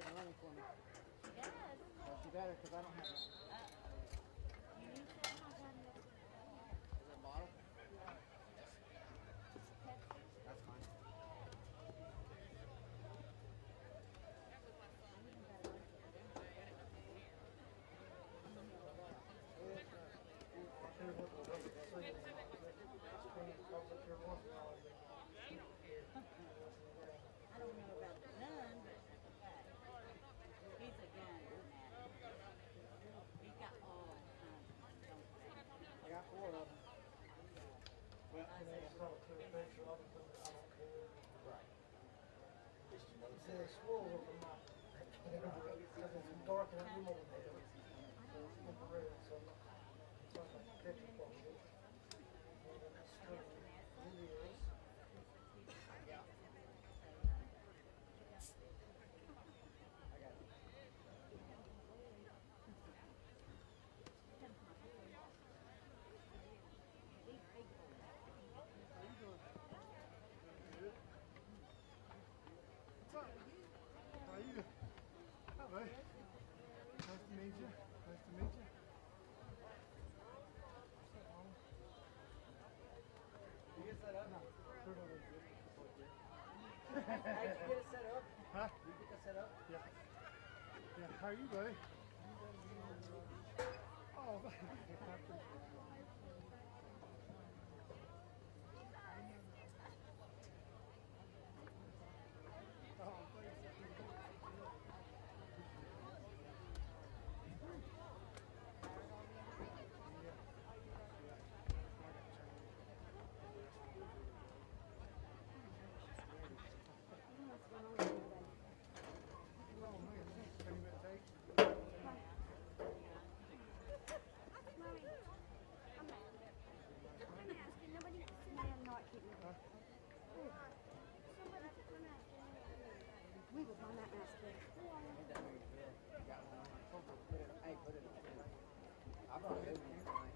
better than running for me. She does. Well, she better because I don't have that. You need some? I'll have it. Is it a bottle? That's fine. I don't know about the gun, but he's a gun fanatic. He's got all kinds of guns. I got 4 of them. Well, I say, Right. It's swole over my because it's dark and I'm over there. So it's infrared, so I'm like a picture quality. And it's straight. It is. Yeah. I got it. What's up? How are you? Hi, buddy. Nice to meet you. Nice to meet you. You get set up? No. Huh? Hey, did you get it set up? Did you get that set up? Yeah. Yeah. How are you, buddy? Oh, We was on that mask. Ain't that big a deal. You got one on. Put it, hey, put it in the I brought it with me tonight.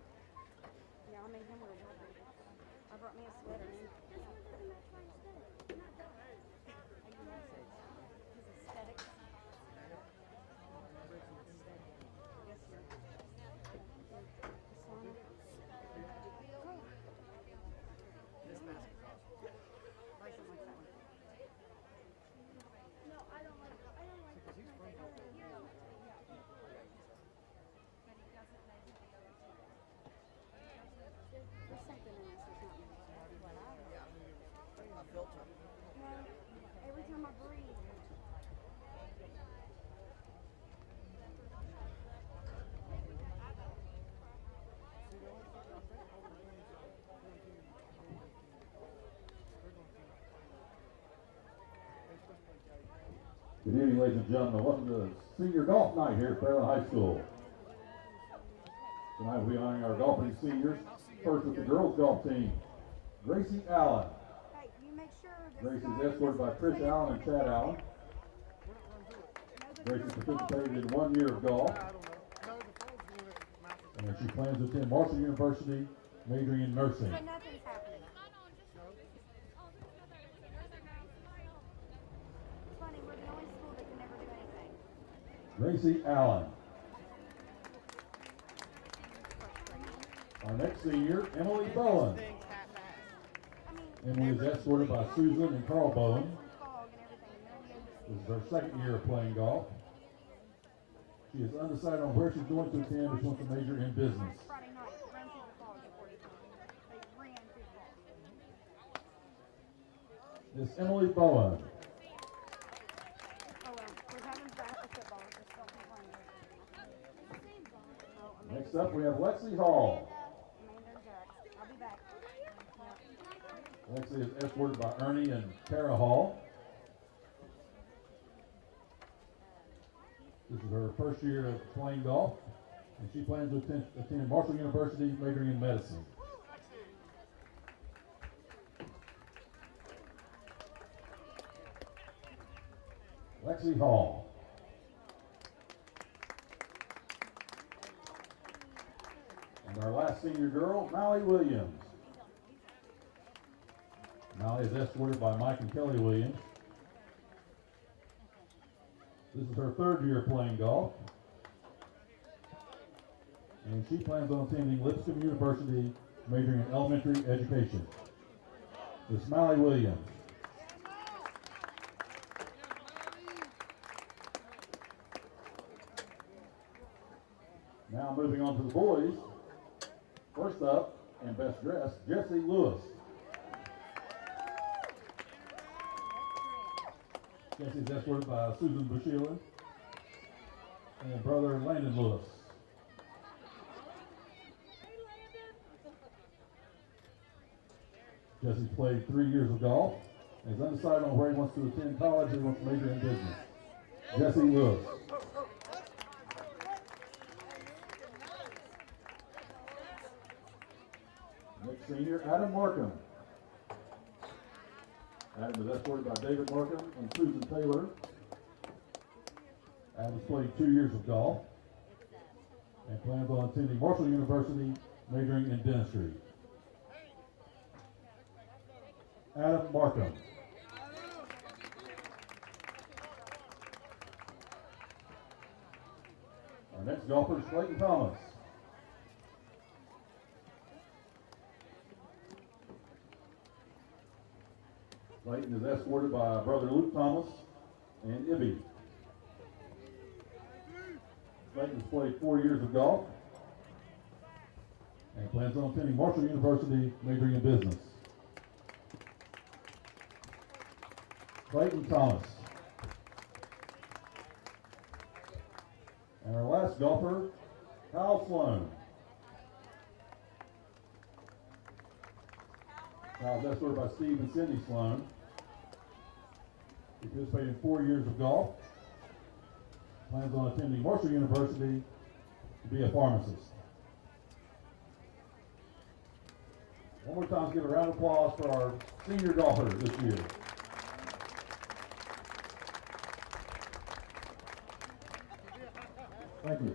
Yeah, I made him wear a jacket. I brought me a sweater in. This one doesn't match my aesthetic. Not that. His aesthetics. Yes, sir. This mask is awesome. Bryson likes that one. No, I don't like it. I don't like it. There's something in this that's not me. What I don't. Yeah. A filter. No, every time I breathe. Good evening, ladies and gentlemen. Welcome to the senior golf night here at Fairland High School. Tonight we'll be honoring our golfing seniors. First with the girls golf team, Gracie Allen. Hey, you make sure Gracie is escorted by Trish Allen and Chad Allen. Gracie participated in 1 year of golf, and she plans to attend Marshall University, majoring in nursing. So nothing's happening. It's funny, we're the only school that can never do anything. Gracie Allen. Our next senior, Emily Bowen. Emily is escorted by Susan and Carl Bowen. This is her second year of playing golf. She is undecided on where she's going to attend, but she wants to major in business. Friday night, ran through the fog before you came. They ran through the fog. Miss Emily Bowen. Oh well, we're having football, just don't complain. Oh, Next up, we have Lexi Hall. Amanda and Jack. I'll be back. Lexi is escorted by Ernie and Tara Hall. This is her first year of playing golf, and she plans to attend Marshall University, majoring in medicine. Lexi Hall. And our last senior girl, Mallie Williams. Mallie is escorted by Mike and Kelly Williams. This is her third year playing golf. And she plans on attending Lipscomb University, majoring in elementary education. Miss Molly Williams. Now moving on to the boys. First up, and best dressed, Jesse Lewis. Jesse's escorted by Susan Bushelan and brother Landon Lewis. Jesse's played 3 years of golf and is undecided on where he wants to attend college or he wants to major in business. Jesse Lewis. Next senior, Adam Markham. Adam is escorted by David Markham and Susan Taylor. Adam has played 2 years of golf and plans on attending Marshall University, majoring in dentistry. Adam Markham. Our next golfer is Clayton Thomas. Clayton is escorted by brother Luke Thomas and Ibby. Clayton has played 4 years of golf and plans on attending Marshall University, majoring in business. Clayton Thomas. And our last golfer, Kyle Sloan. Kyle's escorted by Steve and Cindy Sloan. He participated in 4 years of golf. Plans on attending Marshall University to be a pharmacist. One more time, let's give a round of applause for our senior golfers this year. Thank you.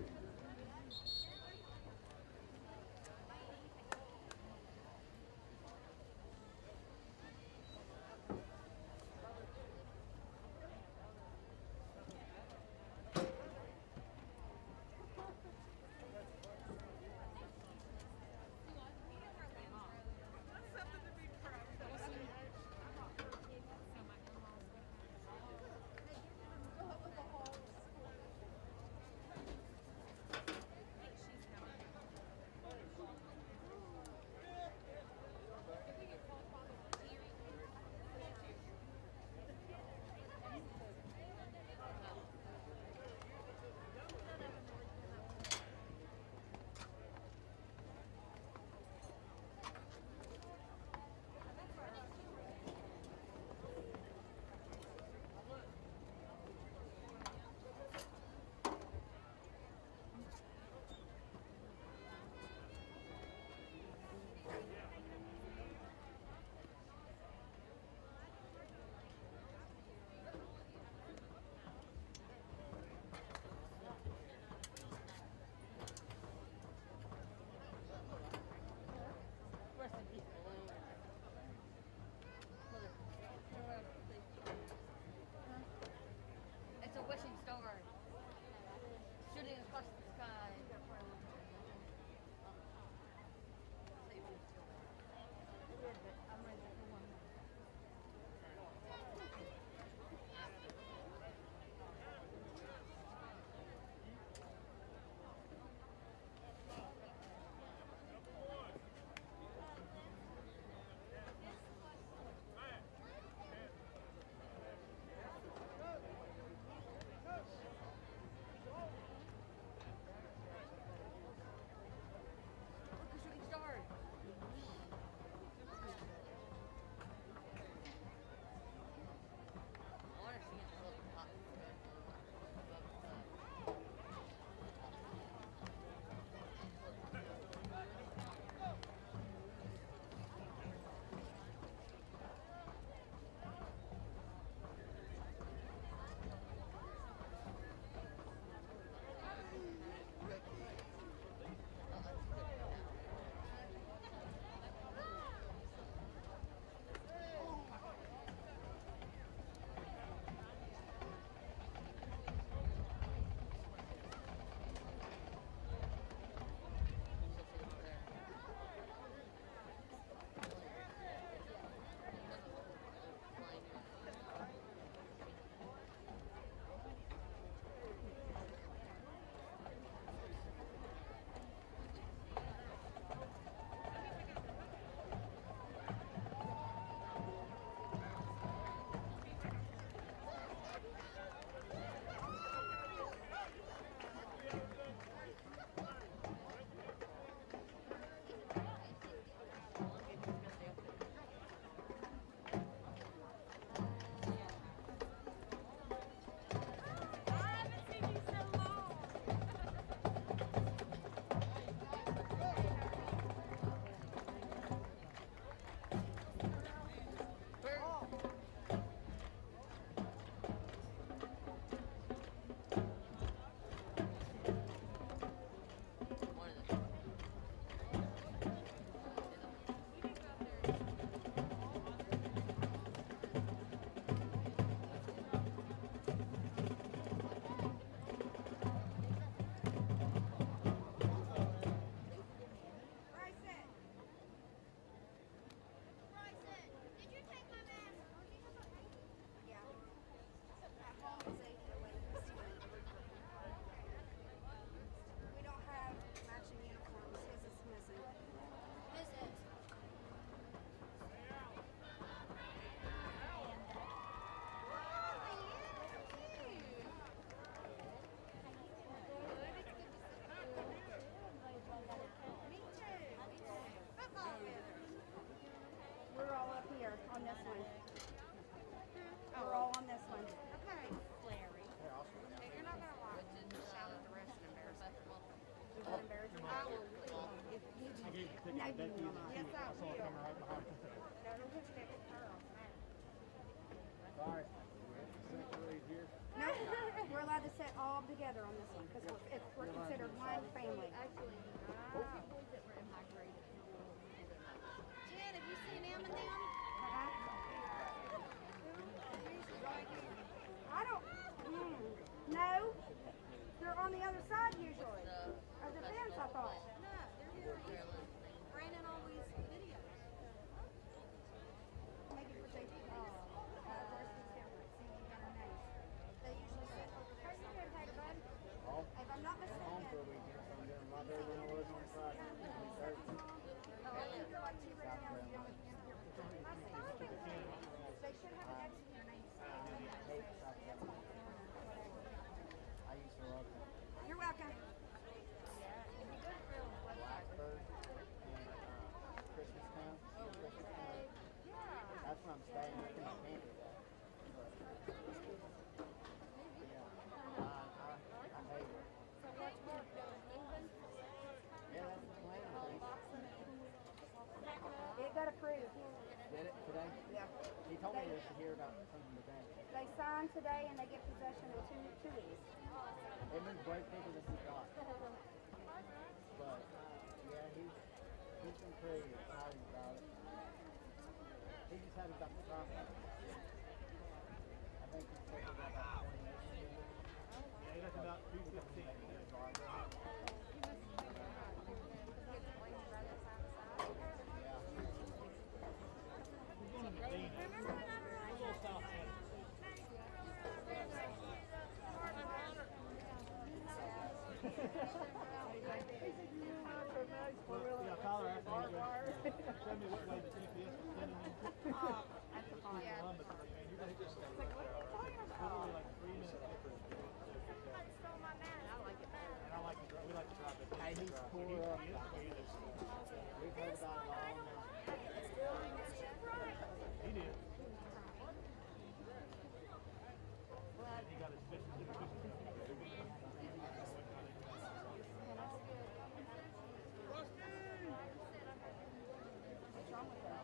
together on this one because we're considered one family. Actually, boys that were in my grade. Jen, have you seen him and them? I don't. No, they're on the other side usually. Of the fence, I thought. No, they're here usually. Brandon always videos. Maybe for safety reasons. They usually sit over there. How you doing, Tater Bud? If I'm not I'm home for a mistaken. weekend, so I'm doing a lot better than I was on Friday. Oh, I think you're like 2 right now. You're down here. They should have an X in your name. I used to love them. You're welcome. Blackbird and Christmas Town. That's where I'm staying. I think I can't do that. But, yeah, I hate it. So what's work doing? Moving? Yeah, that's the plan. It got approved. Did it today? Yeah. He told me this to hear about something today. They sign today and they get possession in two weeks. It moves way quicker than he thought. But, yeah, he's been pretty excited about it. He just had about the process. I think he's taking about 20 minutes. Yeah, he left about 2:15. We're going to Medina. A little south end. Yeah, Tyler asked me, show me what way the GPS was sending him. Columbus, man, you're just literally like 3 minutes difference. And I like to drive, we like to drive it. Hey, he's tore up. We've heard about it all now. He did. And he got his fishing. What's wrong with that?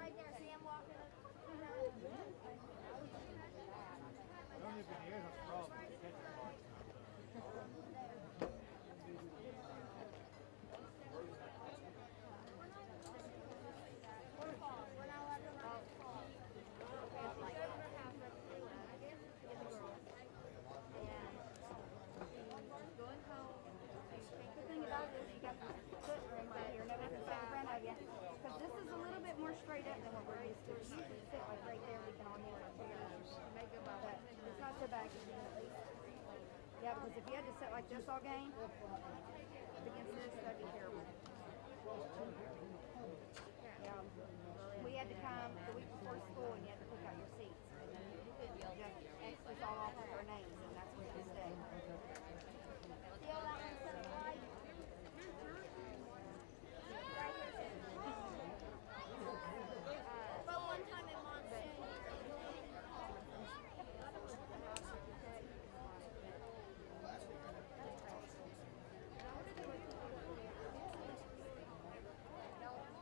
Right there, see him walking. The only thing is, that's the problem. You catch the ball. The thing about it is you got the foot room right here, nobody can sit in front of you. Because this is a little bit more straight up than what we're used to. You can sit like right there, we can all hear it too. But it's not so bad because you can at least. Yeah, because if you had to sit like this all game, against this, that'd be terrible. Yeah. We had to come the week before school and you had to pick out your seats. And then just X's all off with our names and that's where you stay. Feel that one so right? But one time in Monsoon,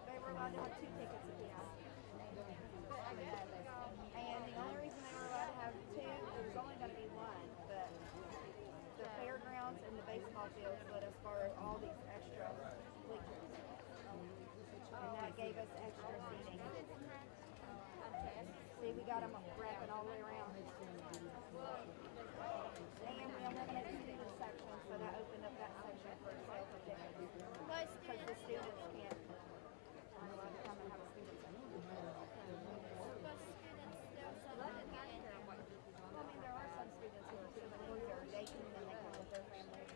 They were allowed to have 2 tickets apiece. And the only reason they were allowed to have 2, there was only going to be 1, but the fairgrounds and the baseball fields let us borrow all these extra bleachers. And that gave us extra seating. See, we got them wrapping all the way around. And we eliminated student section, so that opened up that section for sale for tickets. Because the students can't. I'm allowed to come and have a student section. Well, I mean, there are some students who are student or they can and they come with their families.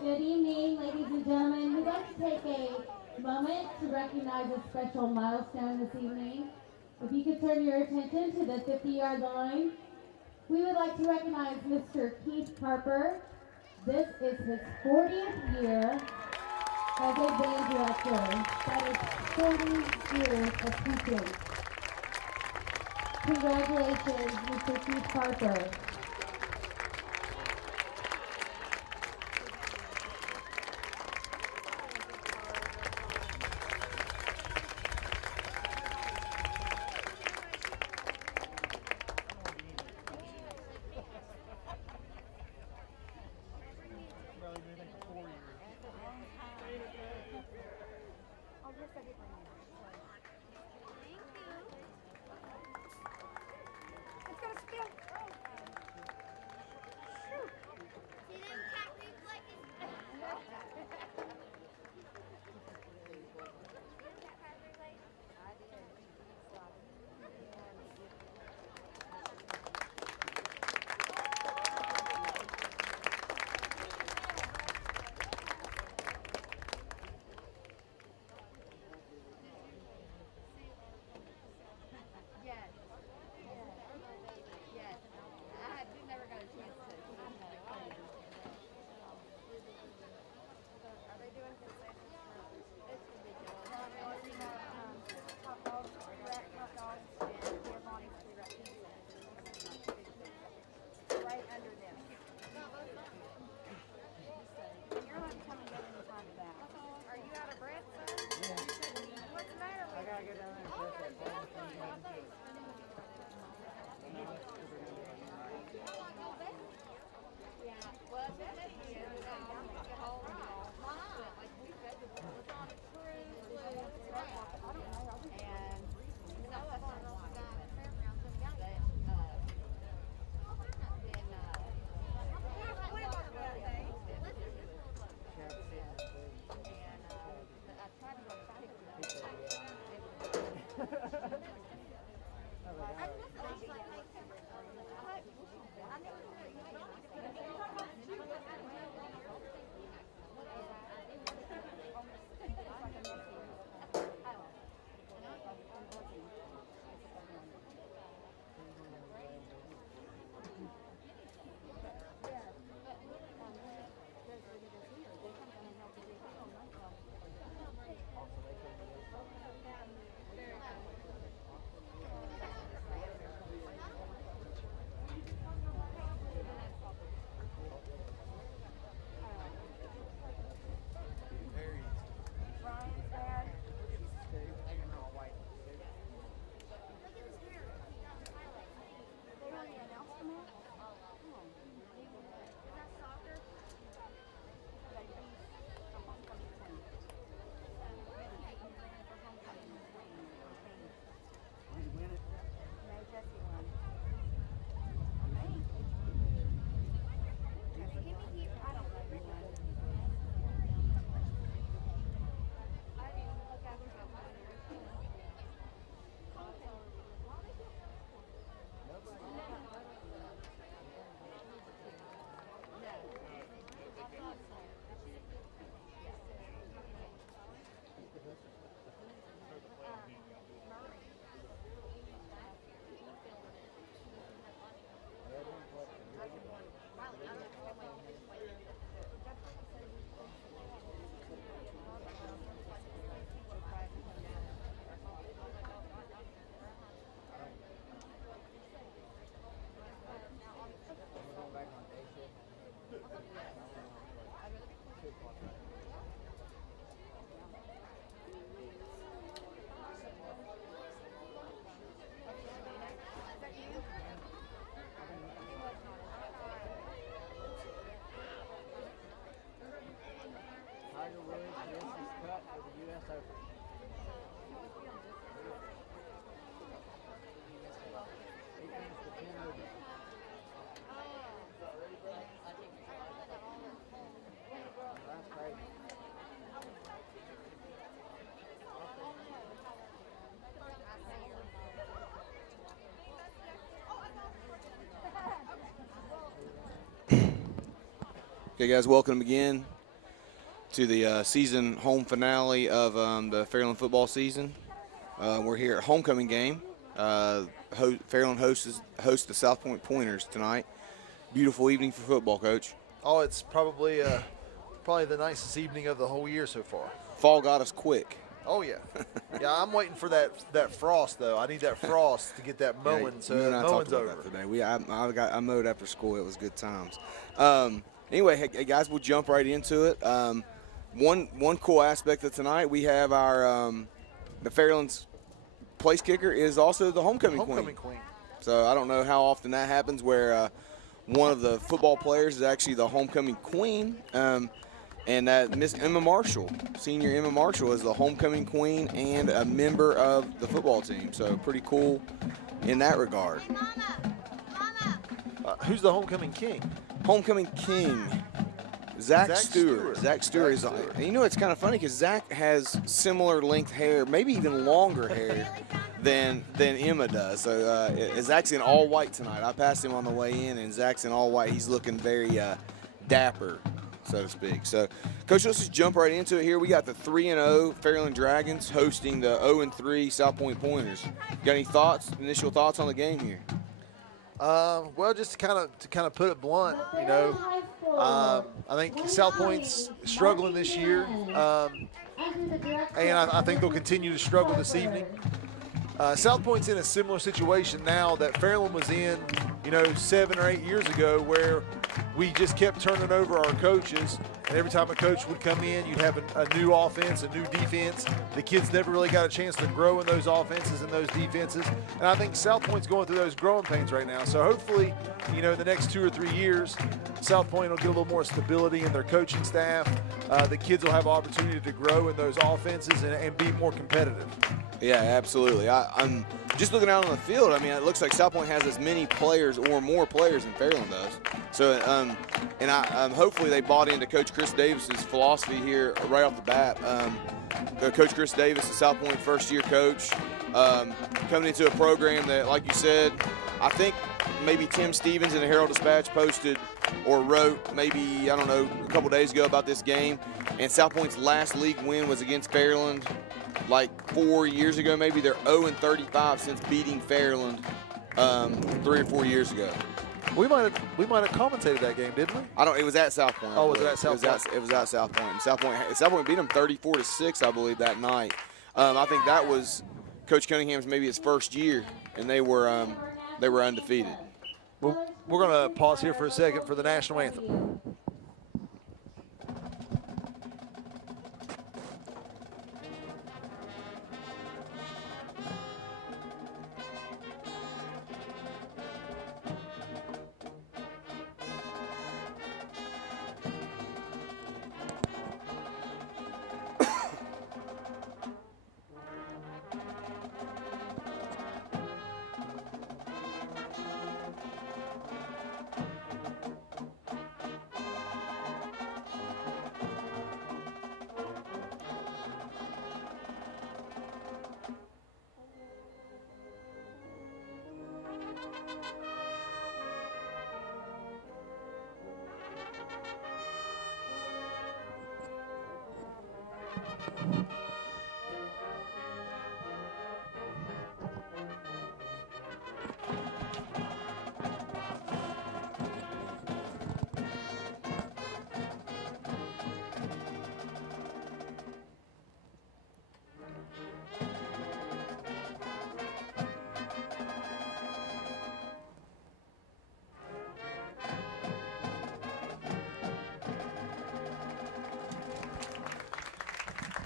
Good evening, ladies and gentlemen. We'd like to take a moment to recognize a special milestone this evening. If you could turn your attention to the 50-yard line, we would like to recognize Mr. Keith Harper, This is his 40th year as a band director. That is 40 years of teaching. Congratulations, Mr. Keith Parker. Barely do anything for 4 years. Oh, yes, I did bring it. It's gonna spill. Shoot. See them cat reflexes? Yes. Yes. We never got a chance to. Are they doing concessions? It's ridiculous. Hot dogs, pre-wrapped hot dogs, and Giovanni's pre-wrapped pizza. Right under them. And you're not coming up anytime to that. Are you out of breath, son? Yeah. What's the matter I with gotta go down there and press that button thing down. Yeah. Well, that's what they do. Get hold of it. Like we said, it was on a cruise with and no one else got it. Brian's dad? They already announced them all? Is that soccer? That he's a homecoming team. For homecoming team. Did you win it? No, Jesse won. I think. Jesse, give me here. I don't know who won. I didn't even look after the Going back on day shift. Tiger Woods missed his cut for the U.S. Open. He finished the 10 over. That's crazy. Okay, guys, welcome again to the season home finale of the Fairland football season. We're here at homecoming game. Fairland hosts the South Point Pointers tonight. Beautiful evening for football, Coach. Oh, it's probably the nicest evening of the whole year so far. Fall got us quick. Oh yeah, yeah. I'm waiting for that frost though. I need that frost to get that mowing. Yeah, so you and I mowing's talked about over. that today. I mowed after school. It was good times. Anyway, hey guys, we'll jump right into it. One cool aspect of tonight, we have our the Fairland's place kicker is also the homecoming queen. So I don't know how often that happens where one of the football players is actually the homecoming queen. And Miss Emma Marshall, senior Emma Marshall, is the homecoming queen and a member of the football team. So pretty cool in that regard. Who's the homecoming king? Homecoming king, Zach Stewart. Zach Stewart is. You know, it's kind of funny because Zach has similar length hair, maybe even longer hair than Emma does. So Zach's in all white tonight. I passed him on the way in, and Zach's in all white. He's looking very dapper, so to speak. So, Coach, let's just jump right into it here. We got the 3-0 Fairland Dragons hosting the 0-3 South Point Pointers. Got any thoughts, initial thoughts on the game here? Well, just to kind of put it blunt, you know, I think South Point's struggling this year, and I think they'll continue to struggle this evening. South Point's in a similar situation now that Fairland was in, you know, 7 or 8 years ago, where we just kept turning over our coaches, and every time a coach would come in, you'd have a new offense, a new defense. The kids never really got a chance to grow in those offenses and those defenses, and I think South Point's going through those growing pains right now. So hopefully, you know, in the next 2 or 3 years, South Point will get a little more stability in their coaching staff. The kids will have opportunity to grow in those offenses and be more competitive. Yeah, absolutely. I'm just looking out on the field. I mean, it looks like South Point has as many players or more players than Fairland does. So, hopefully they bought into Coach Chris Davis's philosophy here right off the bat. Coach Chris Davis, the South Point first-year coach, coming into a program that, like you said, I think maybe Tim Stevens in the Herald-Dispatch posted or wrote maybe, I don't know, a couple days ago about this game. And South Point's last league win was against Fairland like 4 years ago, maybe. They're 0-35 since beating Fairland 3 or 4 years ago. We might have commentated that game, didn't we? It was at South Point. Oh, was it at South Point? It was at South Point. And South Point beat them 34-6, I believe, that night. I think that was Coach Cunningham's maybe his first year, and they were undefeated. Well, we're going to pause here for a second for the national anthem.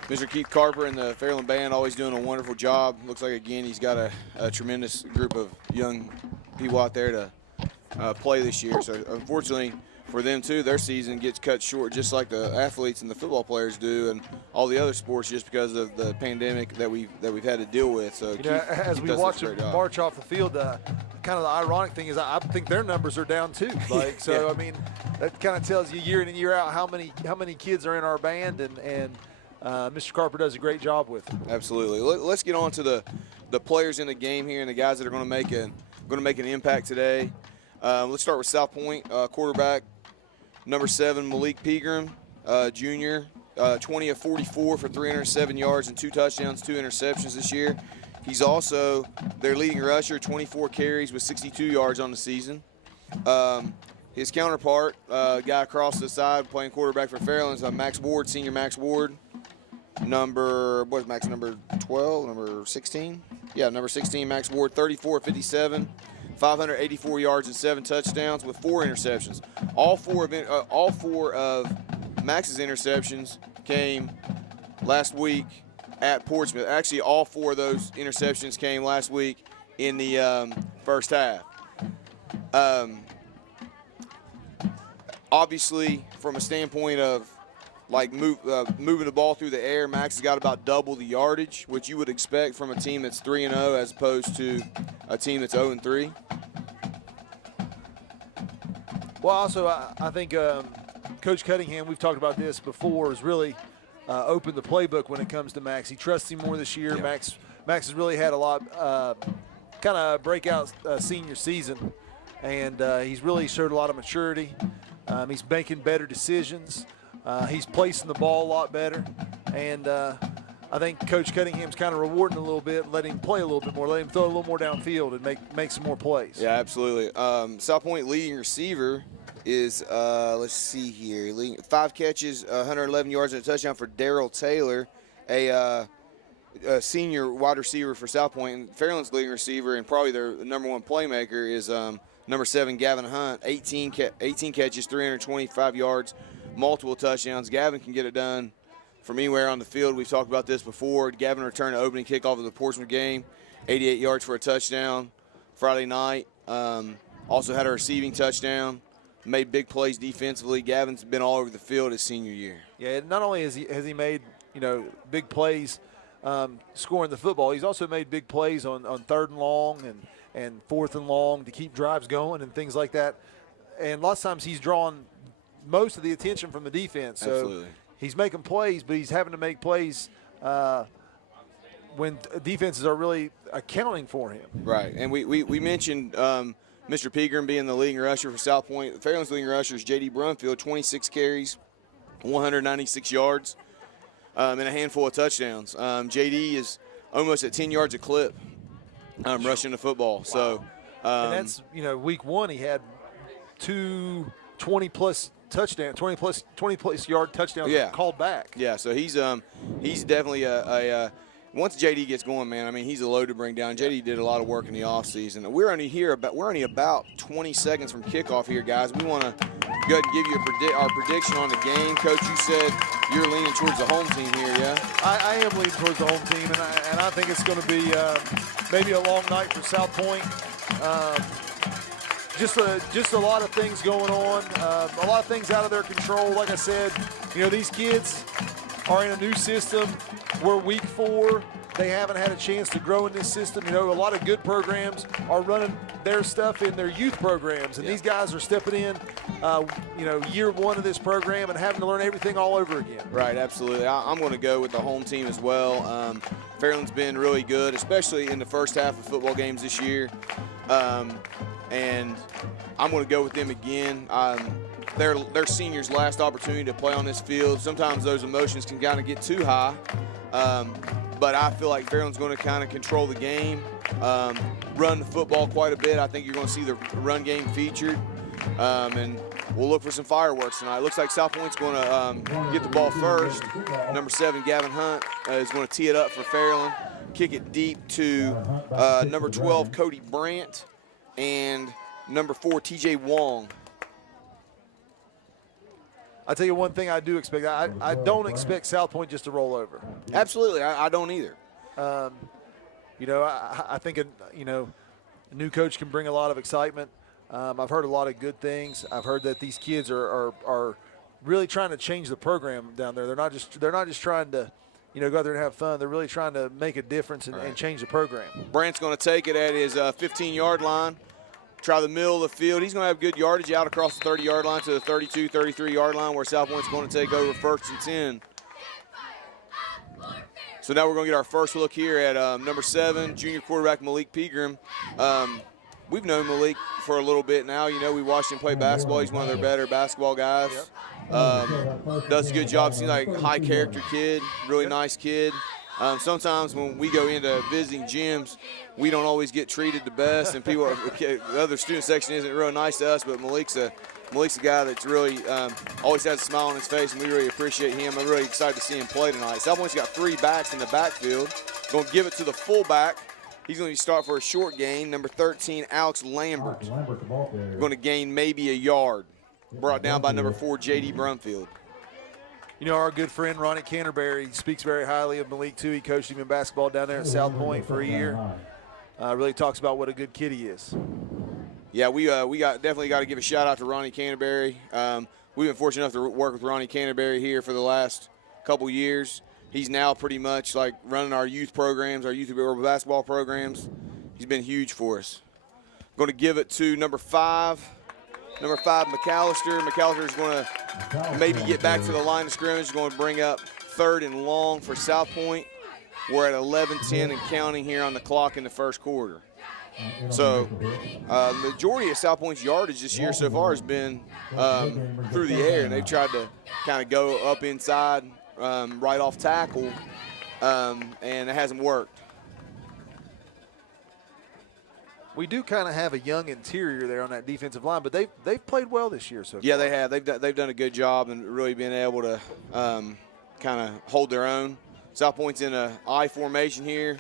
Mr. Keith Carper and the Fairland Band always doing a wonderful job. Looks like, again, he's got a tremendous group of young people out there to play this year. So, unfortunately for them, too, their season gets cut short just like the athletes and the football players do and all the other sports just because of the pandemic that we've had to deal with. So, you know, as we watch them march off the field, kind of the ironic thing is I think their numbers are down, too. Like, so, yeah. I mean, that kind of tells you year in and year out how many kids are in our band, and Mr. Carper does a great job with it. Absolutely. Let's get on to the players in the game here and the guys that are going to make an impact today. Let's start with South Point quarterback number 7, Malik Pegram, junior, 20 of 44 for 307 yards and 2 touchdowns, 2 interceptions this year. He's also their leading rusher, 24 carries with 62 yards on the season. his counterpart, guy across the side playing quarterback for Fairland, is Max Ward, senior Max Ward. Number 12, number 16? Yeah, number 16, Max Ward, 34-57, 584 yards and 7 touchdowns with 4 interceptions. All four of Max's interceptions came last week at Portsmouth. Actually, all 4 of those interceptions came last week in the first half. Obviously, from a standpoint of moving the ball through the air, Max has got about double the yardage, which you would expect from a team that's 3-0 as opposed to a team that's 0-3. Well, also, I think Coach Cunningham, we've talked about this before, has really opened the playbook when it comes to Max. He trusts him more this year. Yeah. Max has really had a lot kind of breakout senior season, and he's really showed a lot of maturity. He's making better decisions. He's placing the ball a lot better, and I think Coach Cunningham's kind of rewarding a little bit, letting him play a little bit more, letting him throw a little more downfield and make some more plays. Yeah, absolutely. South Point leading receiver is, let's see here, 5 catches, 111 yards and a touchdown for Darrell Taylor, a senior wide receiver for South Point. And Fairland's leading receiver and probably their number 1 playmaker is number 7, Gavin Hunt, 18 catches, 325 yards, multiple touchdowns. Gavin can get it done from anywhere on the field. We've talked about this before. Gavin returned the opening kickoff of the Portsmouth game, 88 yards for a touchdown Friday night. Also had a receiving touchdown, made big plays defensively. Gavin's been all over the field his senior year. Yeah, not only has he made big plays scoring the football, he's also made big plays on 3rd and long and 4th and long to keep drives going and things like that. And lots of times he's drawn most of the attention from the defense. So Absolutely. He's making plays, but he's having to make plays when defenses are really accounting for him. Right, and we mentioned Mr. Pegram being the leading rusher for South Point. Fairland's leading rusher is J.D. Brumfield, 26 carries, 196 yards, and a handful of touchdowns. J.D. is almost at 10 yards a clip rushing the football. Wow. So, and that's, week 1 he had 2 20-plus touchdown, 20-plus yard touchdowns called back. Yeah, so he's definitely a once JD gets going, man, I mean, he's a load to bring down. JD did a lot of work in the offseason. We're only about 20 seconds from kickoff here, guys. We want to go ahead and give you our prediction on the game. Coach, you said you're leaning towards the home team here, yeah? I am leaning towards the home team, and I think it's going to be maybe a long night for South Point. Just a lot of things going on, a lot of things out of their control. Like I said, these kids are in a new system. We're week 4. They haven't had a chance to grow in this system. A lot of good programs are running their stuff in their youth programs, and these guys are stepping in, year 1 of this program and having to learn everything all over again. Right, absolutely. I'm going to go with the home team as well. Fairland's been really good, especially in the first half of football games this year. And I'm going to go with them again. Their seniors' last opportunity to play on this field. Sometimes those emotions can kind of get too high. But I feel like Fairland's going to kind of control the game, run the football quite a bit. I think you're going to see the run game featured. And we'll look for some fireworks tonight. It looks like South Point's going to get the ball first. Number 7, Gavin Hunt, is going to tee it up for Fairland, kick it deep to number 12, Cody Brandt, and number 4, TJ Wong. I'll tell you one thing I do expect. I don't expect South Point just to roll over. Absolutely, I don't either. I think a new coach can bring a lot of excitement. I've heard a lot of good things. I've heard that these kids are really trying to change the program down there. They're not just trying to go out there and have fun. They're really trying to make a difference and change the program. Brandt's going to take it at his 15-yard line. Try the middle of the field. He's going to have good yardage out across the 30-yard line to the 32, 33-yard line where South Point's going to take over 1st and 10. So now we're going to get our first look here at number 7, junior quarterback Malik Pegram. We've known Malik for a little bit now. We watched him play basketball. He's one of their better basketball guys. Does a good job. Seems like a high-character kid, really nice kid. Sometimes when we go into visiting gyms, we don't always get treated the best, and the other student section isn't real nice to us, but Malik's a Malik's a guy that's really always has a smile on his face, and we really appreciate him. I'm really excited to see him play tonight. South Point's got 3 backs in the backfield. Going to give it to the fullback. He's going to start for a short gain. Number 13, Alex Lambert. Going to gain maybe a yard. Brought down by number 4, J.D. Brumfield. You know, our good friend Ronnie Canterbury speaks very highly of Malik, too. He coached him in basketball down there at South Point for a year. Really talks about what a good kid he is. Yeah, we definitely got to give a shout out to Ronnie Canterbury. We've been fortunate enough to work with Ronnie Canterbury here for the last couple years. He's now pretty much like running our youth programs, our youth basketball programs. He's been huge for us. Going to give it to number 5 McAllister. McAllister is going to maybe get back to the line of scrimmage. Going to bring up 3rd and long for South Point. We're at 11:10 and counting here on the clock in the first quarter. So the majority of South Point's yardage this year so far has been through the air, and they've tried to kind of go up inside right off tackle, and it hasn't worked. We do kind of have a young interior there on that defensive line, but they've played well this year so far. Yeah, they have. They've done a good job and really been able to kind of hold their own. South Point's in a I formation here.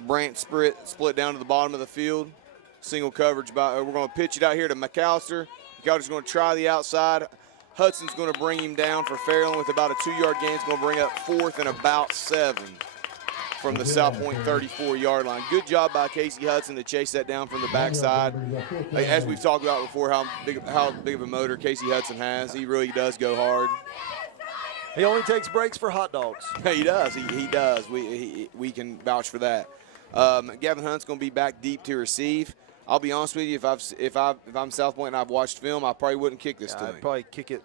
Brant split down to the bottom of the field. Single coverage. We're going to pitch it out here to McAllister. McAllister's going to try the outside. Hudson's going to bring him down for Fairland with about a 2-yard gain. It's going to bring up 4th and about 7 from the South Point 34-yard line. Good job by Casey Hudson to chase that down from the backside. As we've talked about before, how big of a motor Casey Hudson has. He really does go hard. He only takes breaks for hot dogs. He does. He does. We can vouch for that. Gavin Hunt's going to be back deep to receive. I'll be honest with you, if I'm South Point and I've watched film, I probably wouldn't kick this to him. I'd probably kick it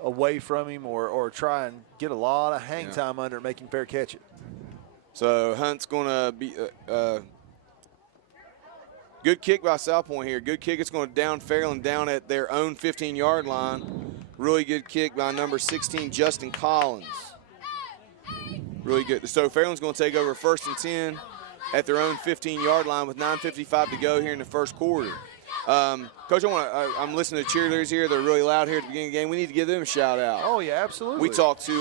away from him or try and get a lot of hang time under it, make him fair catch it. So Hunt's going to be good kick by South Point here. Good kick. It's going to down Fairland down at their own 15-yard line. Really good kick by number 16, Justin Collins. Really good. So Fairland's going to take over 1st and 10 at their own 15-yard line with 9:55 to go here in the first quarter. Coach, I'm listening to cheerleaders here. They're really loud here at the beginning of the game. We need to give them a shout out. Oh, yeah, absolutely. We talked to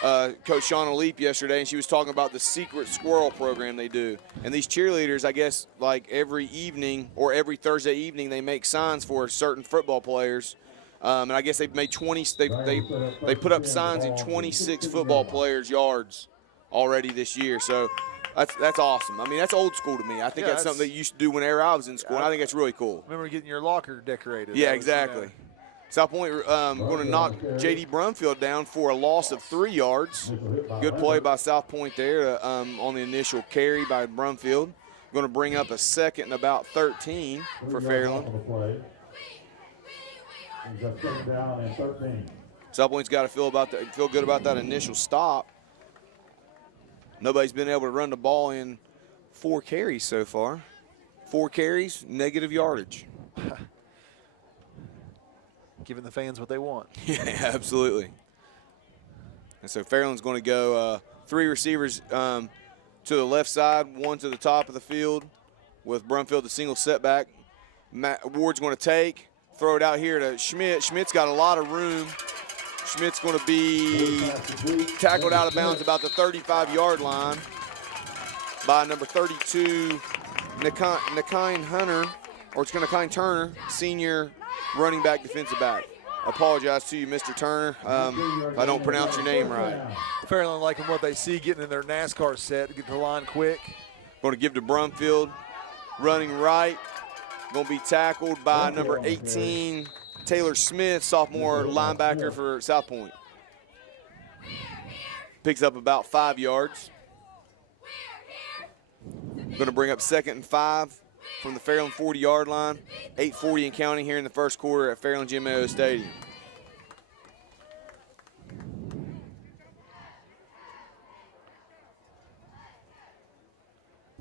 Coach Shauna Leap yesterday, and she was talking about the Secret Squirrel program they do. And these cheerleaders, I guess, like every evening or every Thursday evening, they make signs for certain football players. And I guess they've made 20. They put up signs in 26 football players' yards already this year. So that's awesome. I mean, that's old school to me. I think that's something that you used to do whenever I was in school. And I think that's really cool. Remember getting your locker decorated. Yeah, exactly. South Point going to knock J.D. Brumfield down for a loss of 3 yards. Good play by South Point there on the initial carry by Brumfield. Going to bring up a 2nd and about 13 for Fairland. Down and 13. South Point's got to feel good about that initial stop. Nobody's been able to run the ball in 4 carries so far. 4 carries, negative yardage. Giving the fans what they want. Yeah, absolutely. And so Fairland's going to go 3 receivers to the left side, 1 to the top of the field with Brumfield the single setback. Ward's going to take. Throw it out here to Schmidt. Schmidt's got a lot of room. Schmidt's going to be tackled out of bounds about the 35-yard line by number 32, Nakine Hunter, or it's Nakine Turner, senior running back, defensive back. I apologize to you, Mr. Turner, if I don't pronounce your name right. Fairland liking what they see, getting in their NASCAR set to get to the line quick. Going to give to Brumfield, running right. Going to be tackled by number 18, Taylor Smith, sophomore linebacker for South Point. Picks up about 5 yards. Going to bring up 2nd and 5 from the Fairland 40-yard line. 8:40 and counting here in the first quarter at Fairland Jim Mayo Stadium.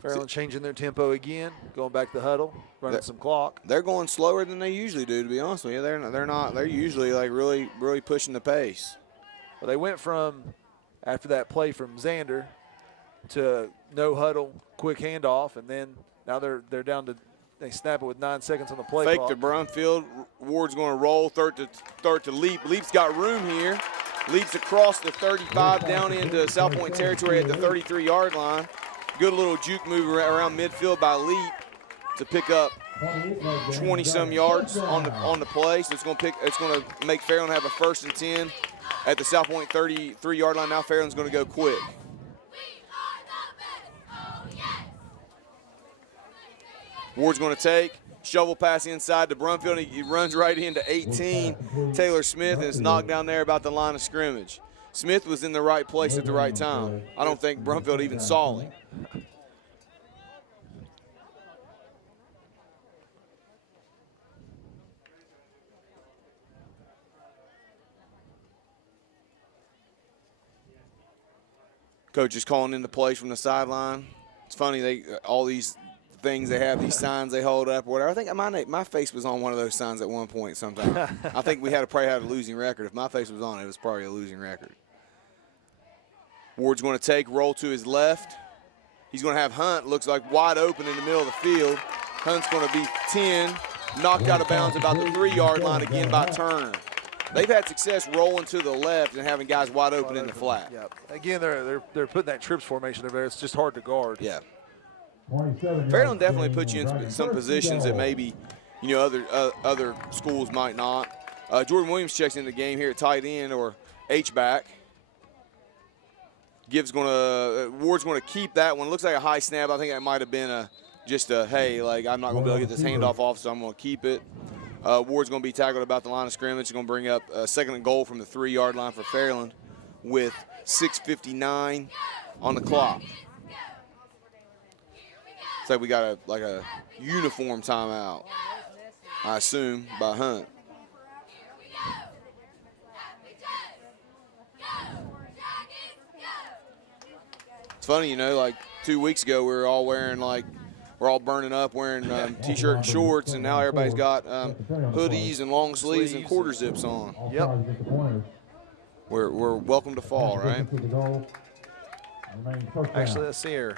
Fairland changing their tempo again, going back to the huddle, running some clock. They're going slower than they usually do, to be honest with you. They're usually like really pushing the pace. Well, they went from, after that play from Xander, to no huddle, quick handoff, and then now they're down to They snap it with 9 seconds on the play Fake clock. to Brumfield. Ward's going to roll, third to Leap. Leap's got room here. Leaps across the 35 down into South Point territory at the 33-yard line. Good little juke move around midfield by Leap to pick up 20-some yards on the play. So it's going to make Fairland have a 1st and 10 at the South Point 33-yard line. Now Fairland's going to go quick. Ward's going to take. Shovel pass inside to Brumfield. He runs right into 18, Taylor Smith, and is knocked down there about the line of scrimmage. Smith was in the right place at the right time. I don't think Brumfield even saw him. Coach is calling in the plays from the sideline. It's funny, all these things they have, these signs they hold up or whatever. I think my face was on one of those signs at one point sometime. I think we probably had a losing record. If my face was on it, it was probably a losing record. Ward's going to take, roll to his left. He's going to have Hunt, looks like wide open in the middle of the field. Hunt's going to be 10, knocked out of bounds about the 3-yard line again by Turner. They've had success rolling to the left and having guys wide open in the flat. Yeah. Again, they're putting that trips formation over there. It's just hard to guard. Yeah. Fairland definitely puts you in some positions that maybe, other schools might not. Jordan Williams checks in the game here at tight end or H-back. Ward's going to keep that one. Looks like a high snap. I think that might have been I'm not going to be able to get this handoff off, so I'm going to keep it. Ward's going to be tackled about the line of scrimmage. He's going to bring up a 2nd and goal from the 3-yard line for Fairland with 6:59 on the clock. It's like we got a uniform timeout, I assume, by Hunt. It's funny, like 2 weeks ago we were all wearing we're all burning up wearing T-shirt and shorts, and now everybody's got hoodies and long sleeves and quarter zips on. Yep. We're welcome to fall, right? Actually, let's see here.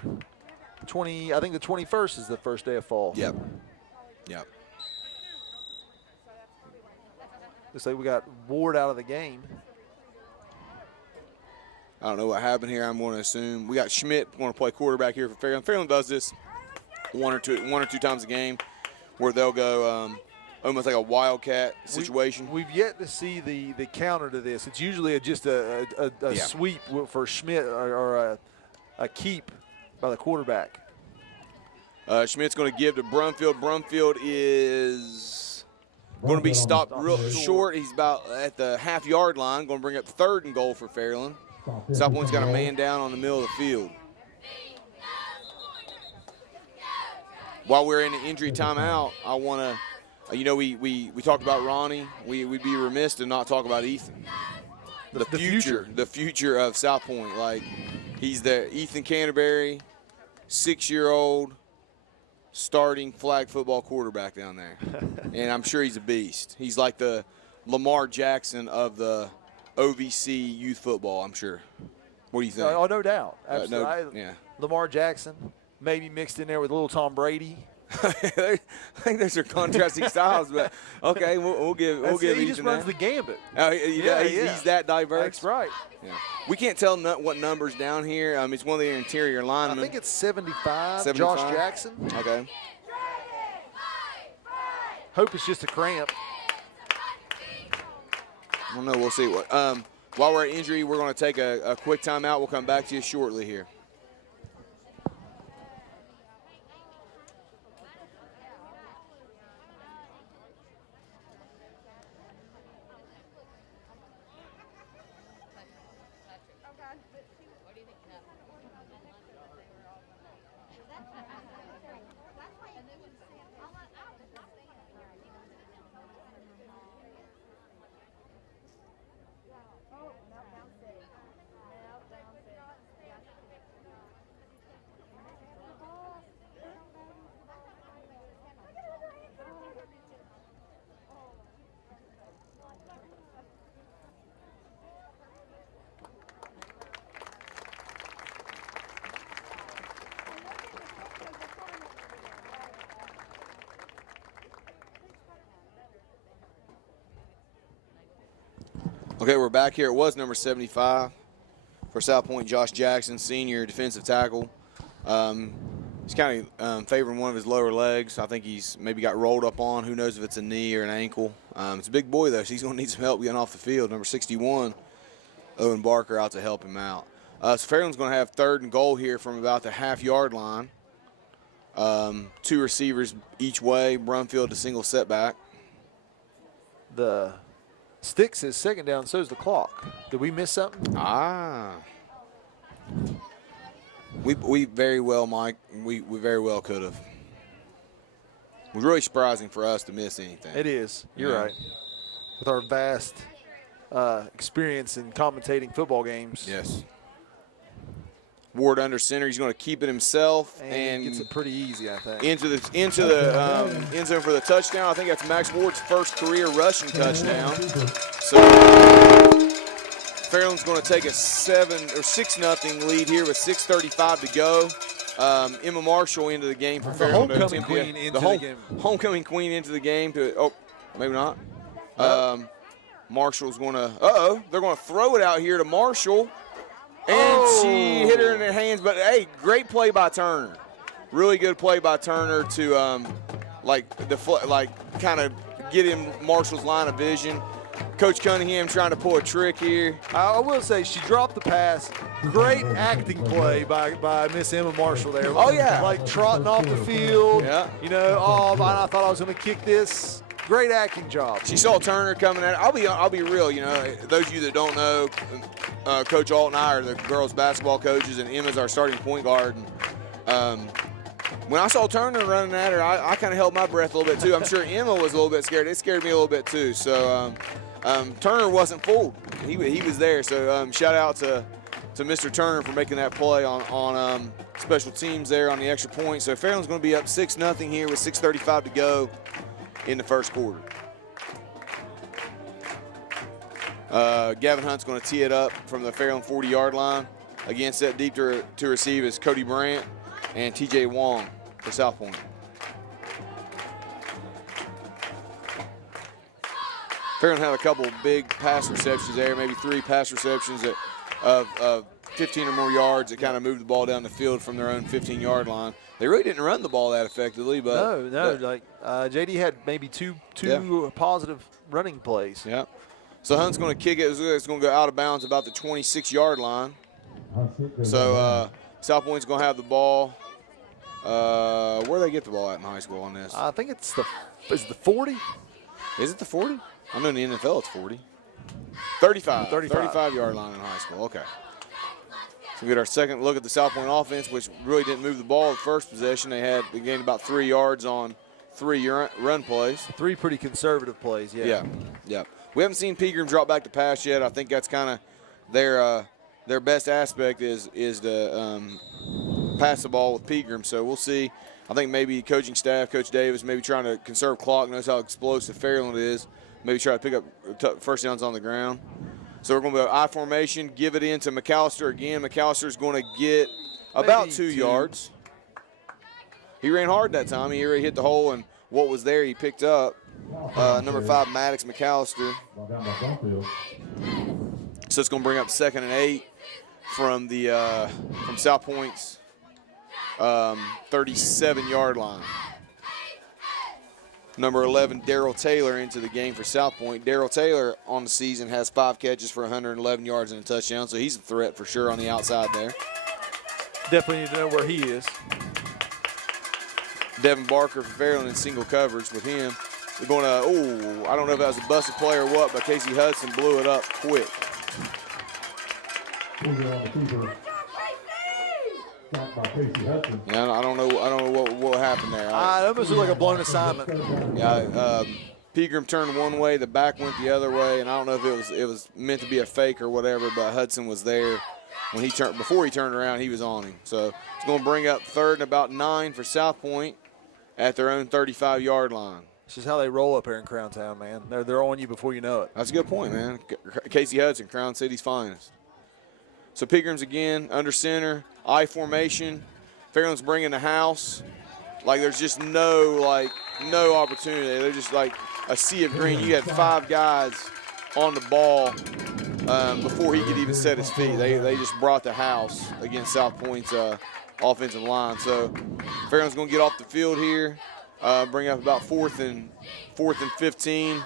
I think the 21st is the first day of fall. Yep. Looks like we got Ward out of the game. I don't know what happened here. I'm going to assume we got Schmidt going to play quarterback here for Fairland. Fairland does this one or two times a game, where they'll go almost like a wildcat situation. We've yet to see the counter to this. It's usually just a sweep for Schmidt or a keep by the quarterback. Schmidt's going to give to Brumfield. Brumfield is going to be stopped real short. He's about at the half-yard line. Going to bring up 3rd and goal for Fairland. South Point's got a man down on the middle of the field. While we're in the injury timeout, I want to, we talked about Ronnie. We'd be remiss to not talk about Ethan. The future of South Point. He's the Ethan Canterbury, 6-year-old starting flag football quarterback down there. And I'm sure he's a beast. He's like the Lamar Jackson of the OVC youth football, I'm sure. What do you think? Oh, no doubt. Absolutely. Yeah. Lamar Jackson, maybe mixed in there with little Tom Brady. I think those are contrasting styles, but okay, we'll give He Ethan just runs that. the gambit. He's that diverse. That's right. Yeah. We can't tell what numbers down here. It's one of the interior linemen. I think it's 75. 75. Josh Jackson. Okay. Hope it's just a cramp. I don't know. We'll see. While we're at injury, we're going to take a quick timeout. We'll come back to you shortly here. Okay, we're back here. It was number 75 for South Point, Josh Jackson, senior defensive tackle. He's kind of favoring one of his lower legs. I think he's maybe got rolled up on. Who knows if it's a knee or an ankle. It's a big boy, though, so he's going to need some help getting off the field. Number 61, Owen Barker, out to help him out. So Fairland's going to have 3rd and goal here from about the half-yard line. 2 receivers each way, Brumfield to single setback. The stick says 2nd down, so is the clock. Did we miss something? We very well, Mike. We very well could have. It was really surprising for us to miss anything. It is. You're right. With our vast experience in commentating football games. Yes. Ward under center. He's going to keep it himself and gets it pretty easy, I think. Into the end zone for the touchdown. I think that's Max Ward's first career rushing touchdown. So Fairland's going to take a 6-0 lead here with 6:35 to go. Emma Marshall into the game for Fairland. Homecoming queen into the game. Homecoming queen into the game. Maybe not. Marshall's going to. They're going to throw it out here to Marshall. And she hit her in the hands, but hey, great play by Turner. Really good play by Turner to kind of get in Marshall's line of vision. Coach Cunningham trying to pull a trick here. I will say she dropped the pass. Great acting play by Miss Emma Marshall there. Oh yeah, like trotting off the field. Yeah. You know, I thought I was going to kick this. Great acting job. She saw Turner coming at her. I'll be real. You know, those of you that don't know, Coach Alt and I are the girls basketball coaches, and Emma's our starting point guard. And, when I saw Turner running at her, I kind of held my breath a little bit too. I'm sure Emma was a little bit scared. It scared me a little bit too. So Turner wasn't fooled. He was there. So shout out to Mr. Turner for making that play on special teams there on the extra point. So Fairland's going to be up 6-0 here with 6:35 to go in the first quarter. Gavin Hunt's going to tee it up from the Fairland 40-yard line. Again, set deep to receive is Cody Brandt and TJ Wong for South Point. Fairland had a couple big pass receptions there, maybe 3 pass receptions of 15 or more yards that kind of moved the ball down the field from their own 15-yard line. They really didn't run the ball that effectively, but JD had maybe two positive running plays. Yeah. So Hunt's going to kick it. It's going to go out of bounds about the 26-yard line. So South Point's going to have the ball. Where do they get the ball at in high school on this? I think it's the 40. Is it the 40? I know in the NFL it's 40. 35-yard line in high school. Okay. So we get our second look at the South Point offense, which really didn't move the ball the first possession. They gained about 3 yards on 3 run plays. 3 pretty conservative plays, yeah. Yeah. We haven't seen Pegram drop back to pass yet. I think that's kind of their best aspect is to pass the ball with Pegram. So we'll see. I think maybe coaching staff, Coach Davis, maybe trying to conserve clock, knows how explosive Fairland is. Maybe try to pick up first downs on the ground. So we're going to go I formation, give it in to McAllister again. McAllister's going to get about 2 yards. He ran hard that time. He already hit the hole, and what was there he picked up. Number 5, Maddox McAllister. So it's going to bring up 2nd and 8 from South Point's 37-yard line. Number 11, Darrell Taylor into the game for South Point. Darrell Taylor on the season has 5 catches for 111 yards and a touchdown, so he's a threat for sure on the outside there. Definitely need to know where he is. Devin Barker for Fairland in single coverage with him. They're going to, I don't know if that was a busted play or what, but Casey Hudson blew it up quick. Yeah, I don't know what happened there. That must look like a blown assignment. Yeah, Pegram turned one way, the back went the other way, and I don't know if it was meant to be a fake or whatever, but Hudson was there when before he turned around, he was on him. So it's going to bring up 3rd and about 9 for South Point at their own 35-yard line. This is how they roll up here in Crown Town, man. They're on you before you know it. That's a good point, man. Casey Hudson, Crown City's finest. So Pigram's again under center, I formation. Fairland's bringing the house. Like there's just no opportunity. They're just like a sea of green. You had 5 guys on the ball before he could even set his feet. They just brought the house against South Point's offensive line. So Fairland's going to get off the field here, bring up about fourth and 15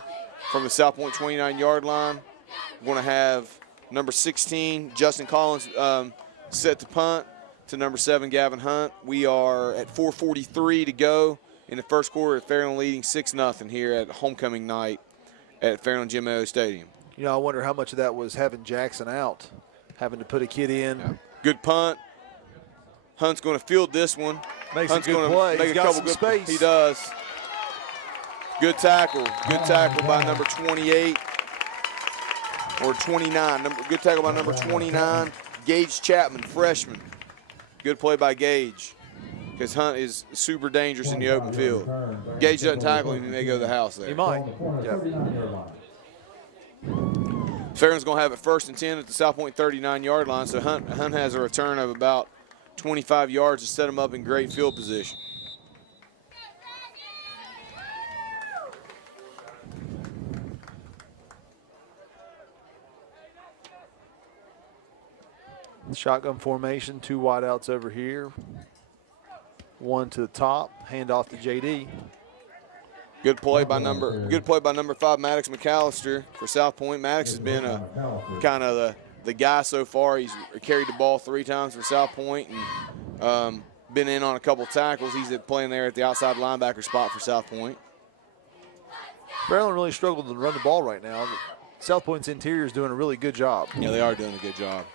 from the South Point 29-yard line. We're going to have number 16, Justin Collins, set to punt to number 7, Gavin Hunt. We are at 4:43 to go in the first quarter. Fairland leading 6-0 here at homecoming night at Fairland Jim Mayo Stadium. You know, I wonder how much of that was having Jackson out, having to put a kid in. Yeah. Good punt. Hunt's going to field this one. Makes Hunt's a good play. Make He's a got couple some good space. He does. Good tackle. Good tackle by number 28 or 29. Good tackle by number 29, Gage Chapman, freshman. Good play by Gage, because Hunt is super dangerous in the open field. Gage doesn't tackle him, he may go to the house there. He might. Yep. Fairland's going to have it 1st and 10 at the South Point 39-yard line, so Hunt has a return of about 25 yards to set him up in great field position. Shotgun formation, 2 wideouts over here. 1 to the top, hand off to JD. Good play by number 5, Maddox McAllister for South Point. Maddox has been kind of the guy so far. He's carried the ball 3 times for South Point and been in on a couple tackles. He's playing there at the outside linebacker spot for South Point. Fairland really struggled to run the ball right now. South Point's interior is doing a really good job. Yeah, they are doing a good job.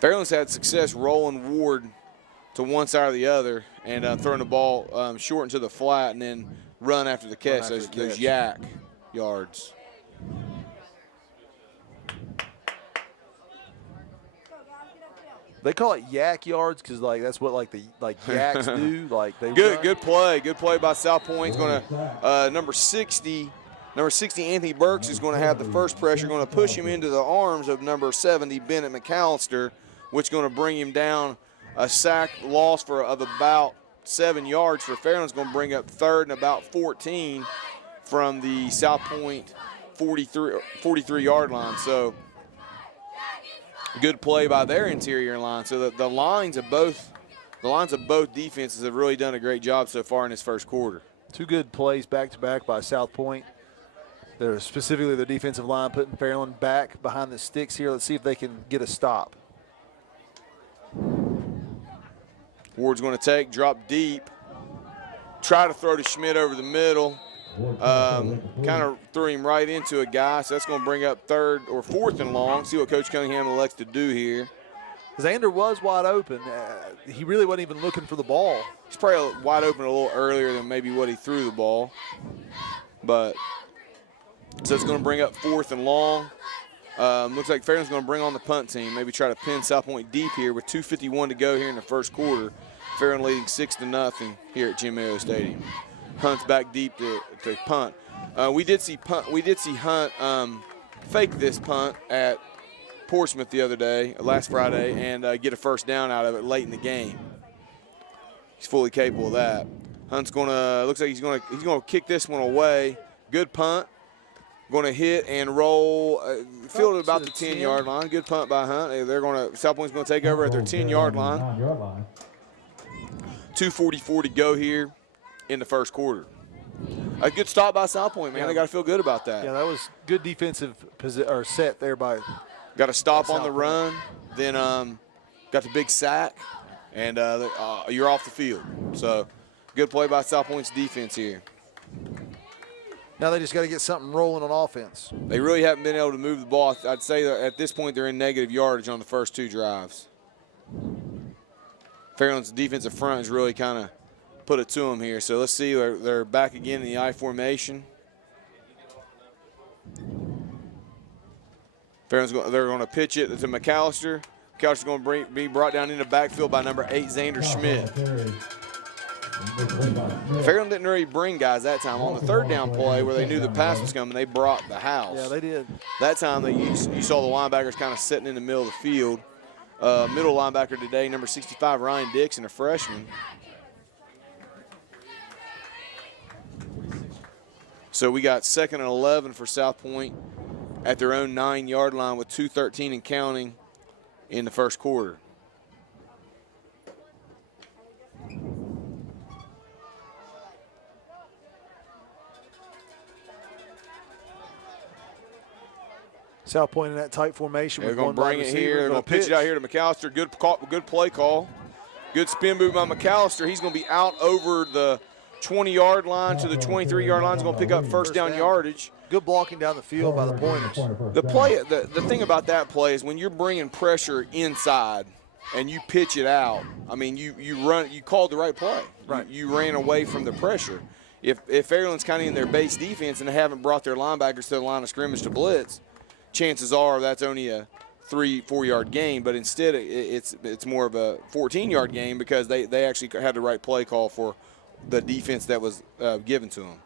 Fairland's had success rolling Ward to one side or the other and throwing the ball short into the flat and then run after the catch, those yak yards. They call it yak yards because that's what the yaks do. Good play by South Point. Going to number 60 Anthony Burks is going to have the first pressure, going to push him into the arms of number 70 Bennett McAllister, which is going to bring him down. A sack loss of about 7 yards for Fairland's going to bring up 3rd and about 14 from the South Point 43-yard line. So good play by their interior line. So the lines of both defenses have really done a great job so far in this first quarter. 2 good plays back-to-back by South Point. They're specifically the defensive line putting Fairland back behind the sticks here. Let's see if they can get a stop. Ward's going to drop deep, try to throw to Schmidt over the middle. Kind of threw him right into a guy, so that's going to bring up 3rd or 4th and long. See what Coach Cunningham elects to do here. Zander was wide open. He really wasn't even looking for the ball. He's probably wide open a little earlier than maybe what he threw the ball. But so it's going to bring up 4th and long. Looks like Fairland's going to bring on the punt team, maybe try to pin South Point deep here with 2:51 to go here in the first quarter. Fairland leading 6-0 here at Jim Mayo Stadium. Hunt's back deep to punt. We did see Hunt fake this punt at Portsmouth the other day, last Friday, and get a first down out of it late in the game. He's fully capable of that. Hunt's looks like he's gonna kick this one away. Good punt. Going to hit and roll, fielded about the 10-yard line. Good punt by Hunt. South Point's going to take over at their 10-yard line. 2:44 to go here in the first quarter. A good stop by South Point, man. They got to feel good about that. Yeah, that was good defensive set there by. Got a stop on the run, then got the big sack, and you're off the field. So good play by South Point's defense here. Now they just got to get something rolling on offense. They really haven't been able to move the ball. I'd say that at this point they're in negative yardage on the first 2 drives. Fairland's defensive front has really kind of put it to them here. So let's see, they're back again in the I formation. They're going to pitch it to McAllister. McAllister's going to be brought down in the backfield by number 8, Xander Schmidt. Fairland didn't really bring guys that time. On the 3rd down play where they knew the pass was coming, they brought the house. Yeah, they did. That time you saw the linebackers kind of sitting in the middle of the field. Middle linebacker today, number 65, Ryan Dixon, a freshman. So we got 2nd and 11 for South Point at their own 9-yard line with 2:13 and counting in the first quarter. South Point in that tight formation. They're going to bring it here. They're going to pitch it out here to McAllister. Good play call. Good spin move by McAllister. He's going to be out over the 20-yard line to the 23-yard line. He's going to pick up first down yardage. Good blocking down the field by the Pointers. The thing about that play is when you're bringing pressure inside and you pitch it out, I mean, you called the right play. Right. You ran away from the pressure. If Fairland's kind of in their base defense and they haven't brought their linebackers to the line of scrimmage to blitz, chances are that's only a 3-4 yard gain, but instead it's more of a 14-yard gain because they actually had the right play call for the defense that was given to them.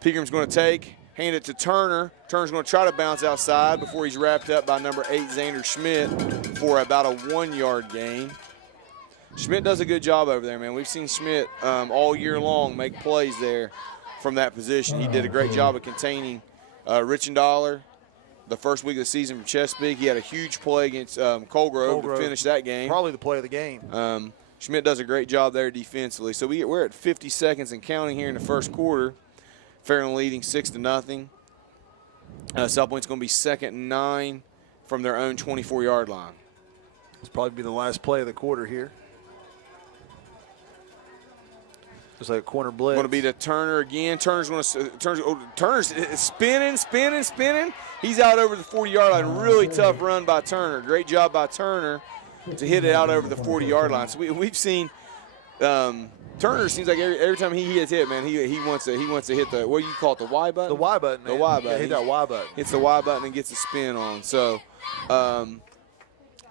Pegram's going to hand it to Turner. Turner's going to try to bounce outside before he's wrapped up by number 8, Xander Schmidt, for about a 1-yard gain. Schmidt does a good job over there, man. We've seen Schmidt all year long make plays there from that position. He did a great job of containing Richendaler the first week of the season from Chesapeake. He had a huge play against Colgrove to finish that game. Probably the play of the game. Schmidt does a great job there defensively. So we're at 50 seconds and counting here in the first quarter. Fairland leading 6-0. South Point's going to be 2nd and 9 from their own 24-yard line. This will probably be the last play of the quarter here. Just like a corner blitz. Going to be to Turner again. Turner's spinning. He's out over the 40-yard line. Really tough run by Turner. Great job by Turner to hit it out over the 40-yard line. So we've seen Turner seems like every time he gets hit, man, he wants to hit the, what do you call it, the Y button? The Y button, man. The Y button. Yeah, hit that Y button. Hits the Y button and gets a spin on. So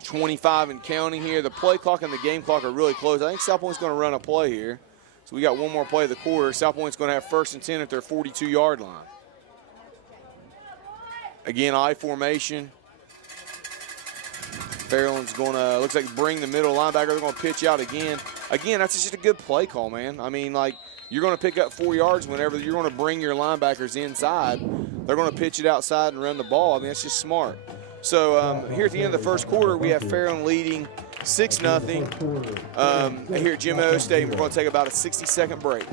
25 and counting here. The play clock and the game clock are really close. I think South Point's going to run a play here. So we got one more play of the quarter. South Point's going to have 1st and 10 at their 42-yard line. Again, I formation. Fairland's going to, looks like, bring the middle linebacker. They're going to pitch out again. Again, that's just a good play call, man. I mean, like, you're going to pick up 4 yards whenever you're going to bring your linebackers inside. They're going to pitch it outside and run the ball. I mean, that's just smart. So here at the end of the first quarter, we have Fairland leading 6-0 here at Jim O Stadium. We're going to take about a 60-second break.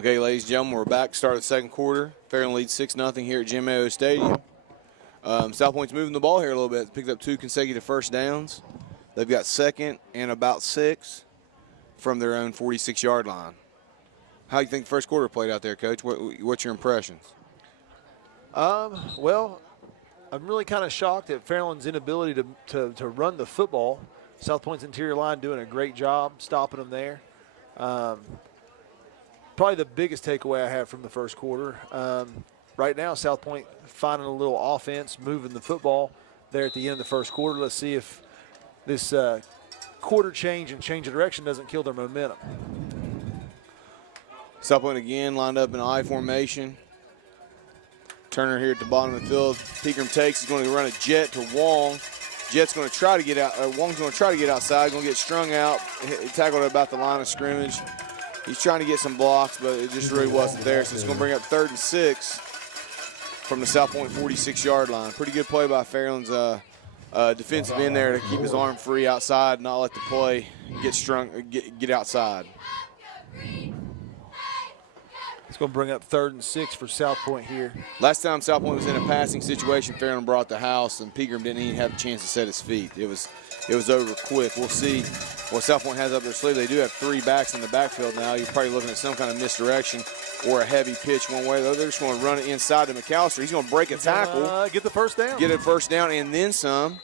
Okay, ladies and gentlemen, we're back. Start of the second quarter. Fairland leads 6-0 here at Jim Mayo Stadium. South Point's moving the ball here a little bit. Picked up 2 consecutive first downs. They've got 2nd and about 6 from their own 46-yard line. How do you think the first quarter played out there, Coach? What's your impressions? Well, I'm really kind of shocked at Fairland's inability to run the football. South Point's interior line doing a great job stopping them there. Probably the biggest takeaway I have from the first quarter. Right now, South Point finding a little offense, moving the football there at the end of the first quarter. Let's see if this quarter change and change of direction doesn't kill their momentum. South Point again lined up in I formation. Turner here at the bottom of the field. Pegram takes. He's going to run a jet to Wong. Jet's going to try to get out. Wong's going to try to get outside. Going to get strung out. Tackled at about the line of scrimmage. He's trying to get some blocks, but it just really wasn't there. So it's going to bring up 3rd and 6 from the South Point 46-yard line. Pretty good play by Fairland's defensive end there to keep his arm free outside, not let the play get outside. It's going to bring up 3rd and 6 for South Point here. Last time South Point was in a passing situation, Fairland brought the house, and Pegram didn't even have a chance to set his feet. It was over quick. We'll see what South Point has up their sleeve. They do have 3 backs in the backfield now. You're probably looking at some kind of misdirection or a heavy pitch one way. They're just going to run it inside to McAllister. He's going to break a tackle. Get the first down. Get a first down and then some.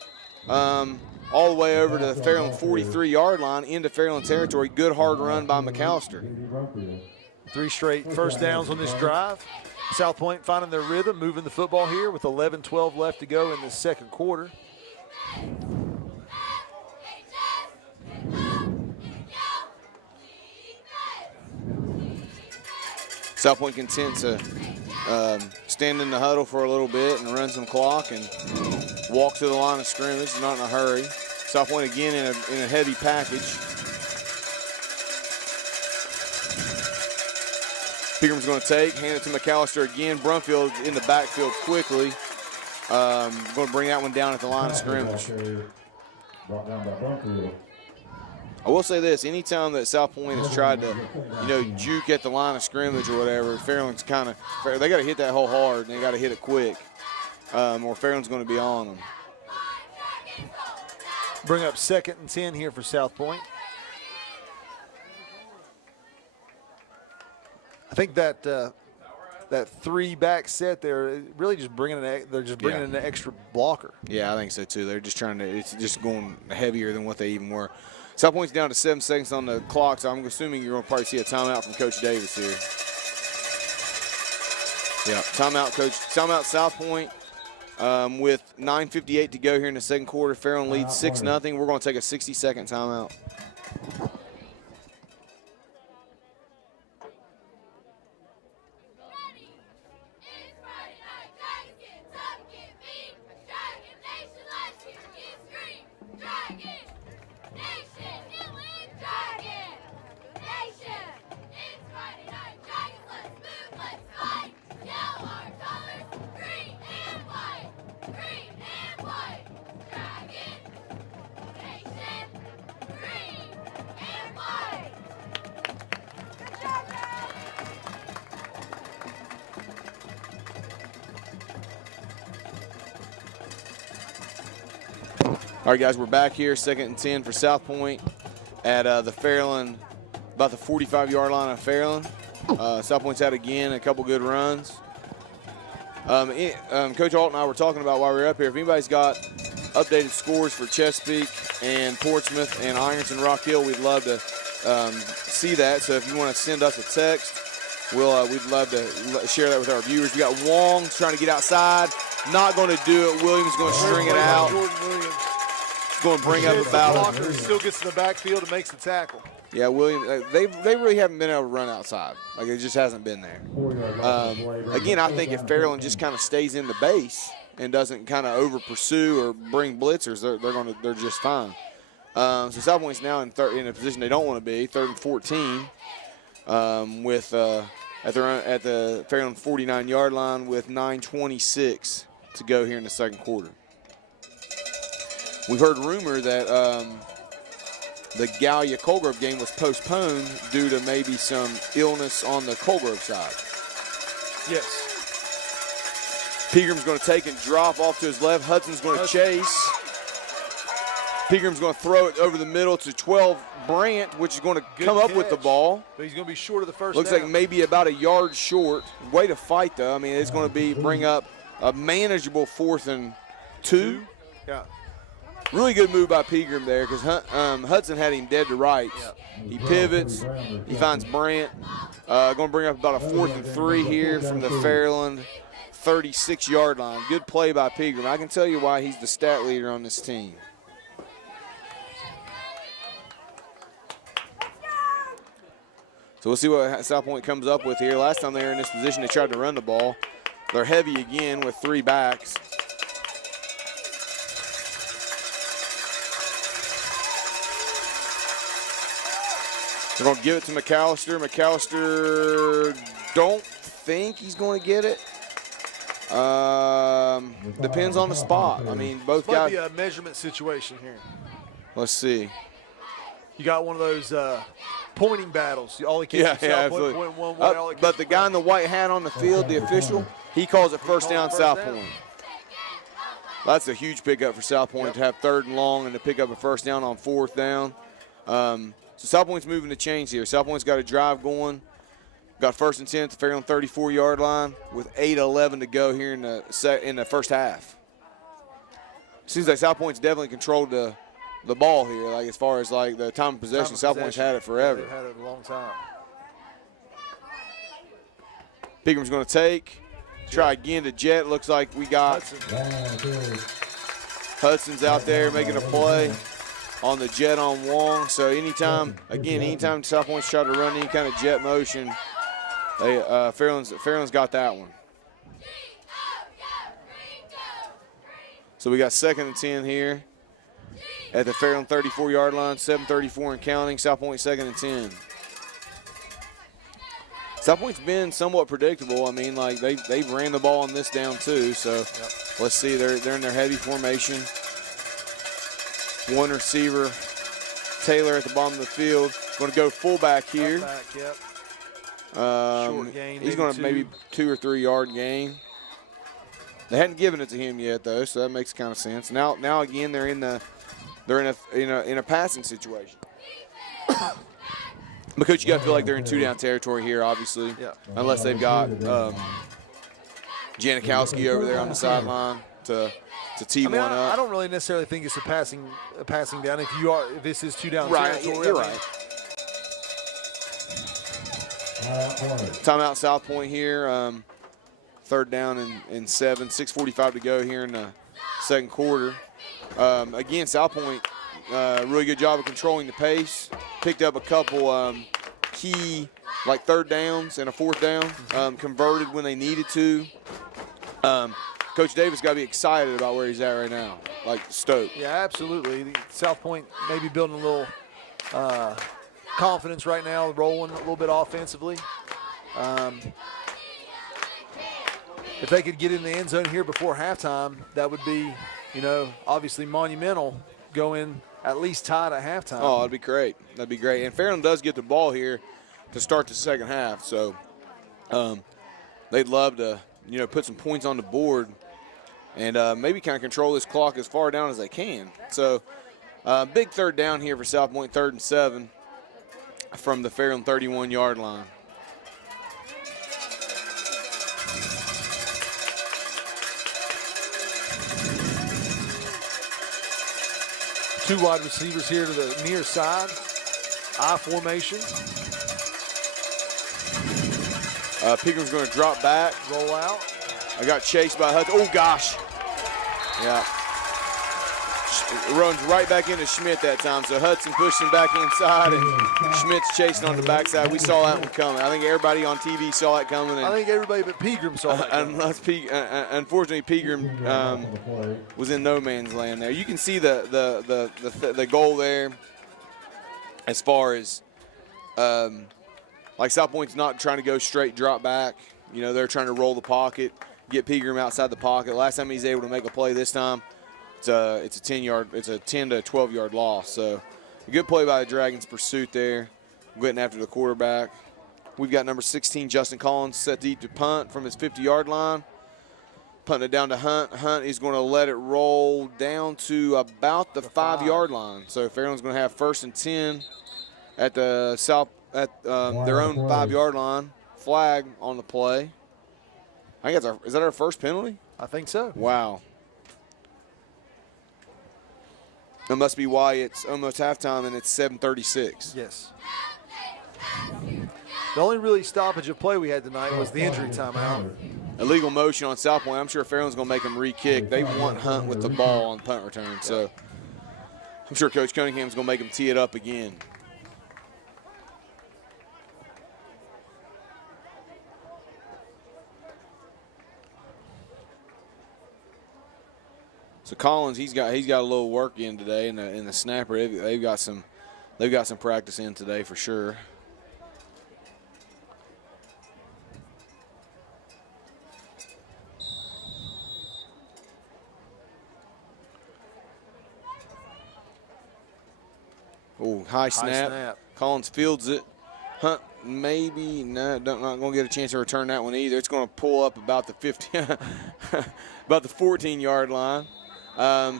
All the way over to the Fairland 43-yard line into Fairland territory. Good hard run by McAllister. 3 straight first downs on this drive. South Point finding their rhythm, moving the football here with 11-12 left to go in the second quarter. South Point content to stand in the huddle for a little bit and run some clock and walk to the line of scrimmage, not in a hurry. South Point again in a heavy package. Pegram's going to hand it to McAllister again. Brumfield in the backfield quickly. Going to bring that one down at the line of scrimmage. Brought down by Brumfield. I will say this, anytime that South Point has tried to, juke at the line of scrimmage or whatever, Fairland's they got to hit that hole hard and they got to hit it quick, or Fairland's going to be on them. Bring up 2nd and 10 here for South Point. I think that that 3-back set there really just bringing in an extra blocker. Yeah, I think so too. They're just it's just going heavier than what they even were. South Point's down to 7 seconds on the clock, so I'm assuming you're going to probably see a timeout from Coach Davis here. Yeah, timeout, Coach. Timeout, South Point with 9:58 to go here in the second quarter. Fairland leads 6-0. We're going to take a 60-second timeout. All right, guys, we're back here, 2nd and 10 for South Point at the Fairland, about the 45-yard line of Fairland. South Point's had again a couple good runs. Coach Alt and I were talking about while we were up here, if anybody's got updated scores for Chesapeake and Portsmouth and Ironton Rock Hill, we'd love to see that. So if you want to send us a text, we'd love to share that with our viewers. We got Wong trying to get outside, not going to do it. Williams going to string it out. Jordan Williams. Going to bring up a foul. Still gets in the backfield and makes the tackle. Yeah, Williams, they really haven't been able to run outside. Like, it just hasn't been there. Again, I think if Fairland just kind of stays in the base and doesn't kind of over pursue or bring blitzers, they're just fine. So South Point's now in a position they don't want to be, 3rd and 14, at the Fairland 49-yard line with 9:26 to go here in the second quarter. We've heard rumor that the Gallia-Colgrove game was postponed due to maybe some illness on the Colgrove side. Yes. Pegram's going to take and drop off to his left. Hudson's going to chase. Pegram's going to throw it over the middle to 12 Brandt, which is going to come up with the ball. But he's going to be short of the first Looks down. like maybe about a yard short. Way to fight, though. I mean, it's going to bring up a manageable 4th and 2. Yeah. Really good move by Pegram there because Hudson had him dead to rights. He pivots. He finds Brandt. Going to bring up about a 4th and 3 here from the Fairland 36-yard line. Good play by Pegram. I can tell you why he's the stat leader on this team. So we'll see what South Point comes up with here. Last time they were in this position, they tried to run the ball. They're heavy again with 3 backs. They're going to give it to McAllister. McAllister don't think he's going to get it. Depends on the spot. I mean, both This might guys. be a measurement situation here. Let's see. You got one of those pointing battles. All the kids Yeah, from yeah, South Point absolutely. point one way, all the kids But the from guy in the white hat on the field, the official, he calls it first down, first South down. Point. That's a huge pickup for South Point to have 3rd and long and to pick up a first down on 4th down. So South Point's moving the chains here. South Point's got a drive going. Got 1st and 10 at the Fairland 34-yard line with 8:11 to go here in the first half. Seems like South Point's definitely controlled the ball here, like as far as like the time of possession. South Point's had it forever. They've had it a long time. Pigram's going to take. Try again to jet. Looks like we got Hudson's out there making a play on the jet on Wong. So anytime South Point's try to run any kind of jet motion, they Fairland's got that one. So we got 2nd and 10 here at the Fairland 34-yard line, 7:34 and counting. South Point 2nd and 10. South Point's been somewhat predictable. I mean, like they've ran the ball on this down too. So let's see, they're in their heavy formation. One receiver, Taylor at the bottom of the field. Going to go fullback here. Back, yep. Short gain, he's going to maybe 2 or 3 yard gain. They hadn't given it to him yet though, so that makes kind of sense. Now again they're in a passing situation. Because you got to feel like they're in 2-down territory here, obviously. Yeah. Unless they've got Janikowski over there on the sideline to tee one up. I don't really necessarily think it's a passing down. If this is 2-down Right, territory, you're right. Timeout South Point here. 3rd down and 7. 6:45 to go here in the 2nd quarter. Again, South Point, really good job of controlling the pace. Picked up a couple key, like 3rd downs and a 4th down. Converted when they needed to. Coach Davis got to be excited about where he's at right now, like stoked. Yeah, absolutely. South Point maybe building a little confidence right now, rolling a little bit offensively. If they could get in the end zone here before halftime, that would be, obviously monumental, going at least tied at halftime. Oh, that'd be great. That'd be great. And Fairland does get the ball here to start the 2nd half, so they'd love to, put some points on the board and maybe kind of control this clock as far down as they can. So big 3rd down here for South Point, 3rd and 7 from the Fairland 31-yard line. Two wide receivers here to the near side. I formation. Pigram's going to drop back. Roll out. I got chased by Hudson. Oh, gosh. Yeah. Runs right back into Schmidt that time. So Hudson pushed him back inside, and Schmidt's chasing on the backside. We saw that one coming. I think everybody on TV saw that coming. And I think everybody but Pegram saw that coming. Unfortunately, Pegram was in no man's land there. You can see the goal there as far as like South Point's not trying to go straight drop back. They're trying to roll the pocket, get Pegram outside the pocket. Last time he's able to make a play this time, it's a 10 to 12 yard loss. So a good play by the Dragons' pursuit there, getting after the quarterback. We've got number 16, Justin Collins, set deep to punt from his 50-yard line. Punting it down to Hunt. Hunt is going to let it roll down to about the 5-yard line. So Fairland's going to have 1st and 10 at the their own 5-yard line. Flag on the play. I think is that our first penalty? I think so. Wow. That must be why it's almost halftime and it's 7:36. Yes. The only really stoppage of play we had tonight was the injury timeout. Illegal motion on South Point. I'm sure Fairland's going to make them re-kick. They want Hunt with the ball on punt return. So I'm sure Coach Cunningham's going to make them tee it up again. So Collins, he's got a little work in today, and the snapper they've got some practice in today for sure. Oh, high snap. Collins fields it. Hunt maybe not going to get a chance to return that one either. It's going to pull up about the 50, about the 14-yard line.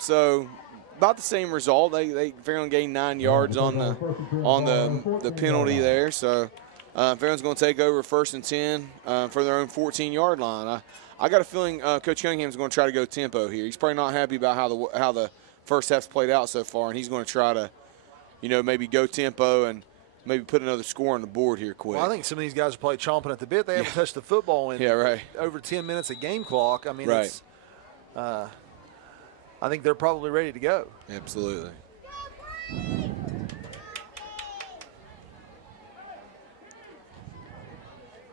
So about the same result. They Fairland gained 9 yards on the penalty there. So Fairland's going to take over 1st and 10 for their own 14-yard line. I got a feeling Coach Cunningham's going to try to go tempo here. He's probably not happy about how the first half's played out so far, and he's going to try to, maybe go tempo and maybe put another score on the board here quick. Well, I think some of these guys are probably chomping at the bit. They haven't touched the football in over 10 minutes of game clock. I mean, it's, I think they're probably ready to go. Absolutely.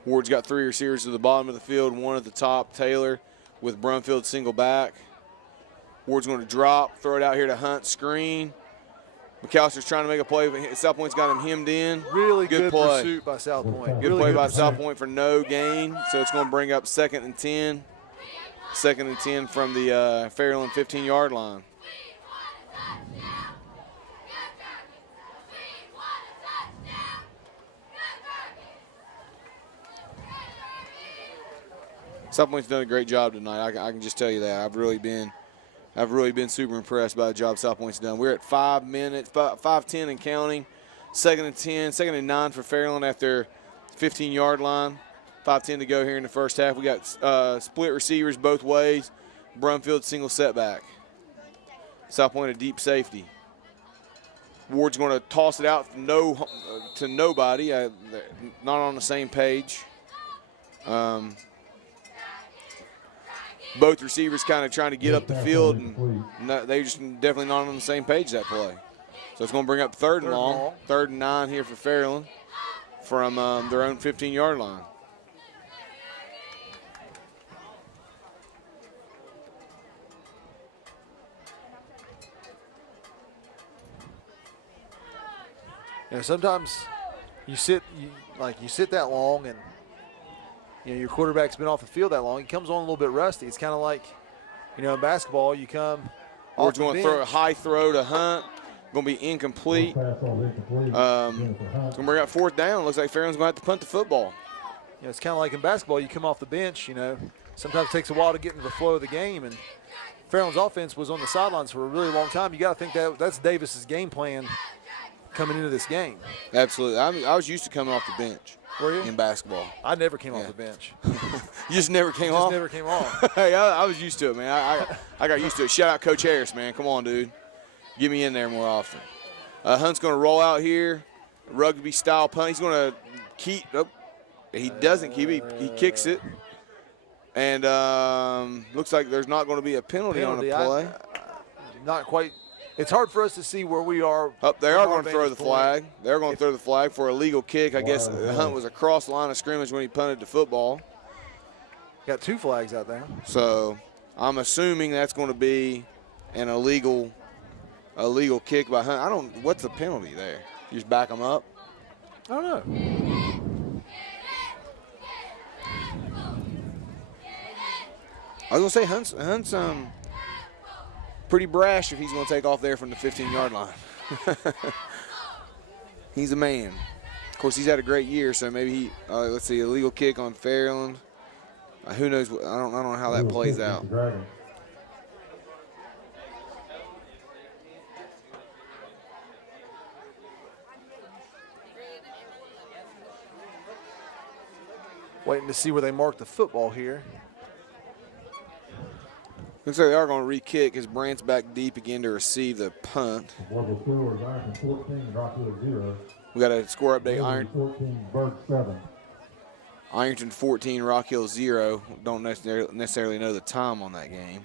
Ward's got 3 receivers at the bottom of the field, 1 at the top. Taylor with Brumfield single back. Ward's going to drop, throw it out here to Hunt, screen. McAllister's trying to make a play, but South Point's got him hemmed in. Really good play. pursuit by South Point. Good play by South Point for no gain. So it's going to bring up 2nd and 10. 2nd and 10 from the Fairland 15-yard line. South Point's done a great job tonight. I can just tell you that. I've really been super impressed by the job South Point's done. We're at 5 minutes, 5:10 and counting. 2nd and 10, 2nd and 9 for Fairland at their 15-yard line. 5:10 to go here in the first half. We got split receivers both ways. Brumfield single setback. South Point a deep safety. Ward's going to toss it out to nobody. Not on the same page. Both receivers kind of trying to get up the field, and they're just definitely not on the same page that play. So it's going to bring up 3rd and long. 3rd and 9 here for Fairland from their own 15-yard line. Sometimes you sit that long, and your quarterback's been off the field that long. He comes on a little bit rusty. It's kind of like, in basketball, you come We're going to throw a high throw to Hunt. Going to be incomplete. Going to bring up 4th down. Looks like Fairland's going to have to punt the football. It's kind of like in basketball. You come off the bench, Sometimes it takes a while to get into the flow of the game. And Fairland's offense was on the sidelines for a really long time. You got to think that's Davis's game plan coming into this game. Absolutely. I was used to coming off the bench. Were you? In basketball. I never came off the bench. You just never came off? Just never came off. Hey, I was used to it, man. I got used to it. Shout out Coach Harris, man. Come on, dude. Get me in there more often. Hunt's going to roll out here. Rugby-style punt. He's going to keep he doesn't keep it. He kicks it. And looks like there's not going to be a penalty on the play. Not quite. It's hard for us to see where we are. They are going to throw the flag. They're going to throw the flag for a legal kick. I guess Hunt was across the line of scrimmage when he punted the football. Got 2 flags out there. So I'm assuming that's going to be an illegal kick by Hunt. What's the penalty there? You just back them up? I don't know. I was going to say Hunt's pretty brash if he's going to take off there from the 15-yard line. He's a man. Of course, he's had a great year, so maybe let's see, illegal kick on Fairland. Who knows? I don't know how that plays out. Waiting to see where they mark the football here. Looks like they are going to re-kick as Brandt's back deep again to receive the punt. We got a score update. Ironton 14, Rock Hill 0. Don't necessarily know the time on that game.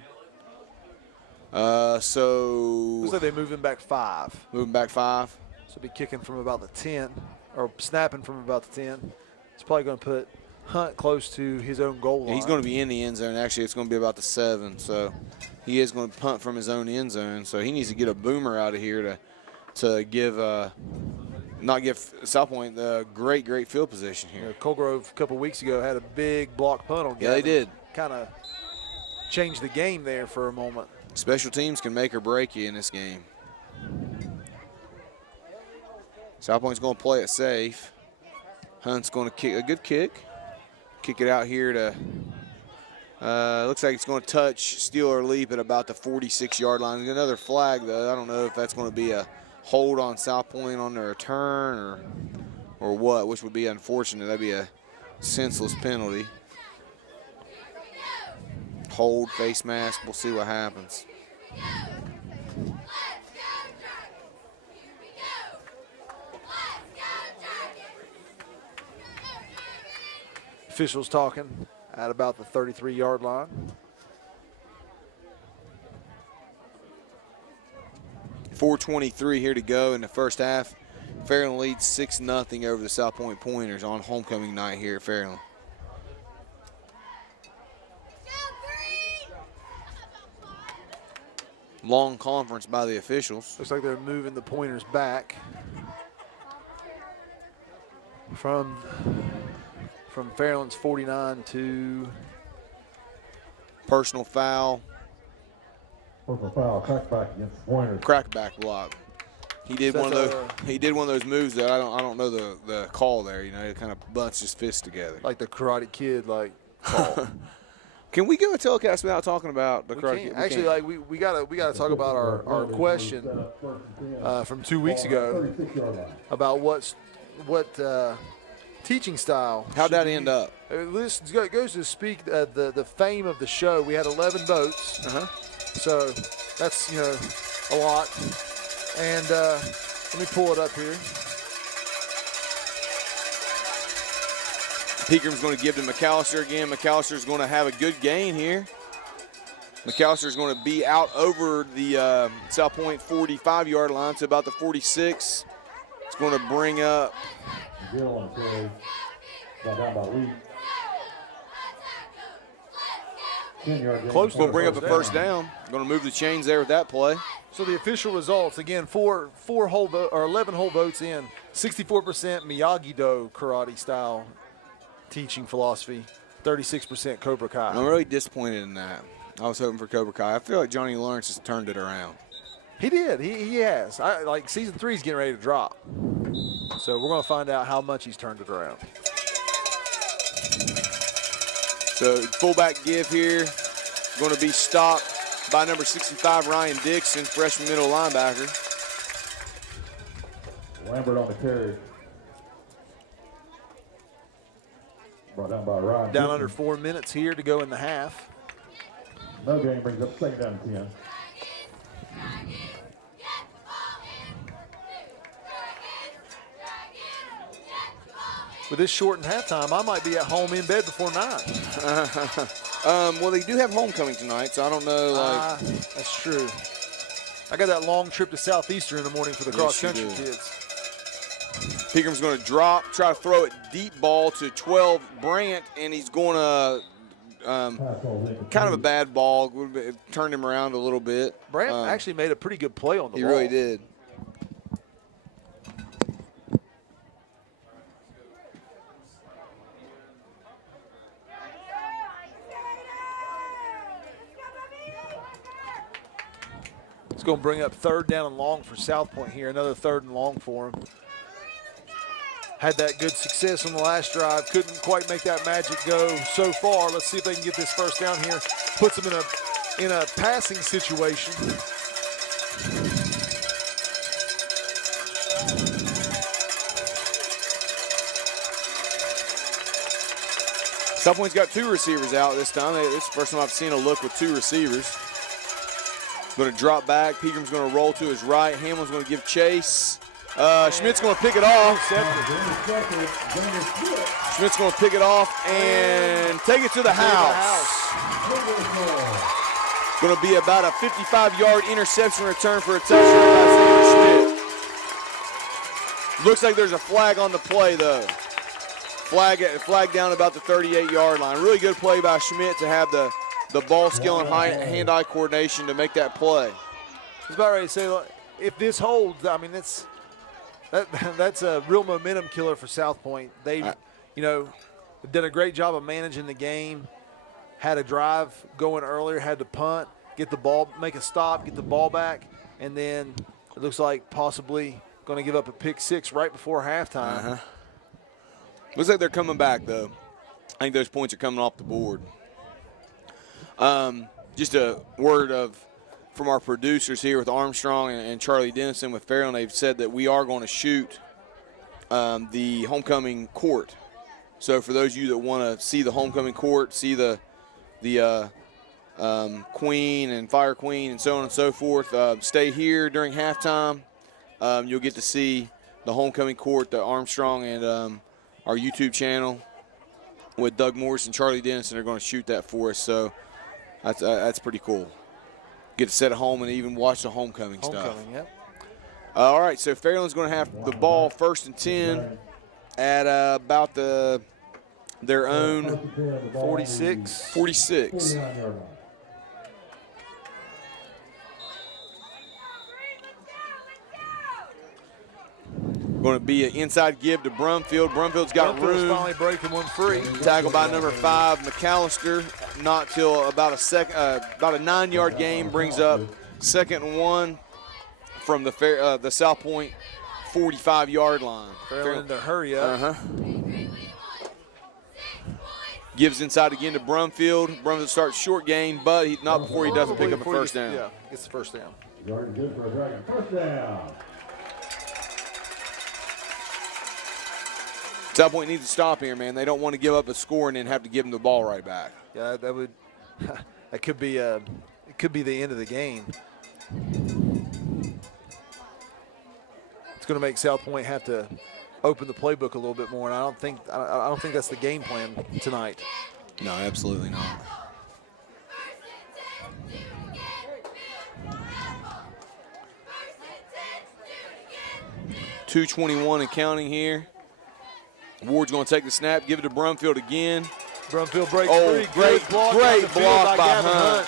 So looks like they're moving back 5. Moving back 5. So be kicking from about the 10, or snapping from about the 10. It's probably going to put Hunt close to his own goal line. Yeah, he's going to be in the end zone. Actually, it's going to be about the 7. So he is going to punt from his own end zone. So he needs to get a boomer out of here to give not give South Point the great field position here. Colgrove a couple weeks ago had a big block punt on Gavin. Yeah, they did. Kind of changed the game there for a moment. Special teams can make or break you in this game. South Point's going to play it safe. Hunt's going to kick a good kick. Kick it out here to, looks like it's going to touch, steal or leap at about the 46-yard line. Another flag, though. I don't know if that's going to be a hold on South Point on their return or what, which would be unfortunate. That'd be a senseless penalty. Hold, face mask, we'll see what happens. Officials talking at about the 33-yard line. .423 here to go in the first half. Fairland leads 6-0 over the South Point Pointers on homecoming night here at Fairland. Long conference by the officials. Looks like they're moving the Pointers back from Fairland's 49 to personal foul. Personal foul, crackback against the Pointers. Crackback block. He did one of those. He did one of those moves that I don't know the call there. You know, he kind of bunts his fists together. Like the Karate Kid, like call. Can we go a telecast without talking about the Karate Kid? Actually, like we gotta talk about our question from 2 weeks ago about what teaching style. How'd that end up? This goes to speak the fame of the show. We had 11 votes, so that's a lot. And let me pull it up here. Peakram's going to give to McAllister again. McAllister's going to have a good gain here. McAllister's going to be out over the South Point 45-yard line to about the 46. It's going to bring up. Close. Going to bring up a first down. Going to move the chains there with that play. So the official results again: 11 whole votes in, 64% Miyagi-Do karate style teaching philosophy, 36% Cobra Kai. I'm really disappointed in that. I was hoping for Cobra Kai. I feel like Johnny Lawrence has turned it around. He did. He has. Like season 3 is getting ready to drop, so we're going to find out how much he's turned it around. So fullback give here, going to be stopped by number 65, Ryan Dixon, freshman middle linebacker. Lambert on the carry. Brought down by Ryan. Down under 4 minutes here to go in the half. No game brings up second down and 10. With this shortened halftime, I might be at home in bed before 9. Well, they do have homecoming tonight, so I don't know. That's true. I got that long trip to Southeastern in the morning for the cross-country kids. Peakram's going to drop, try to throw it deep ball to 12 Brandt, and he's going to kind of a bad ball. Turned him around a little bit. Brandt actually made a pretty good play on the ball. He really did. It's going to bring up third down and long for South Point here. Another third and long for him. Had that good success on the last drive. Couldn't quite make that magic go so far. Let's see if they can get this first down here. Puts them in a passing situation. South Point's got 2 receivers out this time. This is the first time I've seen a look with 2 receivers. Going to drop back. Peakram's going to roll to his right. Hamlin's going to give chase. Schmidt's going to pick it off. Schmidt's going to pick it off and take it to the house. Going to be about a 55-yard interception return for a touchdown by Xavier Schmidt. Looks like there's a flag on the play, though. Flag down about the 38-yard line. Really good play by Schmidt to have the ball skill and hand-eye coordination to make that play. I was about ready to say, if this holds, I mean, that's a real momentum killer for South Point. They, did a great job of managing the game. Had a drive going earlier, had to punt, get the ball, make a stop, get the ball back, and then it looks like possibly going to give up a pick 6 right before halftime. Looks like they're coming back, though. I think those points are coming off the board. Just a word from our producers here with Armstrong and Charlie Dennison with Fairland. They've said that we are going to shoot the homecoming court. So for those of you that want to see the homecoming court, see the Queen and Fire Queen and so on and so forth, stay here during halftime. You'll get to see the homecoming court, the Armstrong and our YouTube channel with Doug Morris and Charlie Dennison are going to shoot that for us. So that's pretty cool. Get to sit at home and even watch the homecoming stuff. Yep. All right, so Fairland's going to have the ball 1st and 10 at about their own 46. Going to be an inside give to Brumfield. Brumfield's got room. Finally breaking one free. Tackled by number 5, McAllister. Not till about a 9-yard gain. Brings up 2nd and 1 from the South Point 45-yard line. Fairland to hurry up. Gives inside again to Brumfield. Brumfield starts short gain, but not before he doesn't pick up a first down. Yeah, gets the first down. Yard good for a Dragon. First down. South Point needs to stop here, man. They don't want to give up a score and then have to give them the ball right back. Yeah, that would. That could be. It could be the end of the game. It's going to make South Point have to open the playbook a little bit more, and I don't think that's the game plan tonight. No, absolutely not. .221 and counting here. Ward's going to take the snap, give it to Brumfield again. Brumfield breaks free. Great block by Hunt.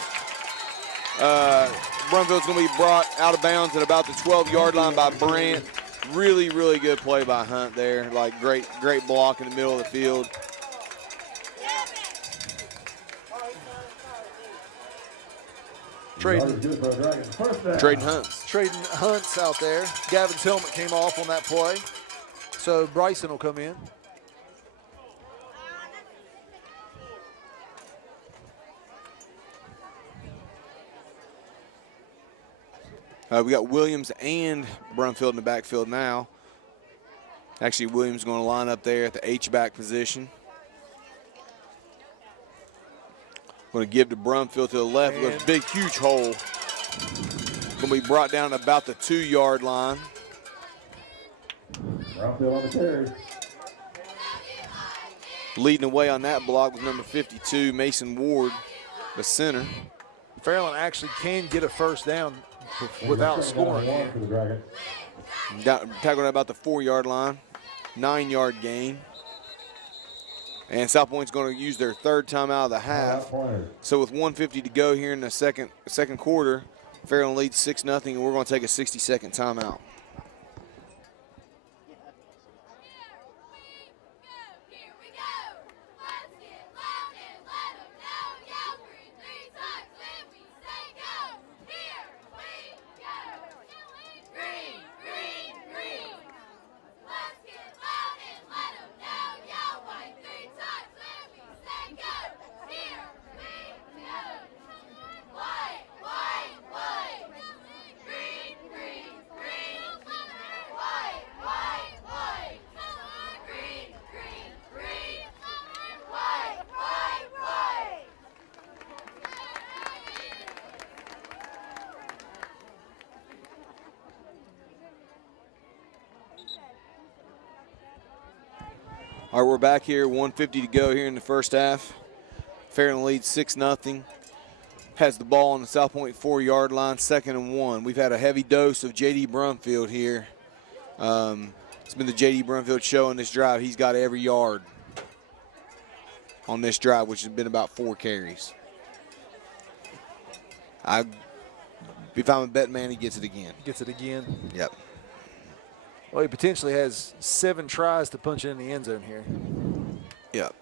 Brumfield's going to be brought out of bounds at about the 12-yard line by Brandt. Really, really good play by Hunt there. Like great block in the middle of the field. Trading Hunts out there. Gavin's helmet came off on that play. So Bryson will come in. We got Williams and Brumfield in the backfield now. Actually, Williams is going to line up there at the H-back position. Going to give to Brumfield to the left. There's a big, huge hole. Going to be brought down to about the 2-yard line. Brumfield on the carry. Leading away on that block was number 52, Mason Ward, the center. Fairland actually can get a first down without scoring. Tackled at about the 4-yard line, 9-yard gain. And South Point's going to use their 3rd timeout of the half. So with 1:50 to go here in the second quarter, Fairland leads 6-0, and we're going to take a 60-second timeout. All right, we're back here, 1:50 to go here in the first half. Fairland leads 6-0. Has the ball on the South Point 4-yard line, 2nd and 1. We've had a heavy dose of J.D. Brumfield here. It's been the J.D. Brumfield show on this drive. He's got every yard on this drive, which has been about 4 carries. If I'm a betting man, he gets it again. Gets it again. Yep. Well, he potentially has 7 tries to punch it in the end zone here. Yep.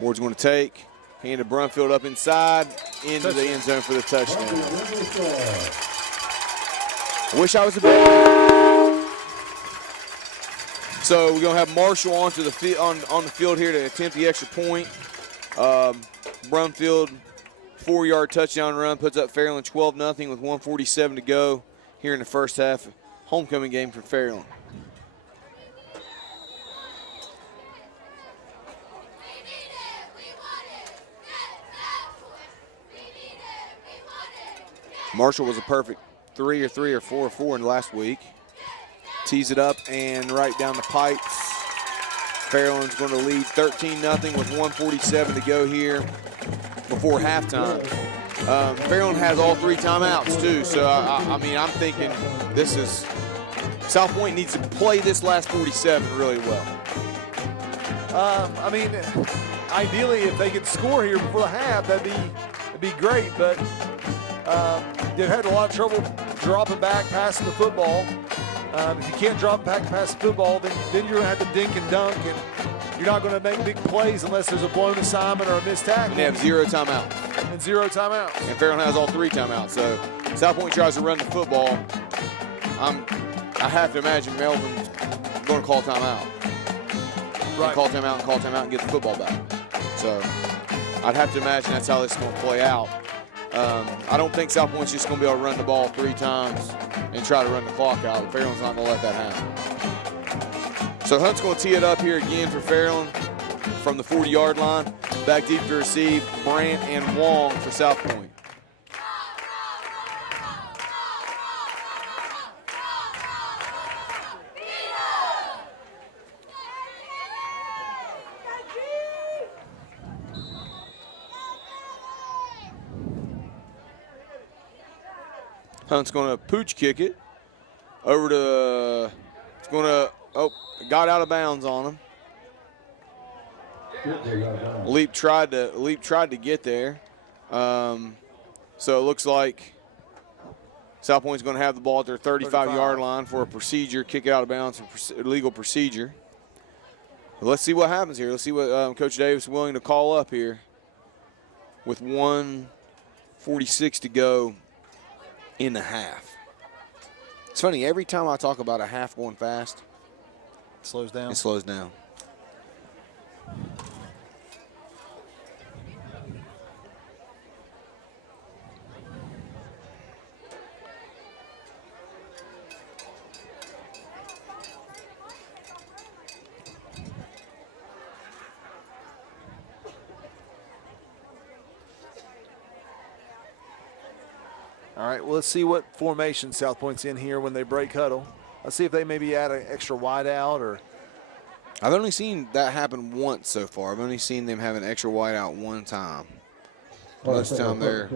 Ward's going to take. Hand to Brumfield up inside. into the end zone for the touchdown. I wish I was a better. So we're gonna have Marshall onto the on the field here to attempt the extra point. Brumfield 4-yard touchdown run puts up Fairland 12-0 with 1:47 to go here in the first half. Homecoming game for Fairland. Marshall was a perfect 3 or 4 or 4 in last week. Tees it up and right down the pipes. Fairland's going to lead 13-0 with 1:47 to go here before halftime. Fairland has all 3 timeouts too, so I mean, I'm thinking this is South Point needs to play this last 47 really well. I mean, ideally, if they could score here before the half, that'd be great. But they've had a lot of trouble dropping back, passing the football. If you can't drop back and pass the football, then you're going to have to dink and dunk, and you're not going to make big plays unless there's a blown assignment or a missed tackle. And they have 0 timeouts. And 0 timeouts. And Fairland has all 3 timeouts. So South Point tries to run the football. I have to imagine Melvin's going to call timeout. Right. And call timeout and get the football back. So I'd have to imagine that's how this is going to play out. I don't think South Point's just going to be able to run the ball 3 times and try to run the clock out. Fairland's not going to let that happen. So Hunt's going to tee it up here again for Fairland from the 40-yard line. Back deep to receive Brandt and Wong for South Point. Hunt's going to pooch kick it over to, it's going to, got out of bounds on him. Leap tried to get there. So it looks like South Point's going to have the ball at their 35-yard line for a procedure, kick it out of bounds, legal procedure. Let's see what happens here. Let's see what Coach Davis is willing to call up here with 1:46 to go in the half. It's funny, every time I talk about a half going fast, it slows down. It slows down. All right, well, let's see what formation South Point's in here when they break huddle. Let's see if they maybe add an extra wide out or. I've only seen that happen once so far. I've only seen them have an extra wide out one time. Most of the time they're.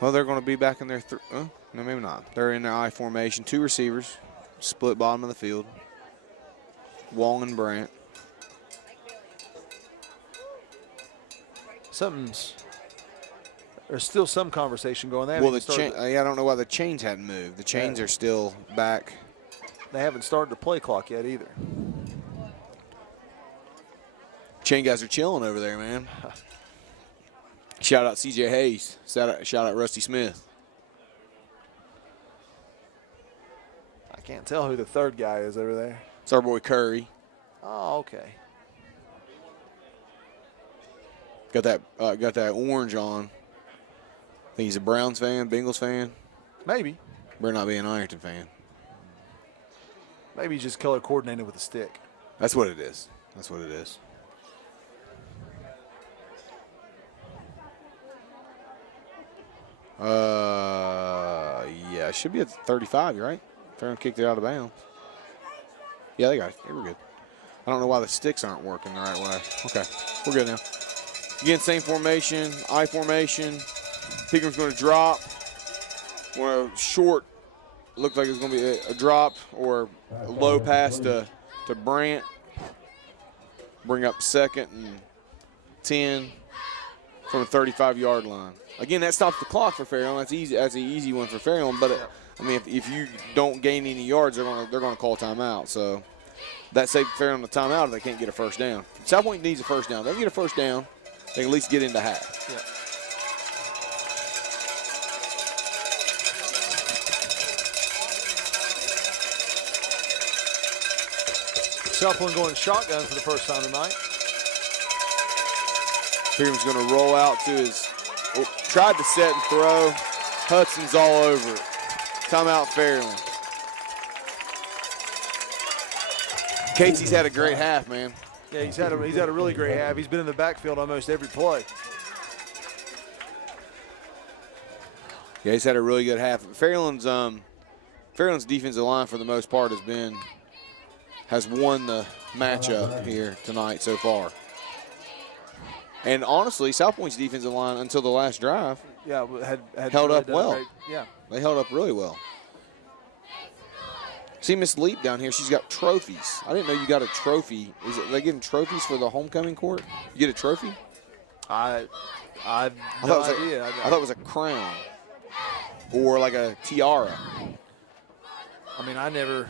Well, they're going to be back in their. No, maybe not. They're in their I formation. 2 receivers, split bottom of the field. Wong and Brandt. There's still some conversation going there. Well, I don't know why the chains hadn't moved. The chains are still back. They haven't started the play clock yet either. Chain guys are chilling over there, man. Shout out CJ Hayes. Shout out Rusty Smith. I can't tell who the third guy is over there. It's our boy Curry. Oh, okay. Got that orange on. I think he's a Browns fan, Bengals fan. Maybe. Better not be an Ironton fan. Maybe he's just color coordinated with a stick. That's what it is. That's what it is. Yeah, it should be at 35, right? Fairland kicked it out of bounds. Yeah, they got it. They were good. I don't know why the sticks aren't working the right way. Okay, we're good now. Again, same formation, I formation. Pickering's going to drop. Short, looked like it was going to be a drop or a low pass to Brandt. Bring up 2nd and 10 from the 35-yard line. Again, that stops the clock for Fairland. That's easy. That's an easy one for Fairland. But I mean, if you don't gain any yards, they're going to call timeout. So that saved Fairland the timeout if they can't get a first down. South Point needs a first down. If they get a first down, they can at least get into half. Yeah. South Point going shotgun for the first time tonight. Freeman's going to roll out to his, tried to set and throw. Hudson's all over it. Timeout Fairland. Casey's had a great half, man. Yeah, he's had a really great half. He's been in the backfield almost every play. Yeah, he's had a really good half. Fairland's defensive line for the most part has won the matchup here tonight so far. And honestly, South Point's defensive line until the last drive, had held really up well. great, yeah, they held up really well. See Miss Leap down here. She's got trophies. I didn't know you got a trophy. Is it they giving trophies for the homecoming court? You get a trophy? I have I no thought idea. I thought it was a crown or like a tiara. I mean, I never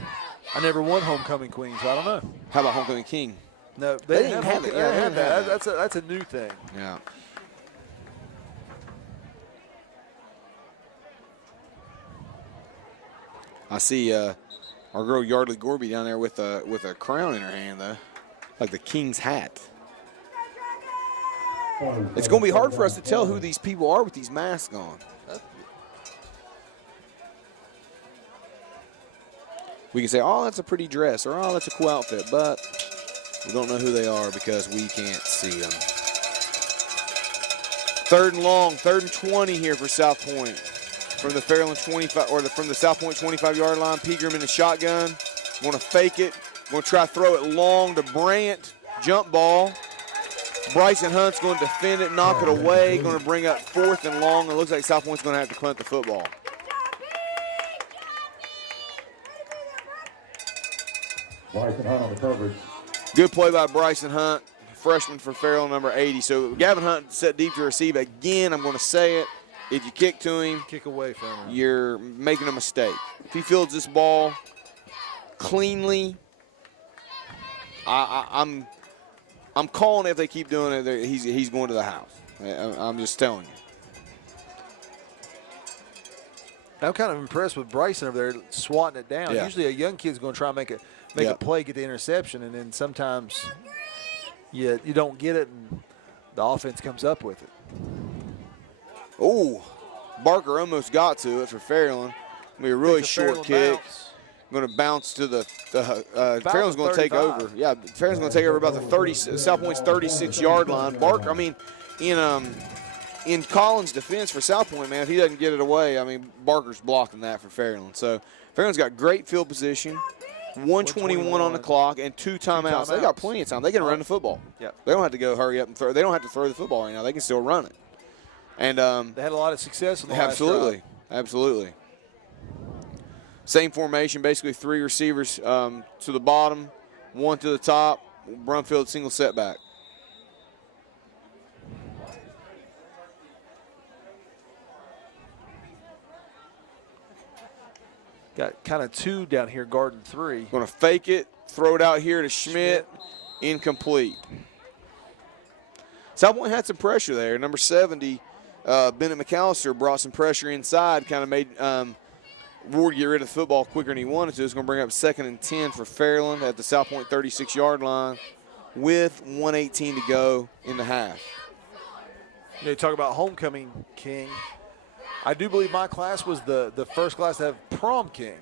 won homecoming queen, so I don't know. How about homecoming king? No, They didn't didn't have have it. They Yeah, didn't they have didn't have that. That's a new thing. Yeah. I see our girl Yardley Gorby down there with a crown in her hand, though, like the king's hat. It's going to be hard for us to tell who these people are with these masks on. We can say, oh, that's a pretty dress, or oh, that's a cool outfit, but we don't know who they are because we can't see them. 3rd and long, 3rd and 20 here for South Point. From the Fairland 25, or from the South Point 25-yard line, Pegram in the shotgun. Going to fake it. Going to try to throw it long to Brant. Jump ball. Bryson Hunt's going to defend it, knock it away. Going to bring up 4th and long. It looks like South Point's going to have to punt the football. Bryson Hunt on the coverage. Good play by Bryson Hunt, freshman for Fairland, number 80. So Gavin Hunt set deep to receive. Again, I'm going to say it. If you kick to him, kick away from him, you're making a mistake. If he fields this ball cleanly, I'm calling it. If they keep doing it, he's going to the house. I'm just telling you. I'm kind of impressed with Bryson over there swatting it down. Yeah. Usually a young kid's going to try and make a play, get the interception, and then sometimes you don't get it, and the offense comes up with it. Oh, Barker almost got to it for Fairland. Going to be a really short kick. Going to bounce to the Fairland's going to take over. Yeah, Fairland's going to take over about the South Point's 36-yard line. Barker, I mean, in Collins' defense for South Point, man, if he doesn't get it away, I mean, Barker's blocking that for Fairland. So Fairland's got great field position. 1:21 on the clock and 2 timeouts. They got plenty of time. They can run the football. Yep. They don't have to go hurry up and throw. They don't have to throw the football right now. They can still run it. And they had a lot of success in the last drive. Absolutely. Same formation, basically 3 receivers to the bottom, 1 to the top. Brumfield single setback. Got kind of 2 down here guarding 3. Going to fake it, throw it out here to Schmidt. Incomplete. South Point had some pressure there. Number 70, Bennett McAllister, brought some pressure inside, kind of made Ward get rid of the football quicker than he wanted to. It's going to bring up 2nd and 10 for Fairland at the South Point 36-yard line with 1:18 to go in the half. You talk about homecoming king. I do believe my class was the first class to have prom king.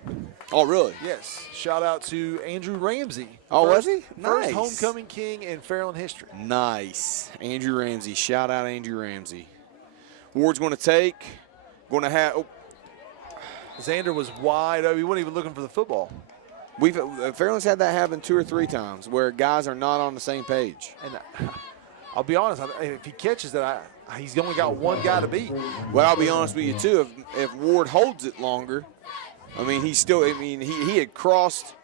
Oh, really? Yes. Shout out to Andrew Ramsey. Oh, was he? Nice. First homecoming king in Fairland history. Nice. Andrew Ramsey. Shout out Andrew Ramsey. Ward's going to take. Going to have. Oh. Xander was wide open. He wasn't even looking for the football. Fairland's had that happen 2 or 3 times where guys are not on the same page. And I'll be honest, if he catches that, he's only got 1 guy to beat. Well, I'll be honest with you, too. If Ward holds it longer, I mean, he had crossed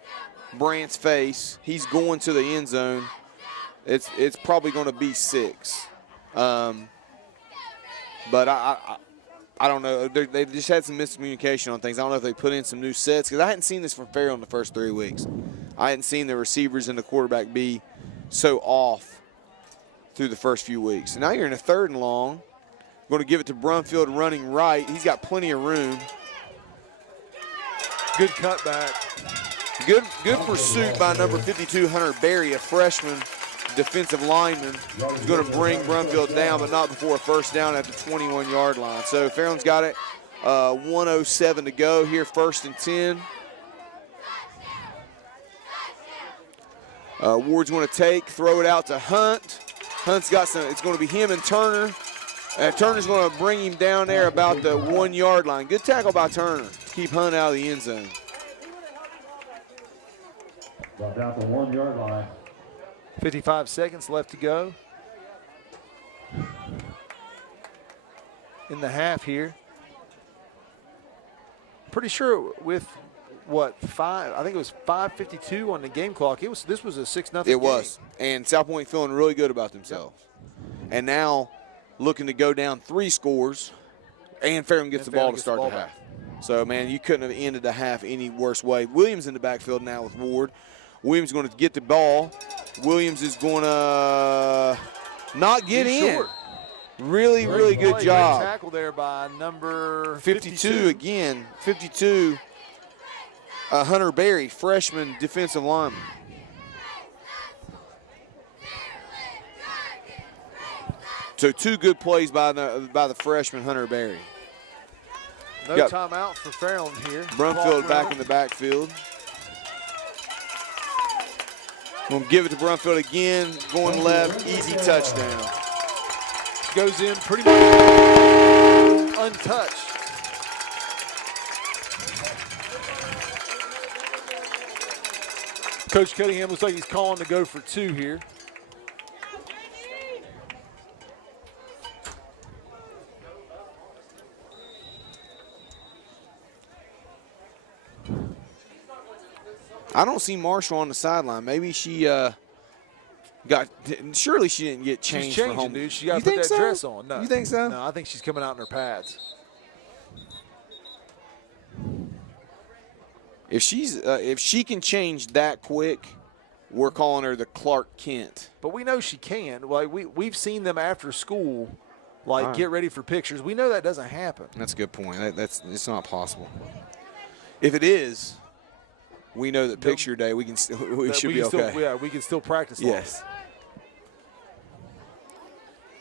Brant's face. He's going to the end zone. It's probably going to be 6. But I don't know. They've just had some miscommunication on things. I don't know if they put in some new sets, because I hadn't seen this from Fairland the first 3 weeks. I hadn't seen the receivers and the quarterback be so off through the first few weeks. And now you're in a 3rd and long. Going to give it to Brumfield running right. He's got plenty of room. Good cutback. Good pursuit by number 52, Hunter Berry, a freshman defensive lineman. He's going to bring Brumfield down, but not before a first down at the 21-yard line. So Fairland's got it. 1:07 to go here, 1st and 10. Ward's going to throw it out to Hunt. Hunt's got some, it's going to be him and Turner. And Turner's going to bring him down there about the 1-yard line. Good tackle by Turner. Keep Hunt out of the end zone. Brought down the 1-yard line. 55 seconds left to go in the half here. Pretty sure with what, I think it was 5:52 on the game clock. This was a 6-0 game. It was. And South Point feeling really good about themselves. Yep. And now looking to go down 3 scores, and Fairland gets the ball to start the half. So, man, you couldn't have ended the half any worse way. Williams in the backfield now with Ward. Williams going to get the ball. Williams is going to not get in. Short. Really good job. Great tackle there by number 52 again. 52, Hunter Berry, freshman defensive lineman. So 2 good plays by the freshman Hunter Berry. No timeout for Fairland here. Brumfield back in the backfield. We'll give it to Brumfield again, going left, easy touchdown. Goes in pretty much untouched. Coach Cunningham looks like he's calling to go for 2 here. I don't see Marshall on the sideline. Maybe she surely she didn't get changed. She's changing, for home. dude. She got to put that dress on. No. You think so? No, I think she's coming out in her pads. If she can change that quick, we're calling her the Clark Kent. But we know she can. Like we've seen them after school, like get ready for pictures. We know that doesn't happen. That's a good point. It's not possible. If it is, we know that picture day we should be okay. We can still practice. Yes.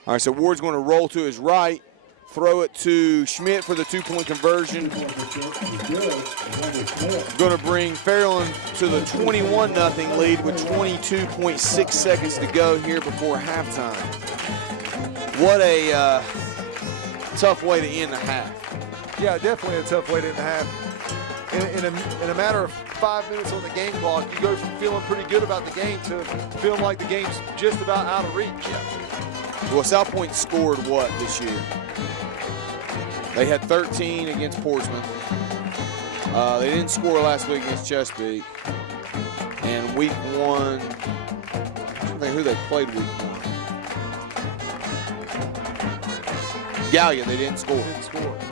All right, so Ward's going to roll to his right, throw it to Schmidt for the 2-point conversion. Going to bring Fairland to the 21-0 lead with 22.6 seconds to go here before halftime. What a tough way to end the half. Yeah, definitely a tough way to end the half. In a matter of 5 minutes on the game clock, you go from feeling pretty good about the game to feeling like the game's just about out of reach. Well, South Point scored what this year? They had 13 against Portsmouth. They didn't score last week against Chesapeake. And week 1, I don't think who they played week 1. Gallia, they didn't score.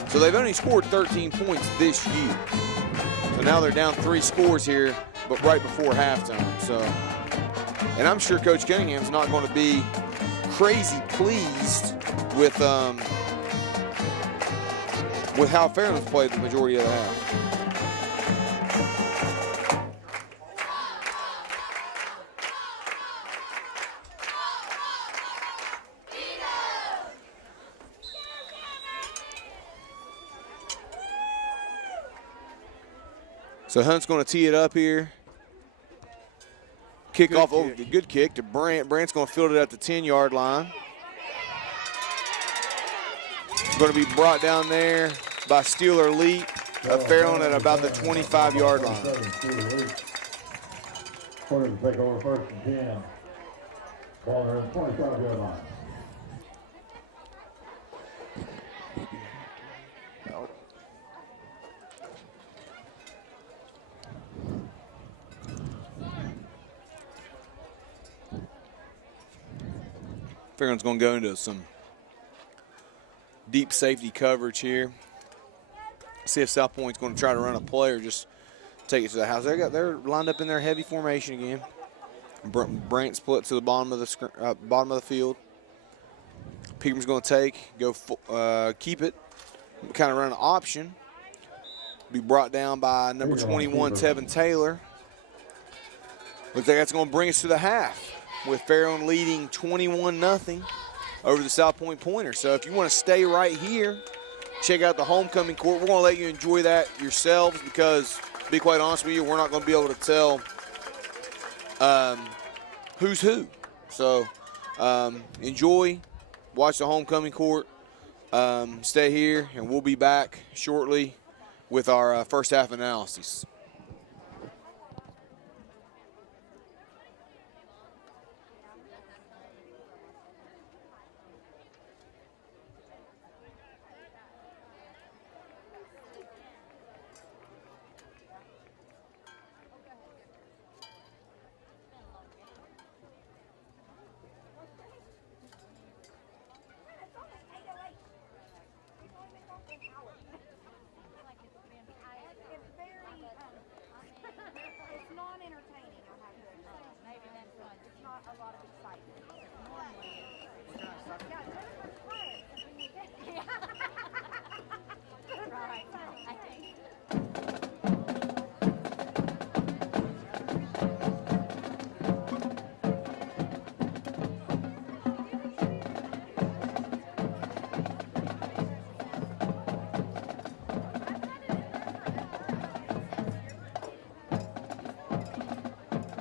So they've only scored 13 points this year. So now they're down 3 scores here, but right before halftime. So, and I'm sure Coach Cunningham's not going to be crazy pleased with how Fairland's played the majority of the half. So Hunt's going to tee it up here. Kickoff over, good kick to Brant. Brant's going to field it at the 10-yard line. Going to be brought down there by Steeler Elite of Fairland at about the 25-yard line. Quarter to take over 1st and 10. Ball at the 25-yard line. Fairland's going to go into some deep safety coverage here. See if South Point's going to try to run a play or just take it to the house. They're lined up in their heavy formation again. Brant split to the bottom of the field. Peterman's going to take, keep it, kind of run an option. Be brought down by number 21, Tevin Taylor. Looks like that's going to bring us to the half with Fairland leading 21-0 over the South Point Pointers. So if you want to stay right here, check out the homecoming court. We're going to let you enjoy that yourselves because, to be quite honest with you, we're not going to be able to tell who's who. So enjoy, watch the homecoming court, stay here, and we'll be back shortly with our first half analysis.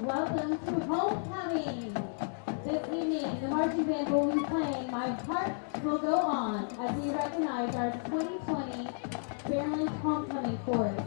Welcome to homecoming. This evening, the marching band will be playing "My Heart Will Go On" as we recognize our 2020 Fairland homecoming chorus.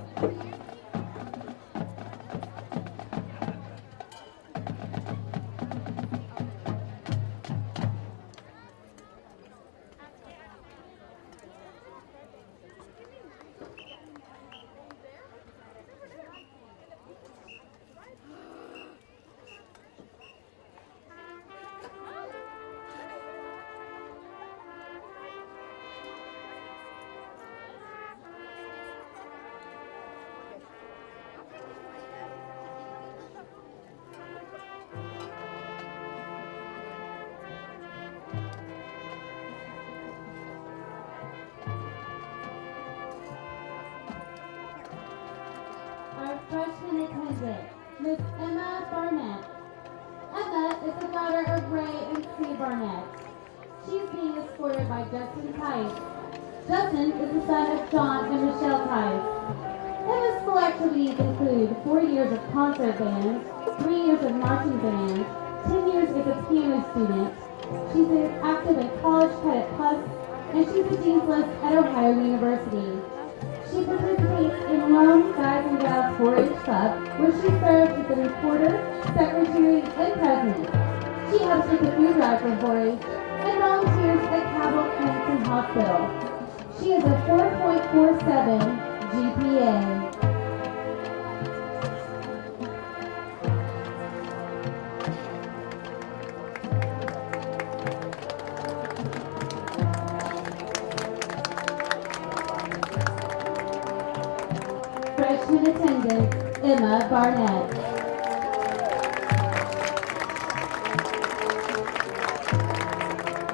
Our freshman attendant, Miss Emma Barnett. Emma is the daughter of Ray and Steve Barnett. She's being escorted by Justin Tice. Justin is the son of John and Michelle Tice. Emma's school activities include 4 years of concert band, 3 years of marching band, 10 years as a piano student. She's active in College Cadet Plus, and she's a Dean's List at Ohio University. She participates in Lone Guys and Gals 4-H Club, where she serves as a reporter, secretary, and president. She helps with the food drive for 4-H and volunteers at Cabell Clemson Hospital. She has a 4.47 GPA. Freshman attendant, Emma Barnett.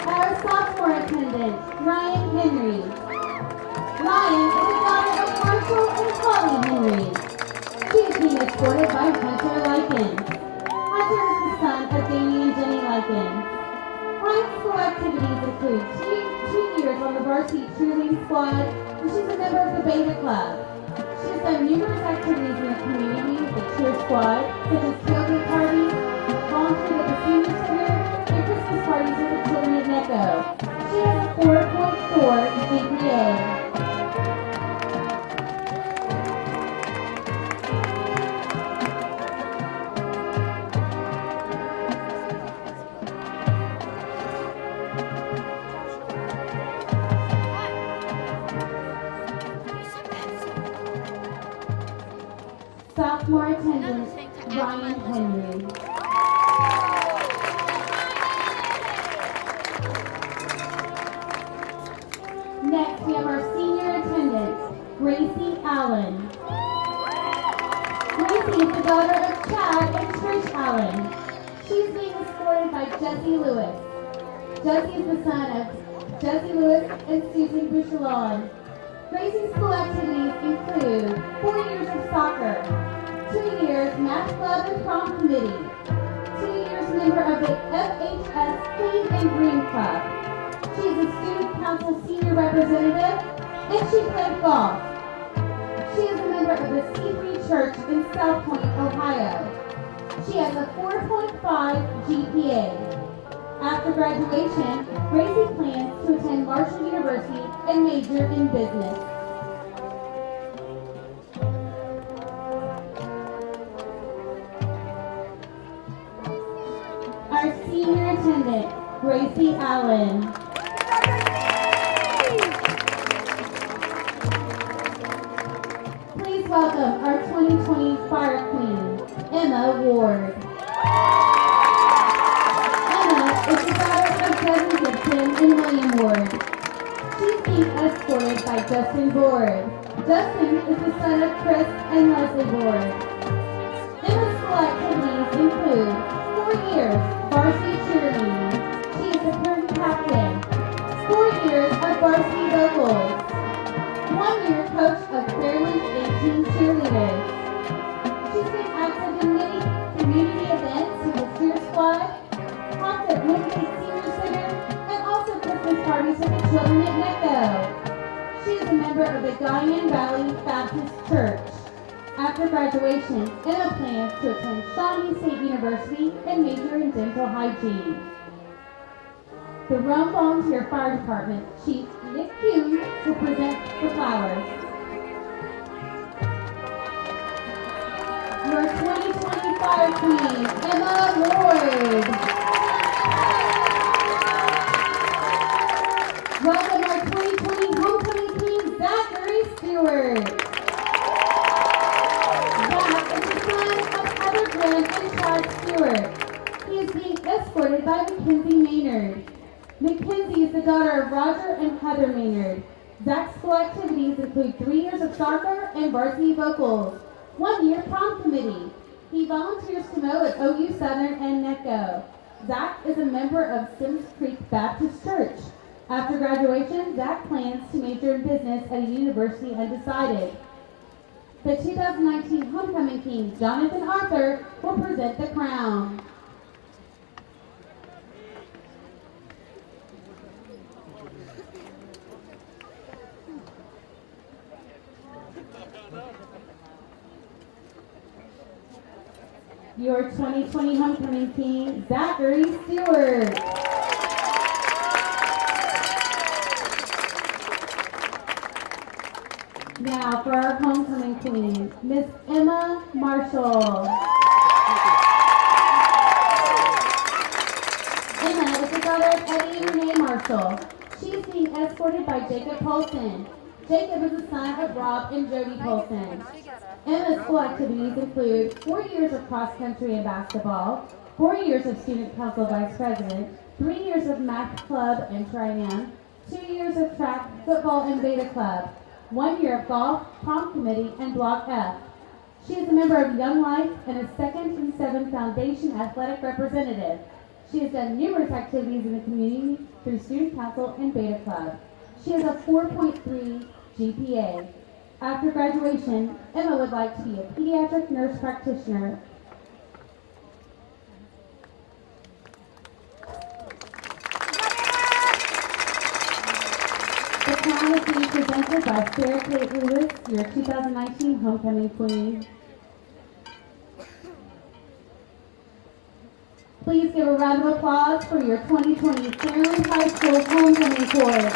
Our sophomore attendant, Ryan Henry. Ryan is the daughter of Marshall and Holly Henry. She is being escorted by Hunter Likens. Hunter is the son of Danny and Jenny Likens. Ryan's school activities include 2 years on the varsity cheerleading squad, and she's a member of the Beta Club. She has done numerous activities in the community with the cheer squad, such as tailgate parties, volunteered at the senior center, and Christmas parties with the children at NECO. She has a 4.4 GPA. Sophomore attendant, Ryan Henry. Next, we have our senior attendant, Gracie Allen. Gracie is the daughter of Chad and Trish Allen. She's being escorted by Jesse Lewis. Jesse is the son of Jesse Lewis and Susan Bouchelon. Gracie's school activities include 4 years of soccer, 2 years math club and prom committee, 2 years member of the FHS Clean and Green Club. She is a student council senior representative, and she played golf. She is a member of the C3 Church in South Point, Ohio. She has a 4.5 GPA. After graduation, Gracie plans to attend Marshall University and major in business. Our senior attendant, Gracie Allen. Please welcome our 2020 Fire Queen, Emma Ward. Emma is the daughter of Kevin Gibson and William Ward. She's being escorted by Justin Ward. Justin is the son of Chris and Leslie Ward. Emma's school activities include 4 years varsity cheerleading. She is the current captain. 4 years of varsity vocals. 1 year coach of Fairland 18 cheerleaders. She's been active in many community events with the cheer squad, talked at Wednesday Senior Center, and also Christmas parties with the children at NECO. She is a member of the Guyan Valley Baptist Church. After graduation, Emma plans to attend Shawnee State University and major in dental hygiene. The Rome Volunteer Fire Department Chief Nick Kuhn will present the flowers. Your 2020 Fire Queen, Emma Ward. Welcome our 2020 Homecoming Queen, Zachary Stewart. Zach is the son of Heather Glenn and Chad Stewart. He is being escorted by Mackenzie Maynard. Mackenzie is the daughter of Roger and Heather Maynard. Zach's school activities include 3 years of soccer and varsity vocals, 1 year prom committee. He volunteers to mow at OU Southern and NECO. Zach is a member of Sims Creek Baptist Church. After graduation, Zach plans to major in business at a university undecided. The 2019 Homecoming King, Jonathan Arthur, will present the crown. Your 2020 Homecoming King, Zachary Stewart. Now for our Homecoming Queen, Miss Emma Marshall. Emma is the daughter of Eddie and Renee Marshall. She is being escorted by Jacob Polson. Jacob is the son of Rob and Jody Polson. Emma's school activities include 4 years of cross country and basketball, 4 years of student council vice president, 3 years of math club and tri-am, 2 years of track, football, and beta club, 1 year of golf, prom committee, and Block F. She is a member of Young Life and a 2nd and 7th Foundation athletic representative. She has done numerous activities in the community through student council and beta club. She has a 4.3 GPA. After graduation, Emma would like to be a pediatric nurse practitioner. The crown is being presented by Sarah Kate Lewis, your 2019 Homecoming Queen. Please give a round of applause for your 2020 Fairland High School Homecoming Chorus.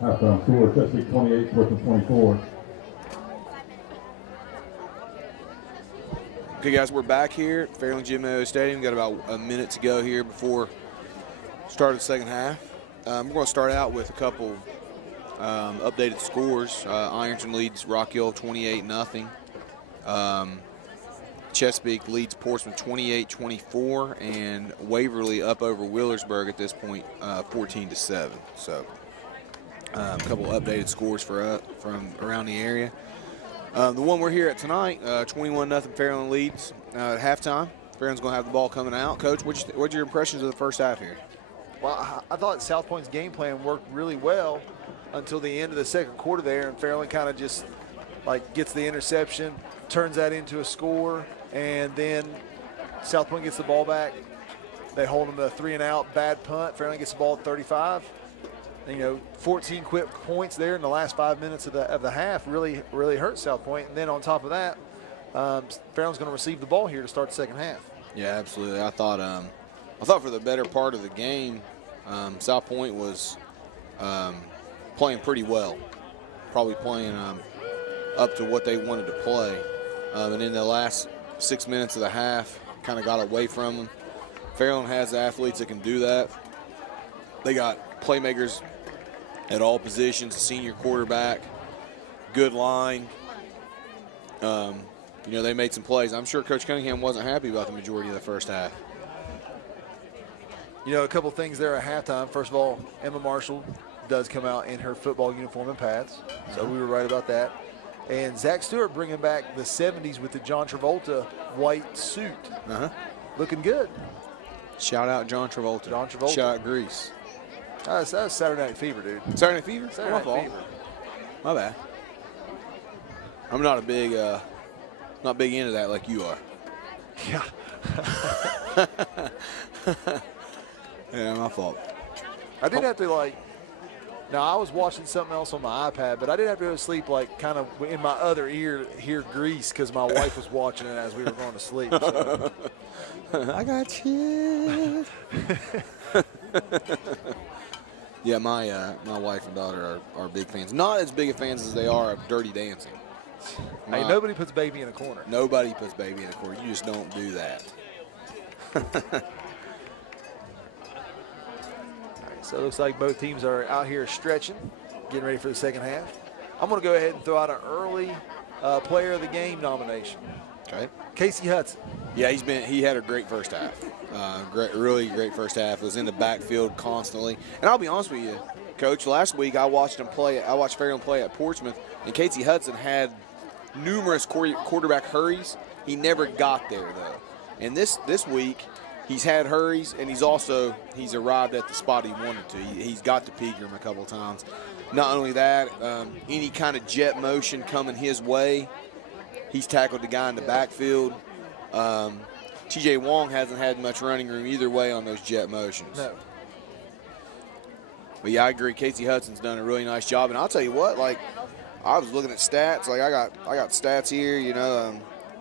Halftime score, Chesapeake 28, Portsmouth 24. Okay, guys, we're back here at Fairland GMO Stadium. We've got about a minute to go here before start of the second half. We're going to start out with a couple updated scores. Ironton leads Rock Hill 28-0. Chesapeake leads Portsmouth 28-24, and Waverly up over Wheelersburg at this point 14-7. So a couple updated scores from around the area. The one we're here at tonight, 21-0 Fairland leads at halftime. Fairland's going to have the ball coming out. Coach, what's your impressions of the first half here? Well, I thought South Point's game plan worked really well until the end of the second quarter there, and Fairland kind of just like gets the interception, turns that into a score, and then South Point gets the ball back. They hold them to a 3-and-out, bad punt. Fairland gets the ball at 35. And, 14 quick points there in the last 5 minutes of the half really hurt South Point. And then on top of that, Fairland's going to receive the ball here to start the second half. Yeah, absolutely. I thought for the better part of the game, South Point was playing pretty well, probably playing up to what they wanted to play. And in the last 6 minutes of the half, kind of got away from them. Fairland has athletes that can do that. They got playmakers at all positions, a senior quarterback, good line. They made some plays. I'm sure Coach Cunningham wasn't happy about the majority of the first half. A couple things there at halftime. First of all, Emma Marshall does come out in her football uniform and pads, so we were right about that. And Zach Stewart bringing back the 70s with the John Travolta white suit. Looking good. Shout out John Travolta. John Travolta. Shout out Grease. That was Saturday Night Fever, dude. Saturday Night Fever? Saturday Night Fever. My bad. I'm not a big, not big into that like you are. Yeah. Yeah, my fault. I did have to now I was watching something else on my iPad, but I did have to go to sleep kind of in my other ear hear Grease because my wife was watching it as we were going to sleep. So. I got you. Yeah, my wife and daughter are big fans. Not as big of fans as they are of Dirty Dancing. Hey, nobody puts baby in a corner. Nobody puts baby in a corner. You just don't do that. So it looks like both teams are out here stretching, getting ready for the second half. I'm going to go ahead and throw out an early player of the game nomination. Okay. Casey Hudson. Yeah, he had a great first half. Really great first half. Was in the backfield constantly. And I'll be honest with you, Coach, last week I watched Fairland play at Portsmouth, and Casey Hudson had numerous quarterback hurries. He never got there, though. And this week, he's had hurries, and he's arrived at the spot he wanted to. He's got to Pegram a couple of times. Not only that, any kind of jet motion coming his way, he's tackled the guy in the backfield. TJ Wong hasn't had much running room either way on those jet motions. No. But yeah, I agree. Casey Hudson's done a really nice job, and I'll tell you what, I was looking at stats. I got stats here.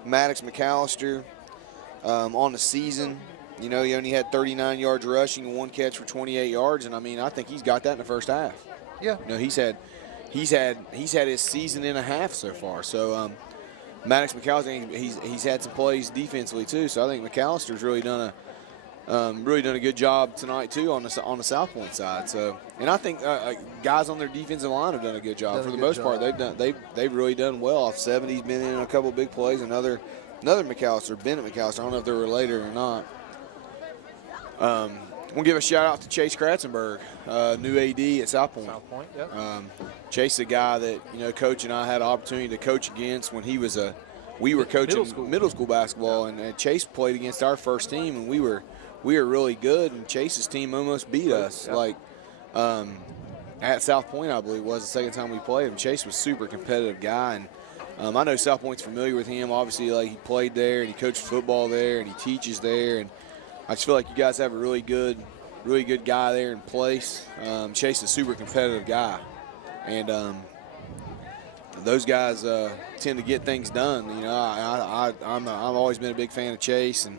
Maddox McAllister on the season. He only had 39 yards rushing and one catch for 28 yards, and I think he's got that in the first half. Yeah. He's had his season and a half so far. So Maddox McAllister, he's had some plays defensively too. So I think McAllister's really done a good job tonight too on the South Point side. So, and I think guys on their defensive line have done a good job for the most part. They've really done well off 70. He's been in a couple of big plays. Another McAllister, Bennett McAllister. I don't know if they're related or not. We'll give a shout out to Chase Kratzenberg, new AD at South Point. South Point, yep. Chase, a guy that Coach and I had an opportunity to coach against when we were coaching middle school basketball, and Chase played against our first team, and we were really good, and Chase's team almost beat us. Yep. At South Point, I believe was the second time we played him. Chase was a super competitive guy, and I know South Point's familiar with him. Obviously, he played there and he coached football there and he teaches there, and I just feel like you guys have a really good guy there in place. Chase is a super competitive guy, and those guys tend to get things done. I've always been a big fan of Chase, and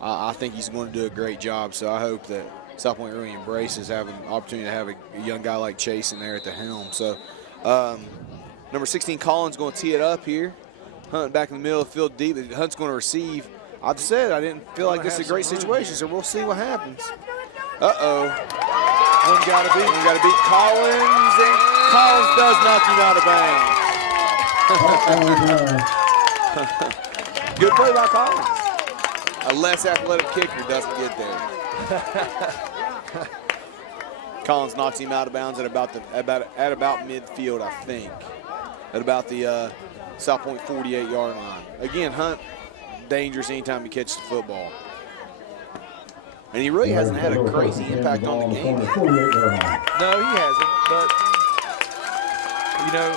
I think he's going to do a great job. So I hope that South Point really embraces having the opportunity to have a young guy like Chase in there at the helm. So number 16, Collins, going to tee it up here. Hunt back in the middle of the field deep. Hunt's going to receive. I've said I didn't feel like this is a great situation, so we'll see what happens. Uh-oh. One got to beat. One got to beat Collins, and Collins does knock him out of bounds. Good play by Collins. A less athletic kicker doesn't get there. Collins knocks him out of bounds at about midfield, I think. At about the South Point 48-yard line. Again, Hunt, dangerous anytime he catches the football. And he really hasn't had a crazy impact on the game. No, he hasn't. But, you know,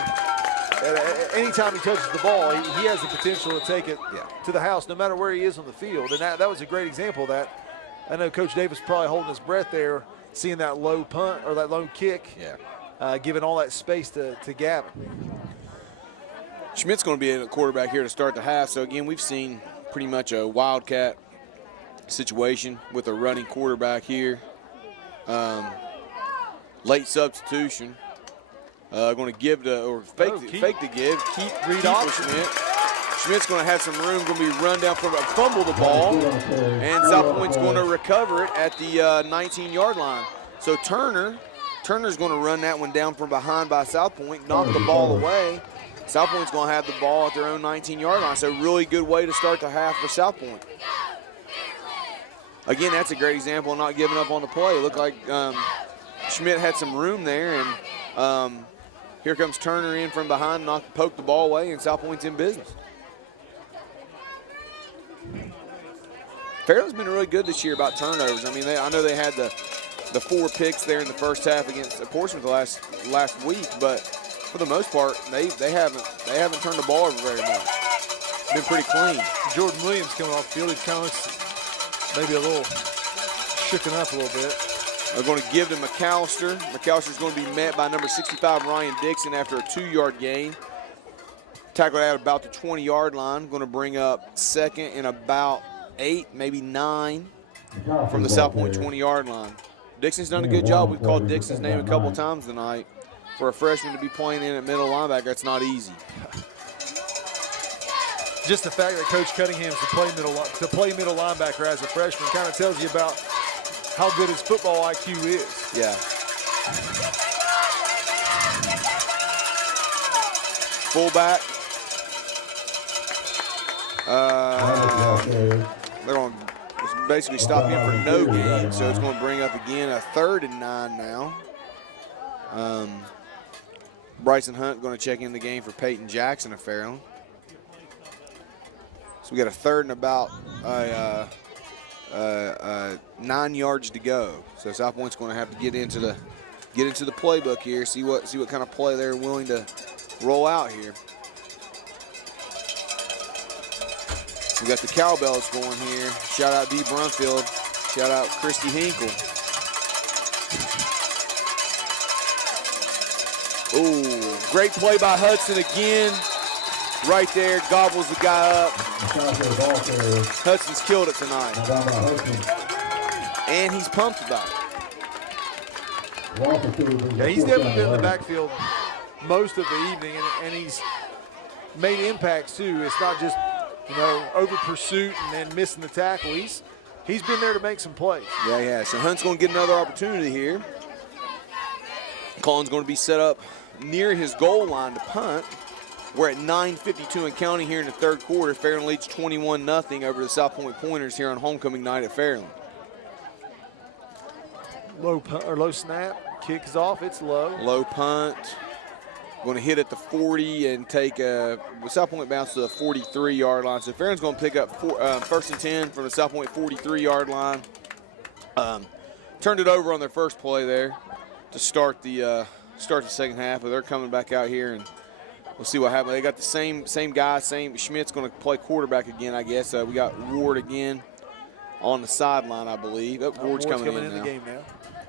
anytime he touches the ball, he has the potential to take it to the house no matter where he is on the field. And that was a great example of that. I know Coach Davis probably holding his breath there, seeing that low punt or that low kick, giving all that space to Gavin. Schmidt's going to be a quarterback here to start the half. So, again, we've seen pretty much a wildcat situation with a running quarterback here. Late substitution. Going to give fake the give. Keep for Schmidt. Schmidt's going to have some room, going to be run down from fumble the ball, and South Point's going to recover it at the 19-yard line. So Turner's going to run that one down from behind by South Point, knock the ball away. South Point's going to have the ball at their own 19-yard line. So really good way to start the half for South Point. Again, that's a great example of not giving up on the play. It looked like Schmidt had some room there, and here comes Turner in from behind, poke the ball away, and South Point's in business. Fairland's been really good this year about turnovers. I mean, I know they had the 4 picks there in the first half against Portsmouth last week, but for the most part, they haven't turned the ball over very much. Been pretty clean. Jordan Williams coming off the field, he kind of looks maybe a little shooken up a little bit. They're going to give to McAllister. McAllister's going to be met by number 65, Ryan Dixon, after a 2-yard gain. Tackled out about the 20-yard line. Going to bring up second and about 8, maybe 9 from the South Point 20-yard line. Dixon's done a good job. We've called Dixon's name a couple times tonight. For a freshman to be playing in at middle linebacker, that's not easy. Just the fact that Coach Cunningham's to play middle linebacker as a freshman kind of tells you about how good his football IQ is. Yeah. Fullback. They're going to basically stop him for no gain, so it's going to bring up again a 3rd and 9 now. Bryson Hunt going to check in the game for Peyton Jackson of Fairland. So we got a 3rd and about 9 yards to go. So South Point's going to have to get into the playbook here, see what kind of play they're willing to roll out here. We got the cowbells going here. Shout out Dee Brunfield. Shout out Christy Hinkle. Oh, great play by Hudson again. Right there, gobbles the guy up. Hudson's killed it tonight. And he's pumped about it. Yeah, he's definitely been in the backfield most of the evening, and he's made impacts too. It's not just, over pursuit and then missing the tackle. He's been there to make some plays. Yeah. So Hunt's going to get another opportunity here. Collins going to be set up near his goal line to punt. We're at 9:52 and counting here in the 3rd quarter. Fairland leads 21-0 over the South Point Pointers here on homecoming night at Fairland. Low punt or low snap, kicks off. It's low. Low punt. Going to hit at the 40 and take South Point bounce to the 43-yard line. So Fairland's going to pick up 1st and 10 from the South Point 43-yard line. Turned it over on their first play there to start the second half, but they're coming back out here and we'll see what happens. They got the same guy. Schmidt's going to play quarterback again, I guess. We got Ward again on the sideline, I believe. Ward's coming in the game now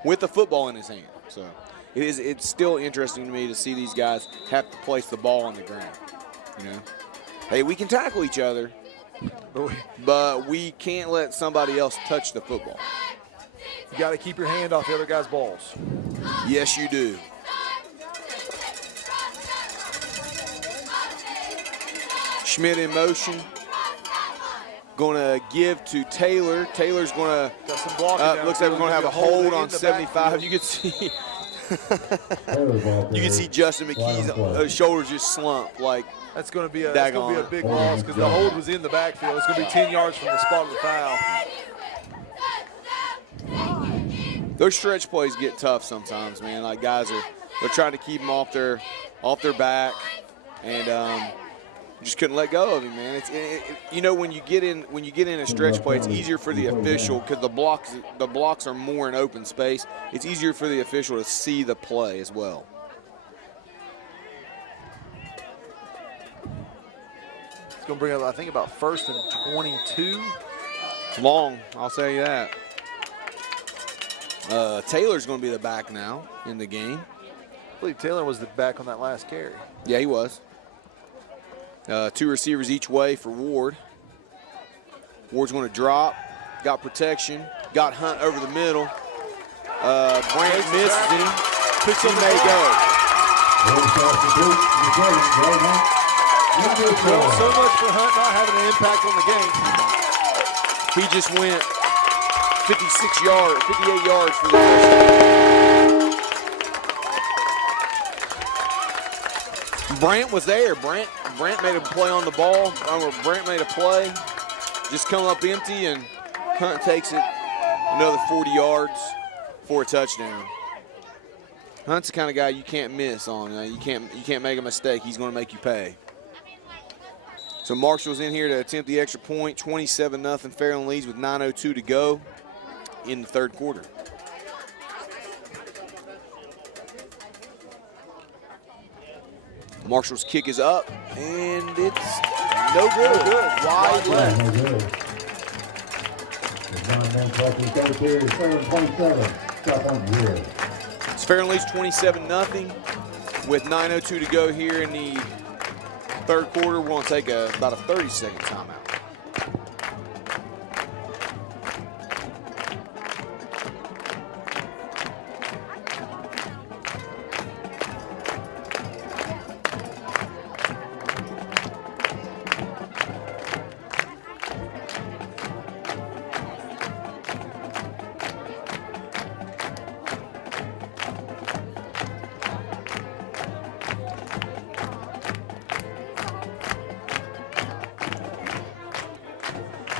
with the football in his hand. So it's still interesting to me to see these guys have to place the ball on the ground. Hey, we can tackle each other, but we can't let somebody else touch the football. You got to keep your hand off the other guy's balls. Yes, you do. Schmidt in motion. Going to give to Taylor. Taylor's going to, looks like we're going to have a hold on 75. You can see, you can see Justin McKee's shoulders just slump. Like, that's going to be a big loss because the hold was in the backfield. It's going to be 10 yards from the spot of the foul. Those stretch plays get tough sometimes, man. Like, they're trying to keep them off their back, and just couldn't let go of him, man. You know, when you get in a stretch play, it's easier for the official because the blocks are more in open space. It's easier for the official to see the play as well. It's going to bring up, I think, about 1st and 22. Long, I'll tell you that. Taylor's going to be the back now in the game. I believe Taylor was the back on that last carry. Yeah, he was. 2 receivers each way for Ward. Ward's going to drop. Got protection. Got Hunt over the middle. Brant misses him. He may go. Well, so much for Hunt not having an impact on the game. He just went 58 yards for the touchdown. Brant was there. Brant made a play on the ball. Brant made a play. Just come up empty, and Hunt takes it another 40 yards for a touchdown. Hunt's the kind of guy you can't miss on. You can't make a mistake. He's going to make you pay. So Marshall's in here to attempt the extra point. 27-0. Fairland leads with 9:02 to go in the third quarter. Marshall's kick is up, and it's no good. Wide left. It's Fairland leads 27-0 with 9:02 to go here in the third quarter. We're going to take about a 30-second timeout.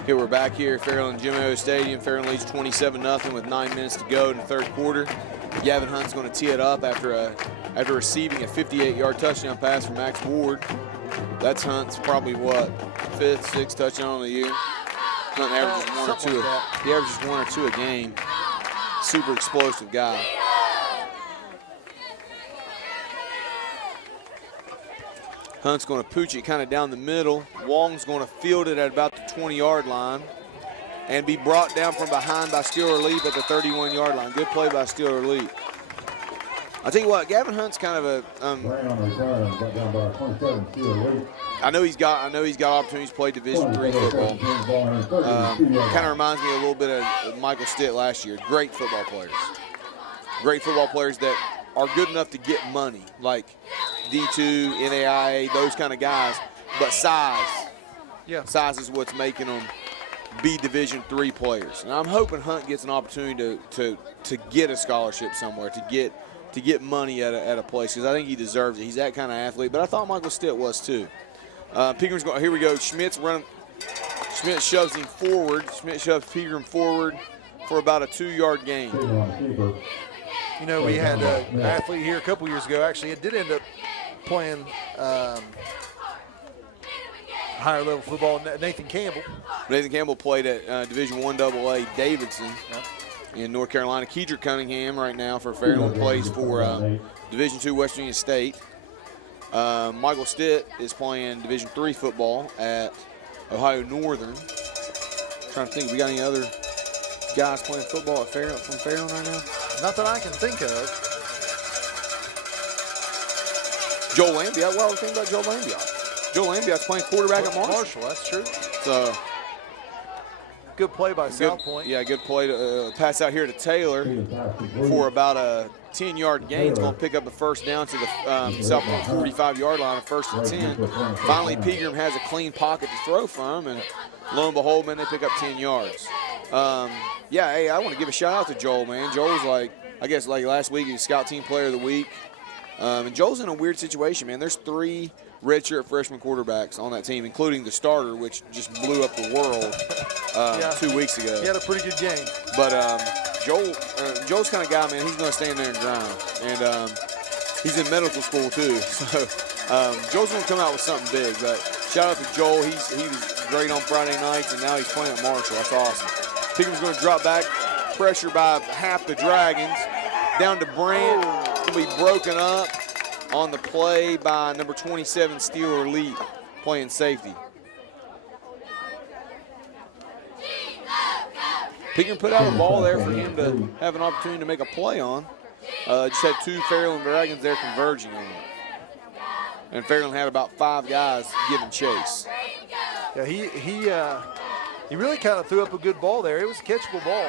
Okay, we're back here at Fairland Jim O Stadium. Fairland leads 27-0 with 9 minutes to go in the third quarter. Gavin Hunt's going to tee it up after receiving a 58-yard touchdown pass from Max Ward. That's Hunt's probably what, 5th, 6th touchdown of the year. Hunt averages one or two. He averages 1 or 2 a game. Super explosive guy. Hunt's going to pooch it kind of down the middle. Wong's going to field it at about the 20-yard line and be brought down from behind by Steeler Leap at the 31-yard line. Good play by Steeler Leap. I'll tell you what, Gavin Hunt's kind of a I know he's got opportunities to play Division III football. Kind of reminds me a little bit of Michael Stitt last year. Great football players. Great football players that are good enough to get money, like D2, NAIA, those kind of guys, but size. Yeah. Size is what's making them be Division III players. And I'm hoping Hunt gets an opportunity to get a scholarship somewhere, to get money at a place, because I think he deserves it. He's that kind of athlete, but I thought Michael Stitt was too. Pigram's going. Here we go. Schmidt's running. Schmidt shoves him forward. Schmidt shoves Pigram forward for about a 2-yard gain. You know, we had an athlete here a couple years ago. Actually, it did end up playing higher level football. Nathan Campbell. Nathan Campbell played at Division I AA Davidson in North Carolina. Kedrick Cunningham right now for Fairland plays for Division II West Virginia State. Michael Stitt is playing Division III football at Ohio Northern. Trying to think, we got any other guys playing football at Fairland from Fairland right now? Not that I can think of. Joel Lambiot. Well, think about Joel Lambiot. Joel Lambiot's playing quarterback at Marshall. That's true. So, Good play by South Point. Yeah, good play to pass out here to Taylor for about a 10-yard gain. It's going to pick up the first down to the South Point 45-yard line, first and 10. Finally, Pegram has a clean pocket to throw from, and lo and behold, man, they pick up 10 yards. Yeah, hey, I want to give a shout-out to Joel, man. Joel's I guess last week, he was Scout Team Player of the Week. And Joel's in a weird situation, man. There's 3 redshirt freshman quarterbacks on that team, including the starter, which just blew up the world 2 weeks ago. He had a pretty good game. But Joel's kind of guy, man, he's going to stand there and grind. And he's in medical school, too. So Joel's going to come out with something big. But shout out to Joel. He was great on Friday nights, and now he's playing at Marshall. That's awesome. Pickering's going to drop back, pressure by half the Dragons. Down to Brant. Going to be broken up on the play by number 27, Steeler Elite, playing safety. Pickering put out a ball there for him to have an opportunity to make a play on. Just had 2 Fairland Dragons there converging on it. And Fairland had about 5 guys giving chase. Yeah, he really kind of threw up a good ball there. It was a catchable ball.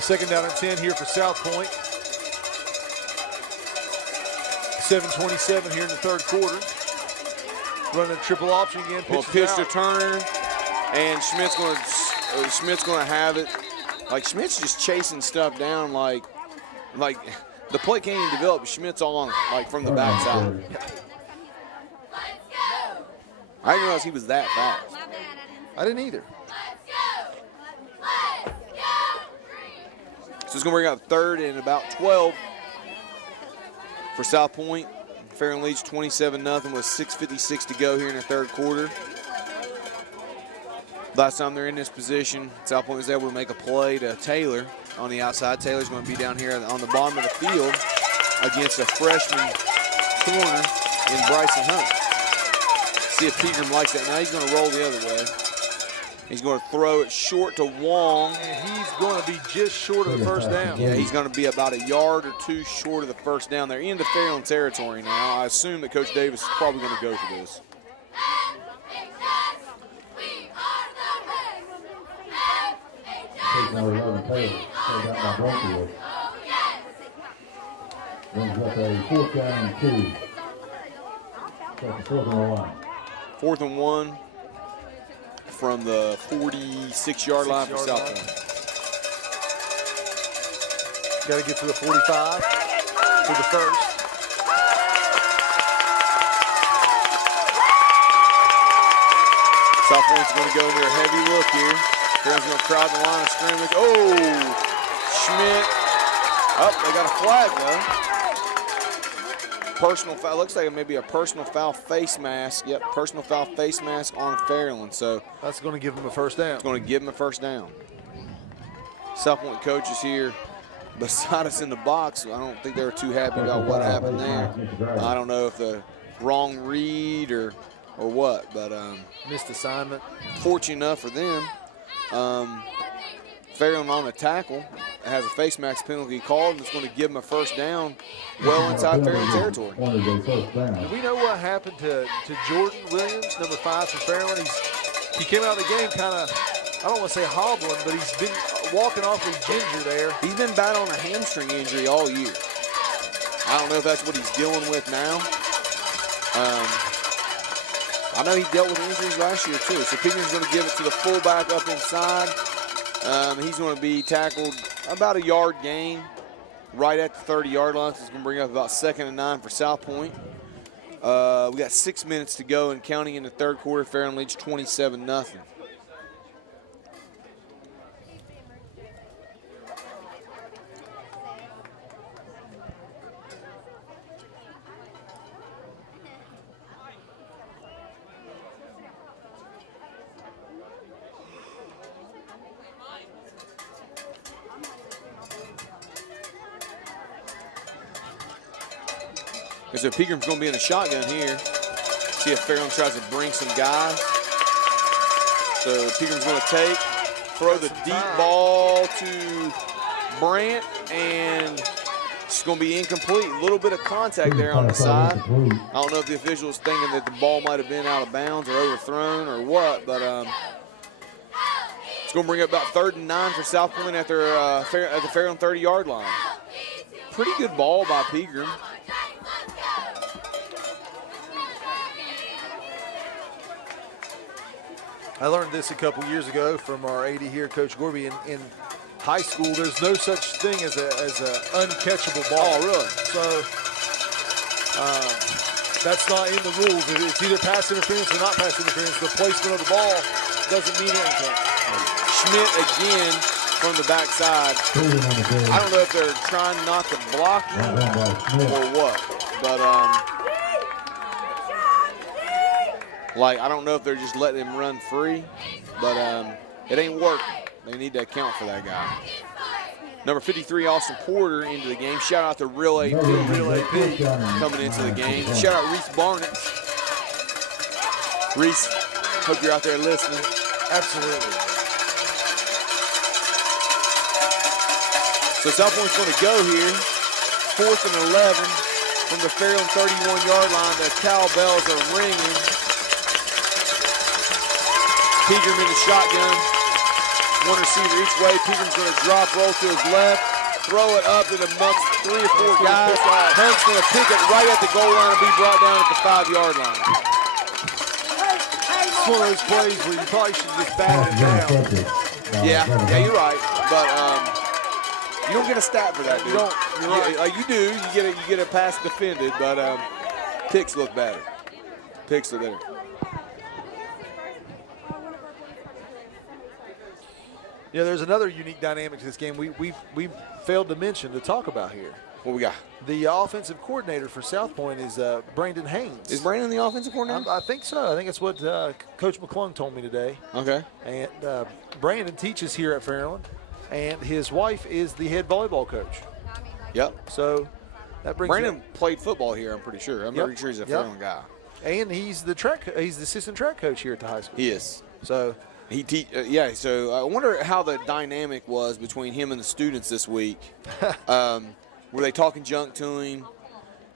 Second down and 10 here for South Point. 7:27 here in the third quarter. Running a triple option again. Pitch to Turner, and Schmidt's going to have it. Schmidt's just chasing stuff down like the play can't even develop. Schmidt's all on from the backside. I didn't realize he was that fast. I didn't either. So it's going to bring up third and about 12 for South Point. Fairland leads 27-0 with 6:56 to go here in the third quarter. Last time they're in this position, South Point was able to make a play to Taylor on the outside. Taylor's going to be down here on the bottom of the field against a freshman corner in Bryson Hunt. See if Pegram likes that. Now he's going to roll the other way. He's going to throw it short to Wong. And he's going to be just short of the first down. Yeah, he's going to be about a yard or 2 short of the first down. They're into Fairland territory now. I assume that Coach Davis is probably going to go for this. Number 11, Taylor, played out by Brumfield. Brings up a 4th down and 2. That's 4th and 1. 4th and 1 from the 46-yard line for South Point. Got to get to the 45 for the first. South Point's going to go into a heavy look here. Fairland's going to crowd the line of scrimmage. Oh, Schmidt. Oh, they got a flag though. Personal foul. Looks like it may be a personal foul face mask. Yep, personal foul face mask on Fairland. So that's going to give him a first down. It's going to give him a first down. South Point coaches here beside us in the box. I don't think they were too happy about what happened there. I don't know if the wrong read or what, but missed assignment. Fortunate enough for them, Fairland on the tackle has a face mask penalty called, and it's going to give him a first down well inside Fairland territory. Do we know what happened to Jordan Williams, number 5 for Fairland? He came out of the game kind of, I don't want to say hobbling, but he's been walking awfully ginger there. He's been battling a hamstring injury all year. I don't know if that's what he's dealing with now. I know he dealt with injuries last year too. So Pigman's going to give it to the fullback up inside. He's going to be tackled about a yard gain right at the 30-yard line. So it's going to bring up about 2nd and 9 for South Point. We got 6 minutes to go and counting in the third quarter. Fairland leads 27-0. So Pegram's going to be in the shotgun here. See if Fairland tries to bring some guys. So Pegram's going to throw the deep ball to Brant. and it's going to be incomplete. A little bit of contact there on the side. I don't know if the official was thinking that the ball might have been out of bounds or overthrown or what, but it's going to bring up about 3rd and 9 for South Point at the Fairland 30-yard line. Pretty good ball by Pegram. I learned this a couple years ago from our AD here, Coach Gorby. In high school, there's no such thing as a uncatchable ball. Oh, really? So that's not in the rules. It's either pass interference or not pass interference. The placement of the ball doesn't mean anything. Schmidt again from the backside. I don't know if they're trying not to block him or what, but like, I don't know if they're just letting him run free, but it ain't working. They need to account for that guy. Number 53, Austin Porter, into the game. Shout out to Real AP coming into the game. Shout out Reese Barnett. Reese, hope you're out there listening. Absolutely. So South Point's going to go here. 4th and 11 from the Fairland 31-yard line. The cowbells are ringing. Pegram in the shotgun. One receiver each way. Pegram's going to drop, roll to his left, throw it up in amongst 3 or 4 guys. Hunt's going to pick it right at the goal line and be brought down at the 5-yard line. It's one of those plays where you probably should just bat it down. Yeah, you're right. But you don't get a stat for that, dude. You don't. You're right. You do. You get a pass defended, but picks look better. Picks look better. Yeah, there's another unique dynamic to this game we failed to mention to talk about here. What we got? The offensive coordinator for South Point is Brandon Haynes. Is Brandon the offensive coordinator? I think so. I think that's what Coach McClung told me today. Okay. And Brandon teaches here at Fairland, and his wife is the head volleyball coach. Yep. So that brings Brandon played football here, I'm pretty sure. I'm pretty sure he's a Fairland guy. And he's the assistant track coach here at the high school. He is. So so I wonder how the dynamic was between him and the students this week. Were they talking junk to him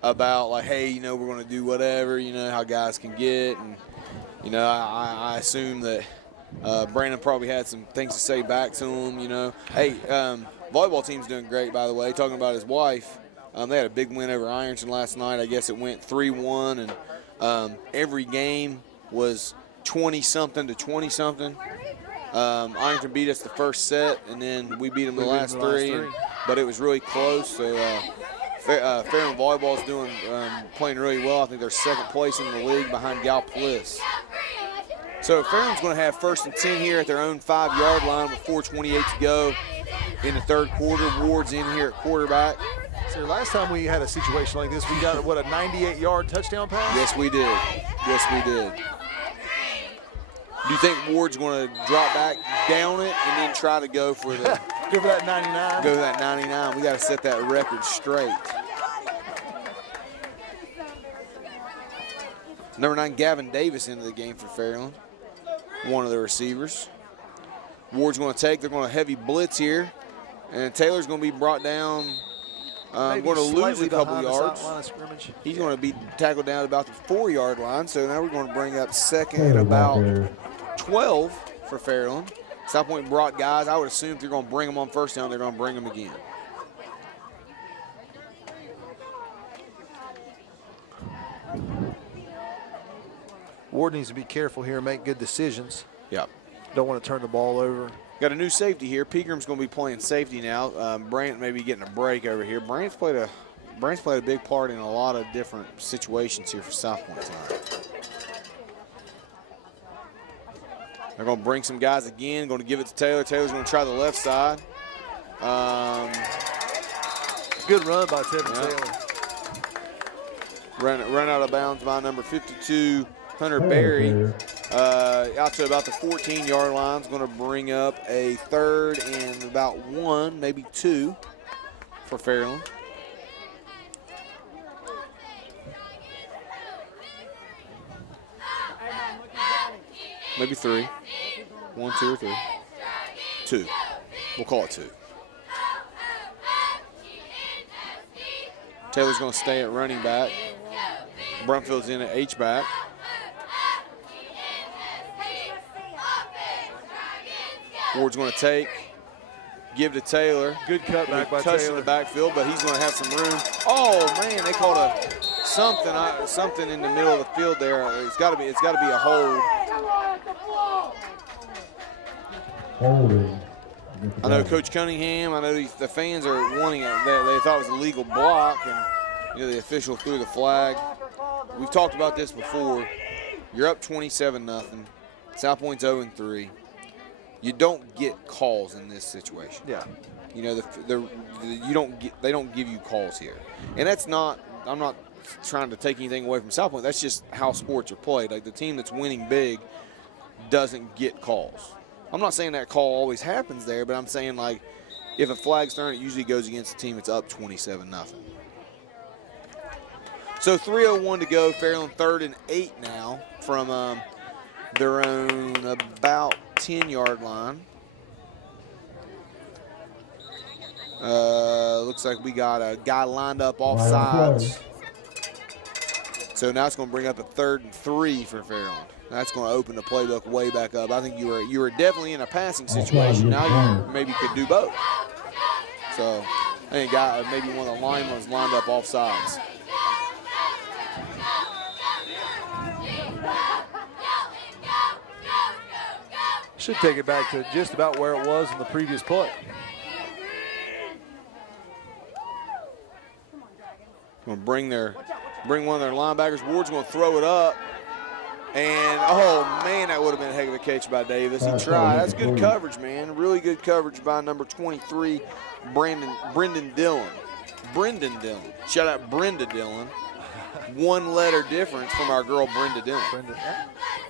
about, like, hey, we're going to do whatever, how guys can get? And, I assume that Brandon probably had some things to say back to him, Hey, volleyball team's doing great, by the way. Talking about his wife, they had a big win over Ironton last night. I guess it went 3-1, and every game was 20-something to 20-something. Ironton beat us the first set, and then we beat them the last three. But it was really close. So Fairland volleyball is playing really well. I think they're 2nd place in the league behind Galplis. So Fairland's going to have 1st and 10 here at their own 5-yard line with 4:28 to go in the 3rd quarter. Ward's in here at quarterback. So last time we had a situation like this, we got, a 98-yard touchdown pass? Yes, we did. Do you think Ward's going to drop back, down it, and then try to go for the go for that 99? Go for that 99. We got to set that record straight. Number 9, Gavin Davis into the game for Fairland. One of the receivers. Ward's going to take. They're going to heavy blitz here. And Taylor's going to be brought down. Going to lose a couple yards. He's going to be tackled down at about the 4-yard line. So now we're going to bring up 2nd and about 12 for Fairland. South Point brought guys. I would assume if they're going to bring them on 1st down, they're going to bring them again. Ward needs to be careful here and make good decisions. Yep. Don't want to turn the ball over. Got a new safety here. Pegram's going to be playing safety now. Brant may be getting a break over here. Brant's played a big part in a lot of different situations here for South Point tonight. They're going to bring some guys again. Going to give it to Taylor. Taylor's going to try the left side. Good run by Tevin Taylor. Run out of bounds by number 52, Hunter Berry. Out to about the 14-yard line. Is going to bring up a 3rd and about 1, maybe 2 for Fairland. Maybe 3. 1, 2, or 3. 2. We'll call it 2. Taylor's going to stay at running back. Brumfield's in at H-back. Ward's going to take, give to Taylor. Good cutback by touch Taylor. in the backfield, but he's going to have some room. Oh man, they called something in the middle of the field there. It's got to be a hold. Holding. I know Coach Cunningham. I know the fans are wanting it. They thought it was a legal block, and the official threw the flag. We've talked about this before. You're up 27-0. South Point's 0-3. You don't get calls in this situation. Yeah. They don't give you calls here, and that's not. I'm not trying to take anything away from South Point. That's just how sports are played. Like the team that's winning big doesn't get calls. I'm not saying that call always happens there, but I'm saying like if a flag's thrown, it usually goes against the team that's up 27-0. So 3:01 to go. Fairland 3rd and 8 now from their own about 10-yard line. Looks like we got a guy lined up off sides. So now it's going to bring up a 3rd and 3 for Fairland. That's going to open the playbook way back up. I think you were definitely in a passing situation. Now you maybe could do both. So I think maybe one of the linemen was lined up off sides. Should take it back to just about where it was in the previous play. Going to bring one of their linebackers. Ward's going to throw it up. And, oh, man, that would have been a heck of a catch by Davis. He tried. That's good coverage, man. Really good coverage by number 23, Brendan Dillon. Brendan Dillon. Shout out Brenda Dillon. One letter difference from our girl Brenda Dillon.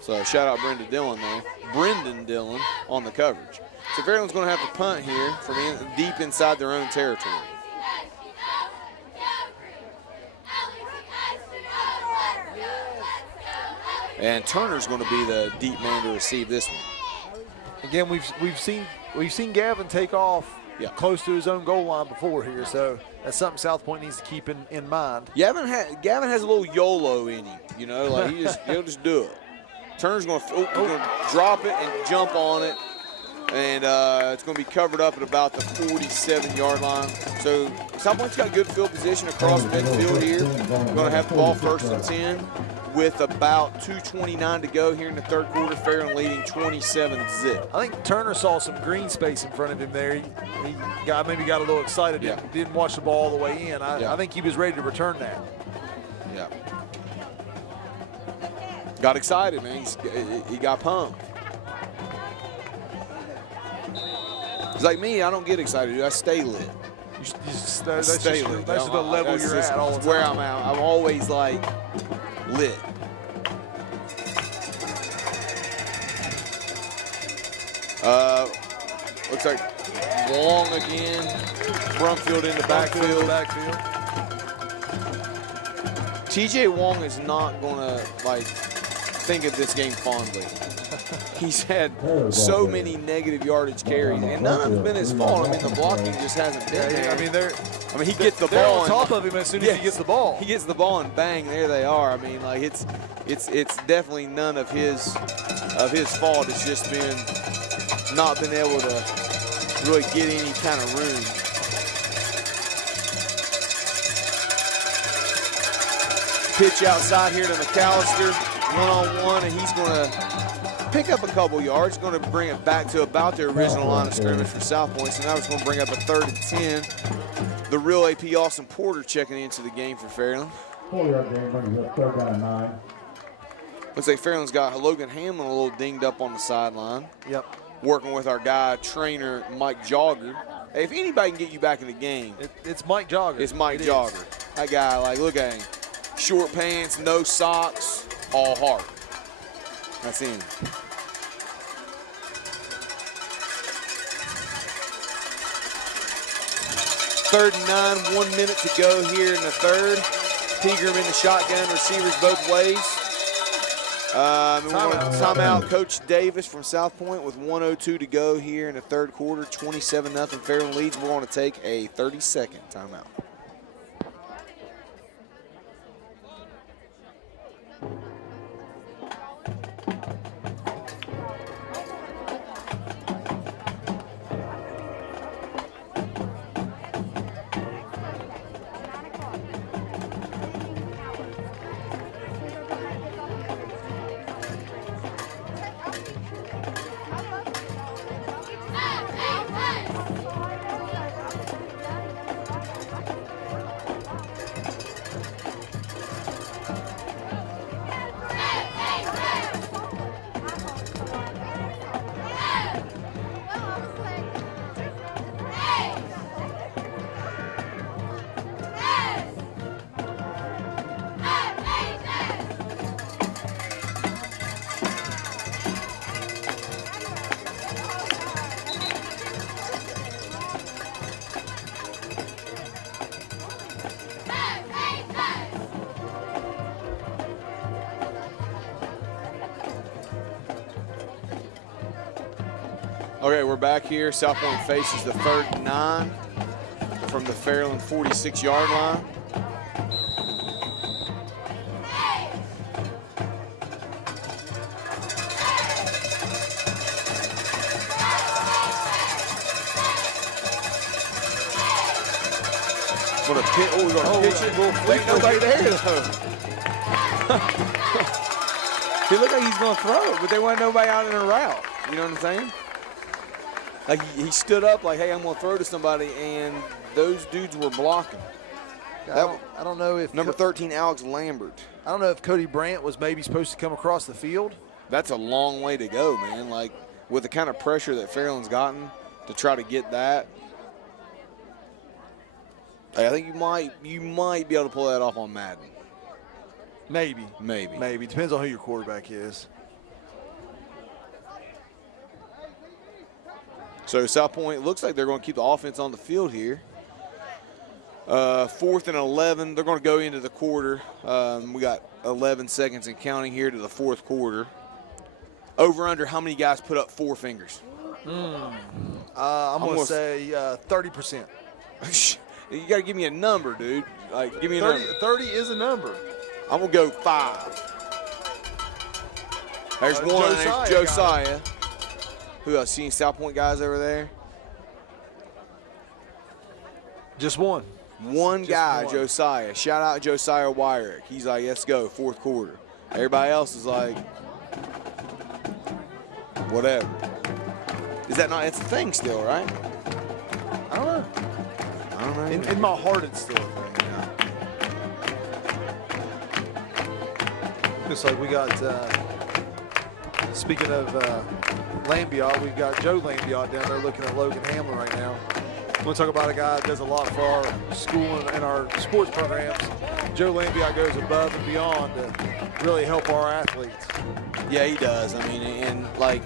So shout out Brenda Dillon there. Brendan Dillon on the coverage. So Fairland's going to have to punt here from deep inside their own territory. And Turner's going to be the deep man to receive this one. Again, we've seen Gavin take off close to his own goal line before here, so that's something South Point needs to keep in mind. Gavin has a little YOLO in him, like he'll just do it. Turner's going to drop it and jump on it, and it's going to be covered up at about the 47-yard line. So South Point's got good field position across midfield here. We're going to have the ball 1st and 10 with about 2:29 to go here in the 3rd quarter. Fairland leading 27-0. I think Turner saw some green space in front of him there. He maybe got a little excited. Didn't watch the ball all the way in. I think he was ready to return that. Yeah. Got excited, man. He got pumped. It's like me. I don't get excited. I stay lit. That's the level you're at all the time. Where I'm at. I'm always like lit. Looks like Wong again. Brumfield in the backfield. TJ Wong is not going to think of this game fondly. He's had so many negative yardage carries, and none of them have been his fault. I mean, the blocking just hasn't been there. I mean, he gets the ball on top of him as soon as he gets the ball. He gets the ball and bang, there they are. I mean, it's definitely none of his fault. It's just been not been able to really get any kind of room. Pitch outside here to McAllister, one-on-one, and he's going to pick up a couple yards. Going to bring it back to about the original line of scrimmage for South Point. So now it's going to bring up a 3rd and 10. The real AP Austin Porter checking into the game for Fairland. 4-yard game, brings up 3rd down and 9. Looks like Fairland's got Logan Hamlin a little dinged up on the sideline. Yep. Working with our guy, trainer Mike Jogger. Hey, if anybody can get you back in the game, it's Mike Jogger. It's Mike Jogger. That guy, look at him. Short pants, no socks, all heart. That's him. Third and 9, 1 minute to go here in the 3rd. Pegram in the shotgun, receivers both ways. Timeout, Coach Davis from South Point with 1:02 to go here in the 3rd quarter. 27-0 Fairland leads. We're going to take a 30-second timeout. Okay, we're back here. South Point faces the 3rd and 9 from the Fairland 46-yard line. We're gonna pitch it. Ain't nobody there though. He looked like he's gonna throw it, but there wasn't nobody out in a route. You know what I'm saying? Like he stood up like, hey, I'm gonna throw to somebody, and those dudes were blocking. I don't know if number 13, Alex Lambert. I don't know if Cody Brandt was maybe supposed to come across the field. That's a long way to go, man. Like with the kind of pressure that Fairland's gotten to try to get that. I think you might be able to pull that off on Madden. Maybe. Depends on who your quarterback is. So South Point looks like they're going to keep the offense on the field here. 4th and 11. They're going to go into the quarter. We got 11 seconds and counting here to the 4th quarter. Over under, how many guys put up 4 fingers? I'm going to say 30%. You got to give me a number, dude. Like, give me a 30, number. 30 is a number. I'm going to go 5. There's one. There's Josiah. Who else? Seen South Point guys over there? Just one. One guy, Josiah. Shout out Josiah Wyrick. He's like, let's go, 4th quarter. Everybody else is like, whatever. Is that not? It's a thing still, right? I don't know. In my heart, it's still a thing. Yeah. Looks like we got, speaking of Lambiot, we've got Joe Lambiot down there looking at Logan Hamlin right now. We'll talk about a guy that does a lot for our school and our sports programs. Joe Lambiot goes above and beyond to really help our athletes. Yeah, he does. I mean, and like,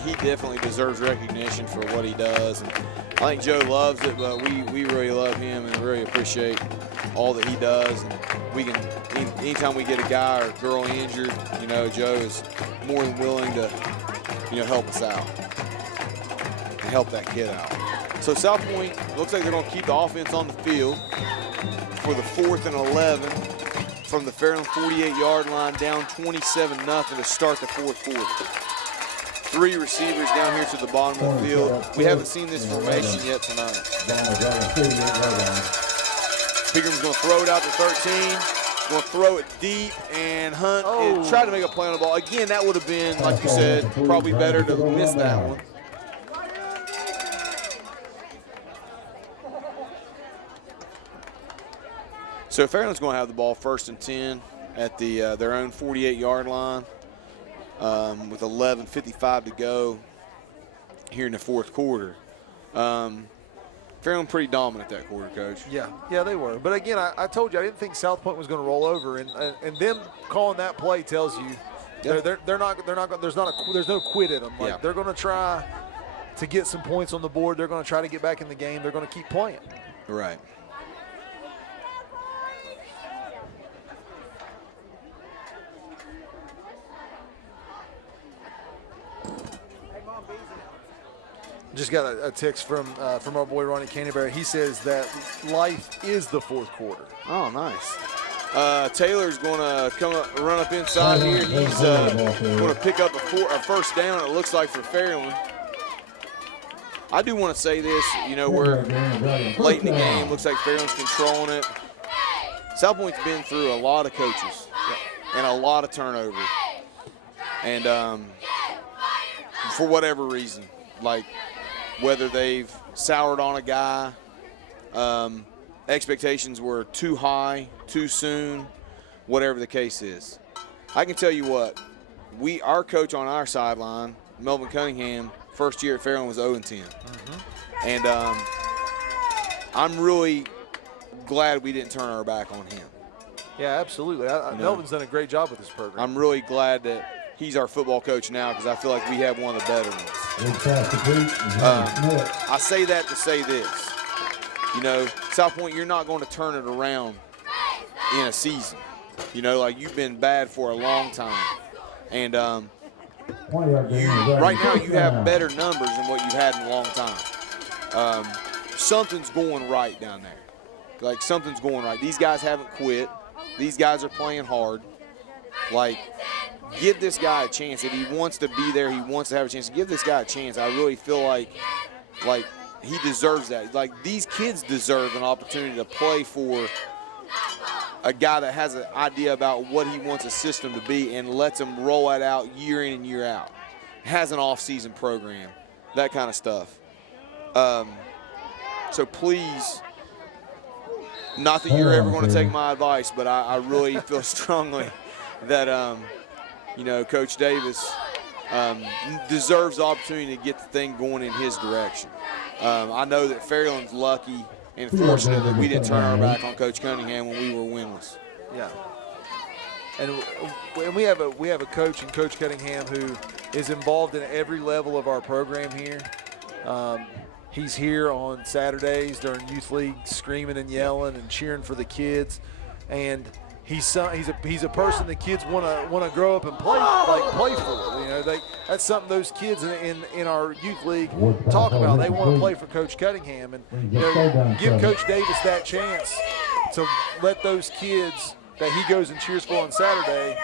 he definitely deserves recognition for what he does. And I think Joe loves it, but we really love him and really appreciate all that he does. And we can, anytime we get a guy or girl injured, you know, Joe is more than willing to, you know, help us out and help that kid out. So South Point looks like they're going to keep the offense on the field for the 4th and 11 from the Fairland 48-yard line, down 27-0 to start the 4th quarter. 3 receivers down here to the bottom of the field. We haven't seen this formation yet tonight. Pigram's going to throw it out to 13. Going to throw it deep, and Hunt tried to make a play on the ball. Again, that would have been, like you said, probably better to miss that one. So Fairland's going to have the ball 1st and 10 at the their own 48-yard line with 11:55 to go here in the 4th quarter. Fairland pretty dominant that quarter, Coach. Yeah, they were. But again, I told you I didn't think South Point was going to roll over, and them calling that play tells you they're not. There's no quit in them. Like they're going to try to get some points on the board. They're going to try to get back in the game. They're going to keep playing. Right. Just got a text from our boy Ronnie Canterbury. He says that life is the 4th quarter. Oh, nice. Taylor's going to run up inside here. He's going to pick up a 1st down, it looks like, for Fairland. I do want to say this, you know, we're late in the game. Looks like Fairland's controlling it. South Point's been through a lot of coaches and a lot of turnover. And for whatever reason, like whether they've soured on a guy, expectations were too high, too soon, whatever the case is. I can tell you what, our coach on our sideline, Melvin Cunningham, first year at Fairland was 0-10. And I'm really glad we didn't turn our back on him. Yeah, absolutely. Melvin's done a great job with this program. I'm really glad that he's our football coach now because I feel like we have one of the better ones. I say that to say this. You know, South Point, you're not going to turn it around in a season. You know, like you've been bad for a long time. And right now you have better numbers than what you've had in a long time. Something's going right down there. Like, something's going right. These guys haven't quit. These guys are playing hard. Like, give this guy a chance. If he wants to be there, he wants to have a chance. Give this guy a chance. I really feel like he deserves that. Like, these kids deserve an opportunity to play for a guy that has an idea about what he wants a system to be and lets him roll it out year in and year out. Has an off-season program, that kind of stuff. So please, not that you're ever going to take my advice, but I really feel strongly that, you know, Coach Davis deserves the opportunity to get the thing going in his direction. I know that Fairland's lucky and fortunate that we didn't turn our back on Coach Cunningham when we were winless. Yeah. And we have a coach in Coach Cunningham who is involved in every level of our program here. He's here on Saturdays during youth league, screaming and yelling and cheering for the kids. And he's a person the kids want to grow up and play for. You know, that's something those kids in our youth league talk about. They want to play for Coach Cunningham, and you know, give Coach Davis that chance to let those kids that he goes and cheers for on Saturday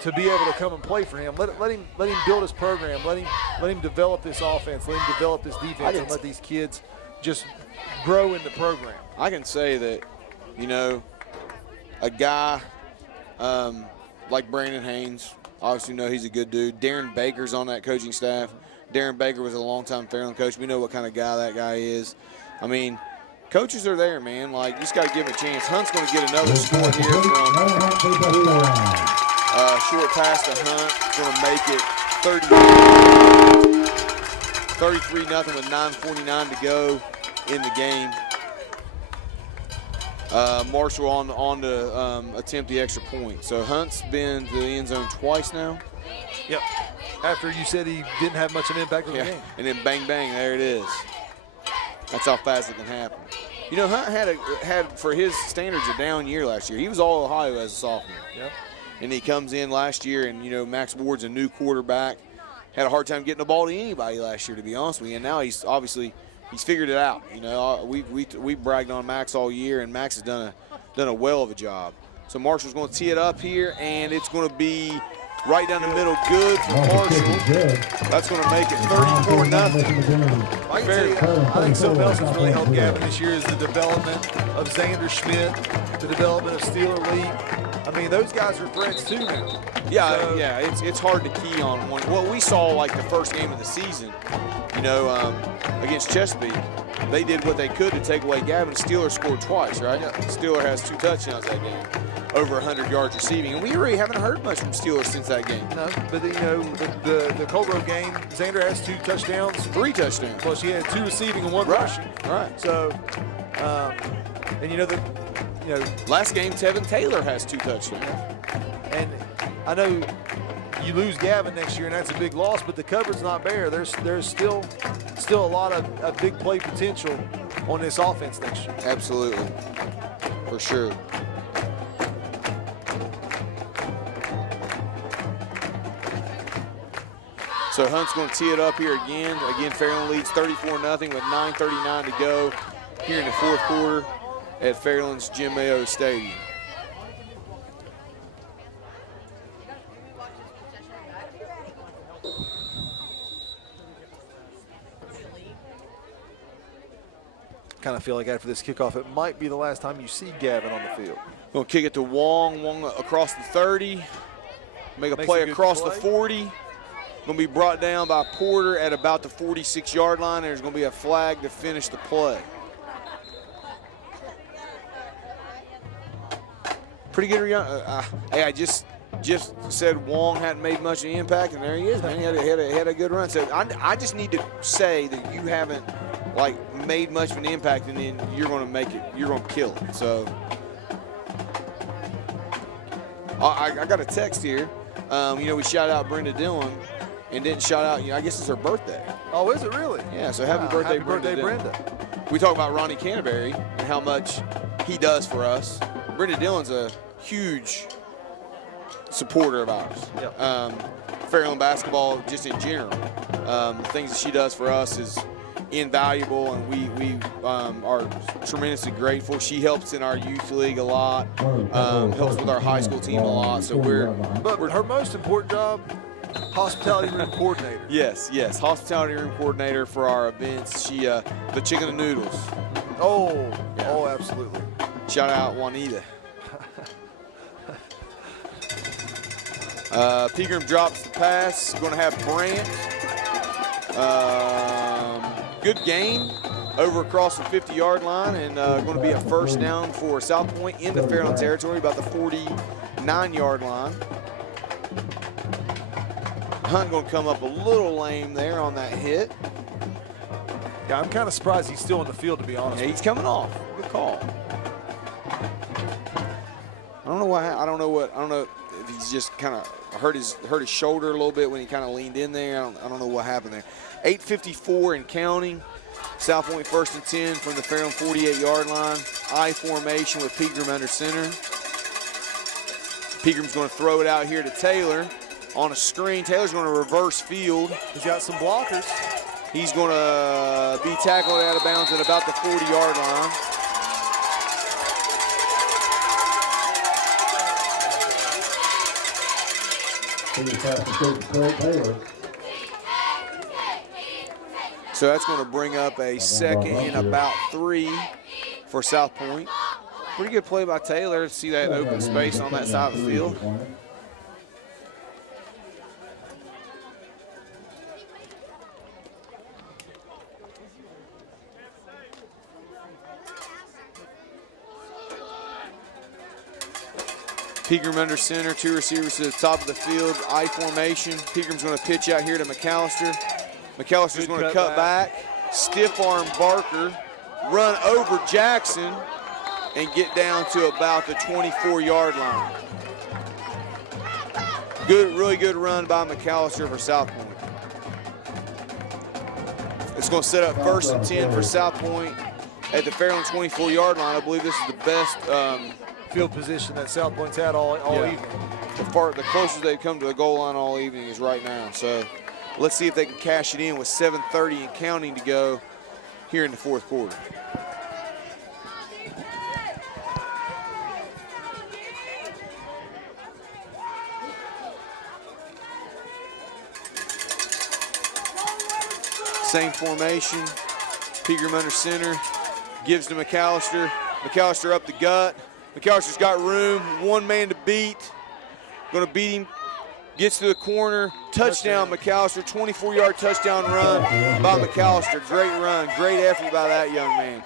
to be able to come and play for him. Let him build his program. Let him develop this offense. Let him develop this defense, and let these kids just grow in the program. I can say that, you know, a guy like Brandon Haynes, obviously know he's a good dude. Darren Baker's on that coaching staff. Darren Baker was a longtime Fairland coach. We know what kind of guy that guy is. I mean, coaches are there, man. Like, you just got to give him a chance. Hunt's going to get another score here from short pass to Hunt. Going to make it 33-0 with 9:49 to go in the game. Marshall on to attempt the extra point. So Hunt's been to the end zone twice now. Yep. After you said he didn't have much of an impact on the game. And then bang, bang, there it is. That's how fast it can happen. You know, Hunt had for his standards, a down year last year. He was all Ohio as a sophomore. Yep. And he comes in last year, and, you know, Max Ward's a new quarterback. Had a hard time getting the ball to anybody last year, to be honest with you. And now he's figured it out. You know, we bragged on Max all year, and Max has done a well of a job. So Marshall's going to tee it up here, and it's going to be right down the middle, good for Marshall. That's going to make it 34-0. I think something else that's really helped Gavin this year is the development of Xander Schmidt, the development of Steeler Lee. I mean, those guys are threats too now. Yeah, yeah, it's hard to key on one. Well, we saw like the first game of the season, you know, against Chesapeake. They did what they could to take away Gavin. Steeler scored twice, right? Yeah. Steeler has 2 touchdowns that game, over 100 yards receiving, and we really haven't heard much from Steeler since that game. No, but you know, the Colgrove game, Xander has 2 touchdowns, 3 touchdowns. Plus he had 2 receiving and 1 rushing. Right. So, and you know last game Tevin Taylor has 2 touchdowns. And I know you lose Gavin next year, and that's a big loss, but the cupboard's not bare. There's still a lot of big play potential on this offense next year. Absolutely, for sure. So Hunt's going to tee it up here again. Again, Fairland leads 34-0 with 9:39 to go here in the 4th quarter at Fairland's Jim Mayo Stadium. Kind of feel like after this kickoff, it might be the last time you see Gavin on the field. Going to kick it to Wong across the 30, make a play across the 40. Going to be brought down by Porter at about the 46-yard line. There's going to be a flag to finish the play. Pretty good. Hey, I just said Wong hadn't made much of an impact, and there he is, man. He had a good run. So I just need to say that you haven't like made much of an impact, and then you're going to make it. You're going to kill it. So I got a text here. You know, we shout out Brenda Dillon and didn't shout out. You know, I guess it's her birthday. Oh, is it really? Yeah. So happy birthday, Brenda. We talk about Ronnie Canterbury and how much he does for us. Brenda Dillon's a huge supporter of ours. Yep. Fairland basketball, just in general, the things that she does for us is invaluable, and we are tremendously grateful. She helps in our youth league a lot, helps with our high school team a lot. So But her most important job, hospitality room coordinator. Yes, hospitality room coordinator for our events. She the chicken and noodles. Oh, Yeah. oh, absolutely. Shout out Juanita. Pegram drops the pass. Going to have Brant. Good gain over across the 50-yard line, and going to be a first down for South Point into Fairland territory, about the 49-yard line. Hunt going to come up a little lame there on that hit. Yeah, I'm kind of surprised he's still on the field, to be honest. Yeah, he's coming off. Good call. I don't know if he's just kind of hurt his shoulder a little bit when he kind of leaned in there. I don't know what happened there. 8:54 and counting. South Point 1st and 10 from the Fairland 48-yard line. I formation with Pegram under center. Pegram's going to throw it out here to Taylor on a screen. Taylor's going to reverse field. He's got some blockers. He's going to be tackled out of bounds at about the 40-yard line. So that's going to bring up a second and about 3 for South Point. Pretty good play by Taylor to see that open space on that side of the field. Pegram under center, 2 receivers to the top of the field, I formation. Pegram's going to pitch out here to McAllister. McAllister's going to cut back, stiff arm Barker, run over Jackson, and get down to about the 24-yard line. Really good run by McAllister for South Point. It's going to set up 1st and 10 for South Point at the Fairland 24-yard line. I believe this is the best field position that South Point's had all evening. The closest they've come to the goal line all evening is right now. So let's see if they can cash it in with 7:30 and counting to go here in the 4th quarter. Same formation. Pegram under center. Gives to McAllister. McAllister up the gut. McAllister's got room. 1 man to beat. Going to beat him. Gets to the corner. Touchdown, McAllister. 24-yard touchdown run by McAllister. Great run. Great effort by that young man.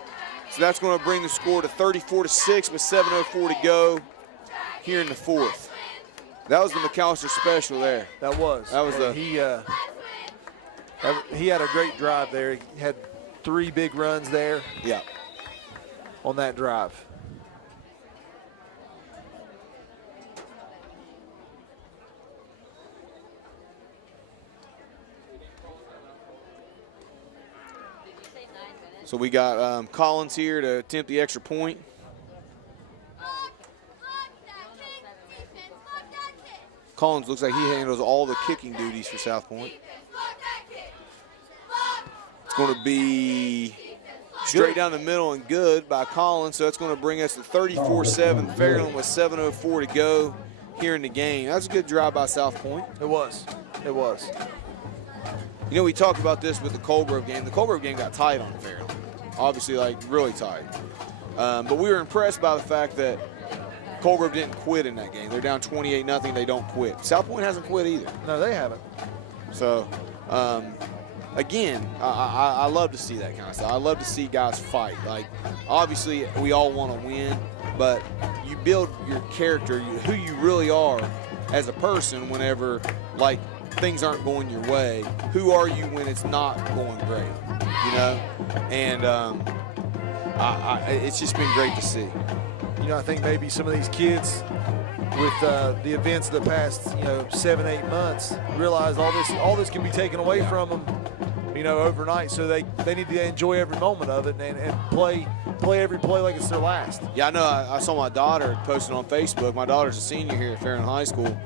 So that's going to bring the score to 34-6 with 7:04 to go here in the 4th. That was the McAllister special there. That was. He had a great drive there. He had 3 big runs there. Yeah. On that drive. So we got Collins here to attempt the extra point. Collins looks like he handles all the kicking duties for South Point. It's going to be straight down the middle and good by Collins, so it's going to bring us to 34-7 Fairland with 7:04 to go here in the game. That's a good drive by South Point. It was. It was. You know, we talked about this with the Colgrove game. The Colgrove game got tight on Fairland. Obviously, like, really tight. But we were impressed by the fact that Colgrove didn't quit in that game. They're down 28-0. They don't quit. South Point hasn't quit either. No, they haven't. So, again, I love to see that kind of stuff. I love to see guys fight. Like, obviously, we all want to win, but you build your character, who you really are as a person whenever, like, things aren't going your way. Who are you when it's not going great, you know? And it's just been great to see. You know, I think maybe some of these kids with the events of the past, 7-8 months realize all this can be taken away from them, overnight. So they need to enjoy every moment of it and play play every play like it's their last. Yeah, I know. I saw my daughter posting on Facebook. My daughter's a senior here at Fairland High School,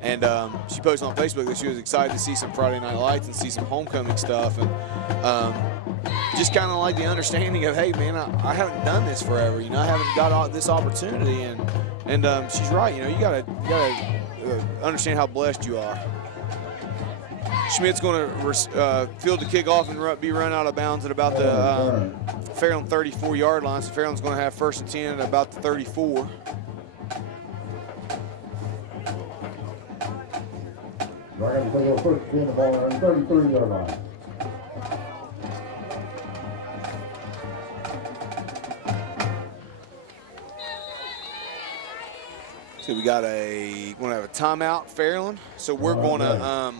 and she posted on Facebook that she was excited to see some Friday Night Lights and see some homecoming stuff, and just kind of like the understanding of, hey, man, I haven't done this forever. You know, I haven't got this opportunity, and she's right. You know, you gotta understand how blessed you are. Schmidt's going to field the kickoff and be run out of bounds at about the Fairland 34-yard line. So Fairland's going to have 1st and 10 at about the 34. They're going to take over 1st and 10 the ball on the 33-yard line. So we got we're going to have a timeout, Fairland. So we're going to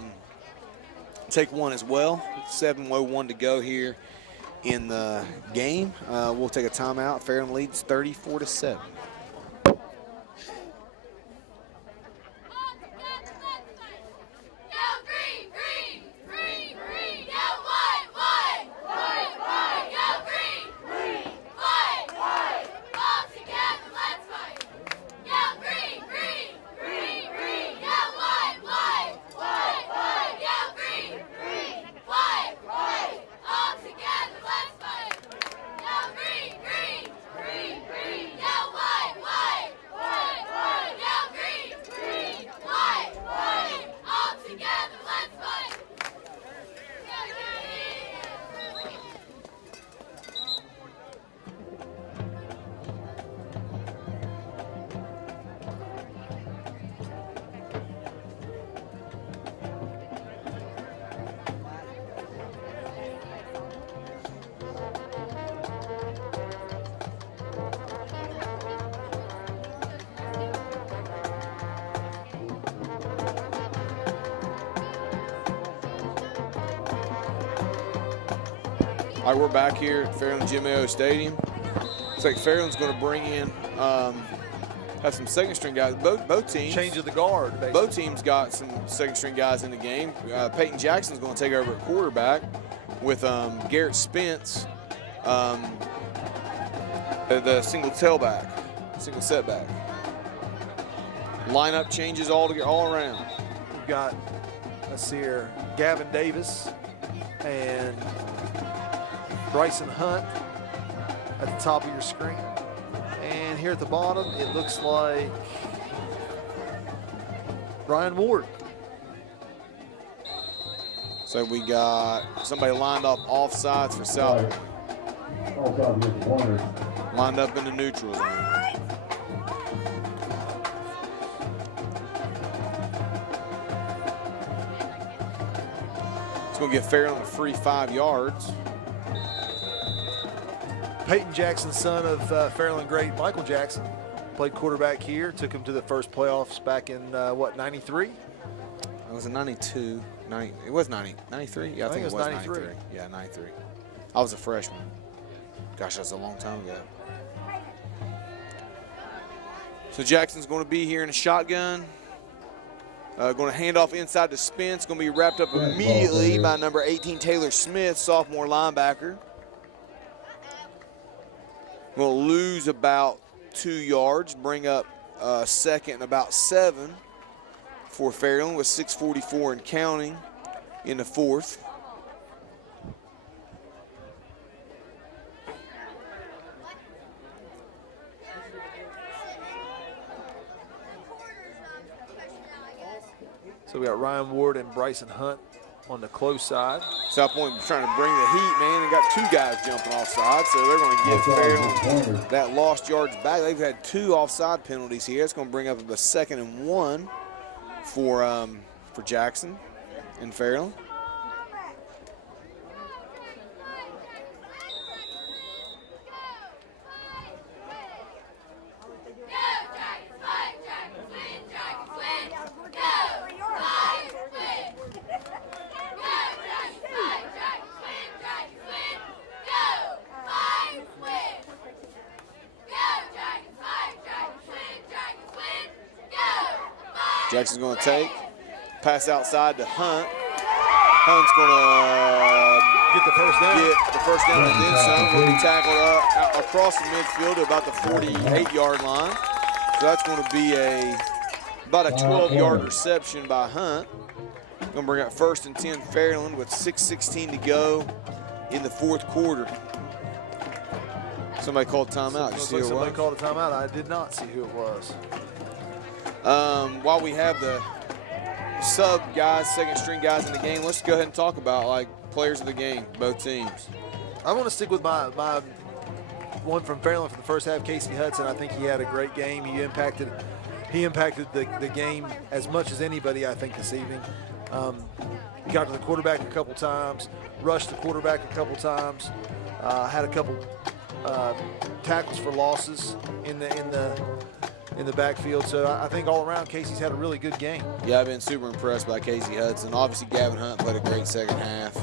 take one as well. 7:01 to go here in the game. We'll take a timeout. Fairland leads 34-7. All right, we're back here at Fairland Jim Mayo Stadium. Looks like Fairland's going to bring in, have some second string guys. Both teams. Change of the guard, basically. Both teams got some second string guys in the game. Peyton Jackson's going to take over at quarterback with Garrett Spence, the single tailback, single setback. Lineup changes all around. We've got, let's see here, Gavin Davis and Bryson Hunt at the top of your screen. And here at the bottom, it looks like Brian Ward. So we got somebody lined up offsides for South. Lined up in the neutral zone. It's going to get Fairland a free 5 yards. Peyton Jackson, son of Fairland great Michael Jackson, played quarterback here, took him to the first playoffs back in, what, 93? It was in 92. It was 93? Yeah, I think it was 93. Yeah, 93. I was a freshman. Gosh, that's a long time ago. So Jackson's going to be here in a shotgun. Going to hand off inside to Spence. Going to be wrapped up immediately by number 18, Taylor Smith, sophomore linebacker. Going to lose about 2 yards, bring up second and about 7 for Fairland with 6:44 and counting in the fourth. So we got Ryan Ward and Bryson Hunt on the close side. South Point trying to bring the heat, man, and got 2 guys jumping offside, so they're going to give Fairland that lost yards back. They've had 2 offside penalties here. It's going to bring up a 2nd and 1 for Jackson and Fairland. Jackson's going to take, pass outside to Hunt. Hunt's going to Get the first down. get the first down and then some. Will be tackled out across the midfield to about the 48-yard line. So that's going to be about a 12-yard reception by Hunt. Going to bring up 1st and 10 Fairland with 6:16 to go in the fourth quarter. Somebody called timeout. Did you see who it Somebody was? called a timeout. I did not see who it was. While we have the sub guys, second string guys in the game, let's go ahead and talk about like players of the game, both teams. I want to stick with my one from Fairland for the first half, Casey Hudson. I think he had a great game. He impacted the game as much as anybody, I think, this evening. He got to the quarterback a couple times, rushed the quarterback a couple times, had a couple tackles for losses in the backfield. So I think all around, Casey's had a really good game. Yeah, I've been super impressed by Casey Hudson. Obviously, Gavin Hunt played a great second half.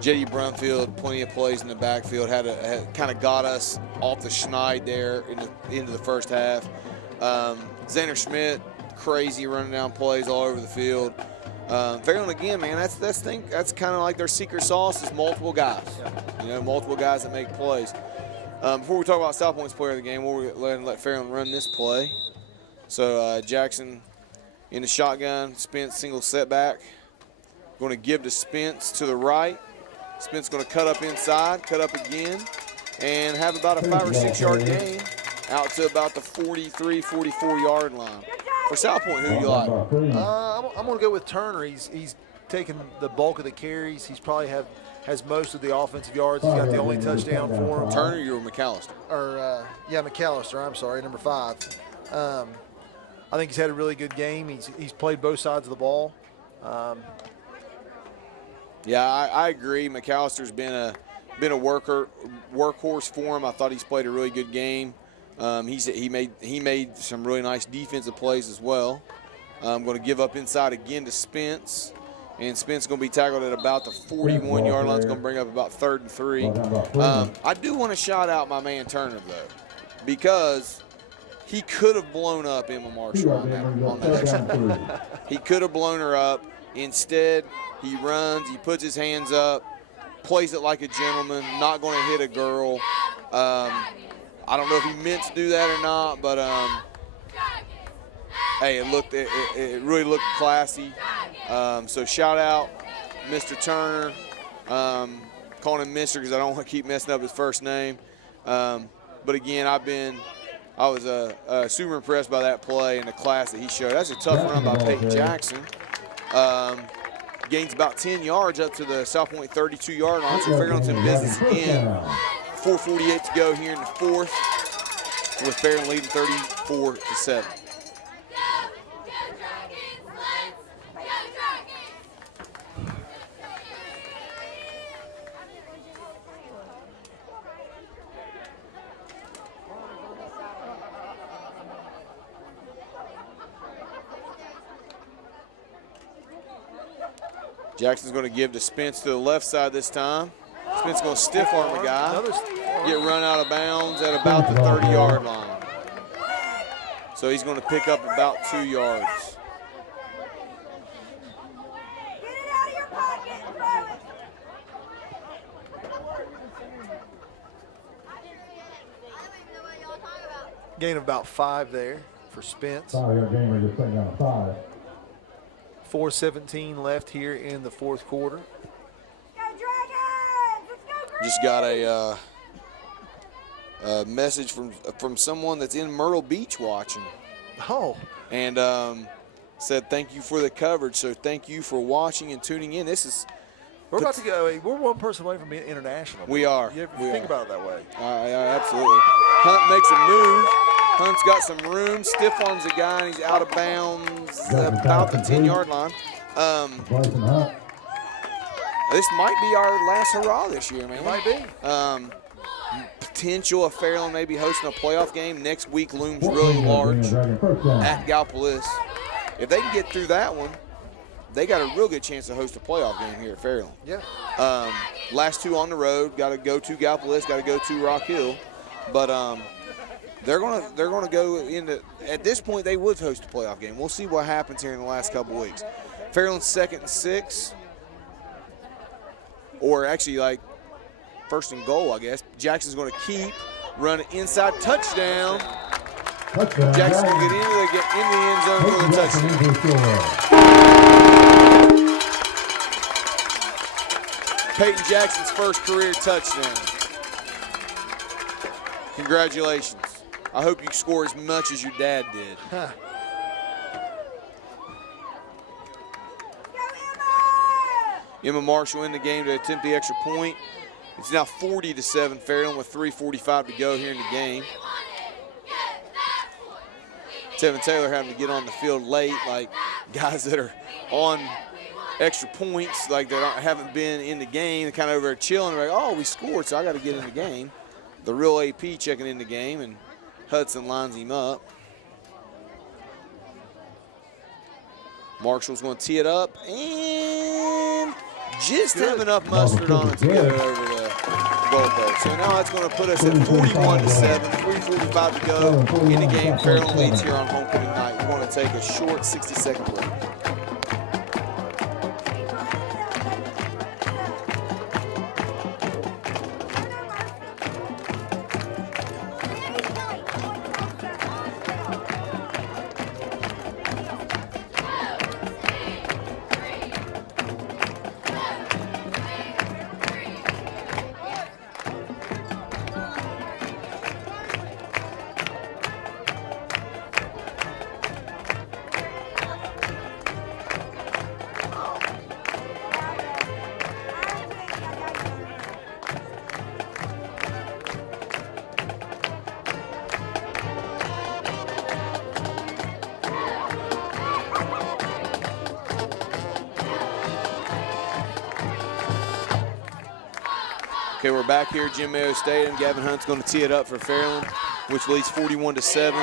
J.D. Brumfield, plenty of plays in the backfield, had kind of got us off the schneid there into the first half. Xander Schmidt, crazy running down plays all over the field. Fairland again, man, that's kind of like their secret sauce is multiple guys. You know, multiple guys that make plays. Before we talk about South Point's player of the game, we'll let Fairland run this play. So Jackson in the shotgun, Spence single setback. Going to give to Spence to the right. Spence going to cut up inside, cut up again, and have about a 5 or 6 yard gain out to about the 43, 44 yard line. For South Point, who do you like? I'm going to go with Turner. He's taken the bulk of the carries. He's probably has most of the offensive yards. He's got the only touchdown for him. Turner, you're McAllister. McAllister. I'm sorry, number 5. I think he's had a really good game. He's played both sides of the ball. Yeah, I agree. McAllister's been a workhorse for him. I thought he's played a really good game. He made some really nice defensive plays as well. I'm going to give up inside again to Spence, and Spence is going to be tackled at about the 41-yard line. It's going to bring up about 3rd and 3. I do want to shout out my man Turner though, because he could have blown up Emma Marshall on that extra. He could have blown her up. Instead, he runs, he puts his hands up, plays it like a gentleman, not going to hit a girl. I don't know if he meant to do that or not, but hey, it really looked classy. So shout out Mr. Turner. Calling him Mr. because I don't want to keep messing up his first name. But again, I was super impressed by that play and the class that he showed. That's a tough run by Peyton Jackson. Gains about 10 yards up to the South Point 32-yard line. So Fairland's in business again. 4:48 to go here in the fourth, with Fairland leading 34-7. Jackson's going to give to Spence to the left side this time. Spence going to stiff arm the guy, get run out of bounds at about the 30-yard line. So he's going to pick up about 2 yards. Get it out of your pocket and throw it. Gain of about 5 there for Spence. 4:17 left here in the fourth quarter. Go Dragons! Let's go Green! Just got a message from someone that's in Myrtle Beach watching. Oh. And said thank you for the coverage. So thank you for watching and tuning in. We're about to go. We're one person away from being international. We are. You ever think about it that way? Absolutely. Hunt makes a move. Hunt's got some room. Stiff arms the guy, and he's out of bounds about the 10-yard line. This might be our last hurrah this year, man. It might be. Potential of Fairland maybe hosting a playoff game next week looms really large at Gallipolis. If they can get through that one, they got a real good chance to host a playoff game here at Fairland. Yeah. Last 2 on the road, got to go to Gallipolis, got to go to Rock Hill, but they're gonna go into. At this point, they would host a playoff game. We'll see what happens here in the last couple weeks. Fairland's 2nd and 6. or actually like first and goal, I guess. Jackson's going to keep, run inside, touchdown. Touchdown. Jackson's going to get into the end zone for the touchdown. Peyton Jackson's first career touchdown. Congratulations. I hope you score as much as your dad did. Emma Marshall in the game to attempt the extra point. It's now 40-7 Fairland with 3:45 to go here in the game. Tevin Taylor having to get on the field late, like guys that are on extra points, like that haven't been in the game, they're kind of over there chilling, like, oh, we scored, so I got to get in the game. The real AP checking in the game, and Hudson lines him up. Marshall's going to tee it up, and just have enough mustard on it to get it over the goalpost. So now that's going to put us at 41-7, 3:45 to go in the game. Fairland leads here on homecoming night. We're going to take a short 60-second break. Okay, we're back here at Jim Mayo Stadium. Gavin Hunt's going to tee it up for Fairland, which leads 41-7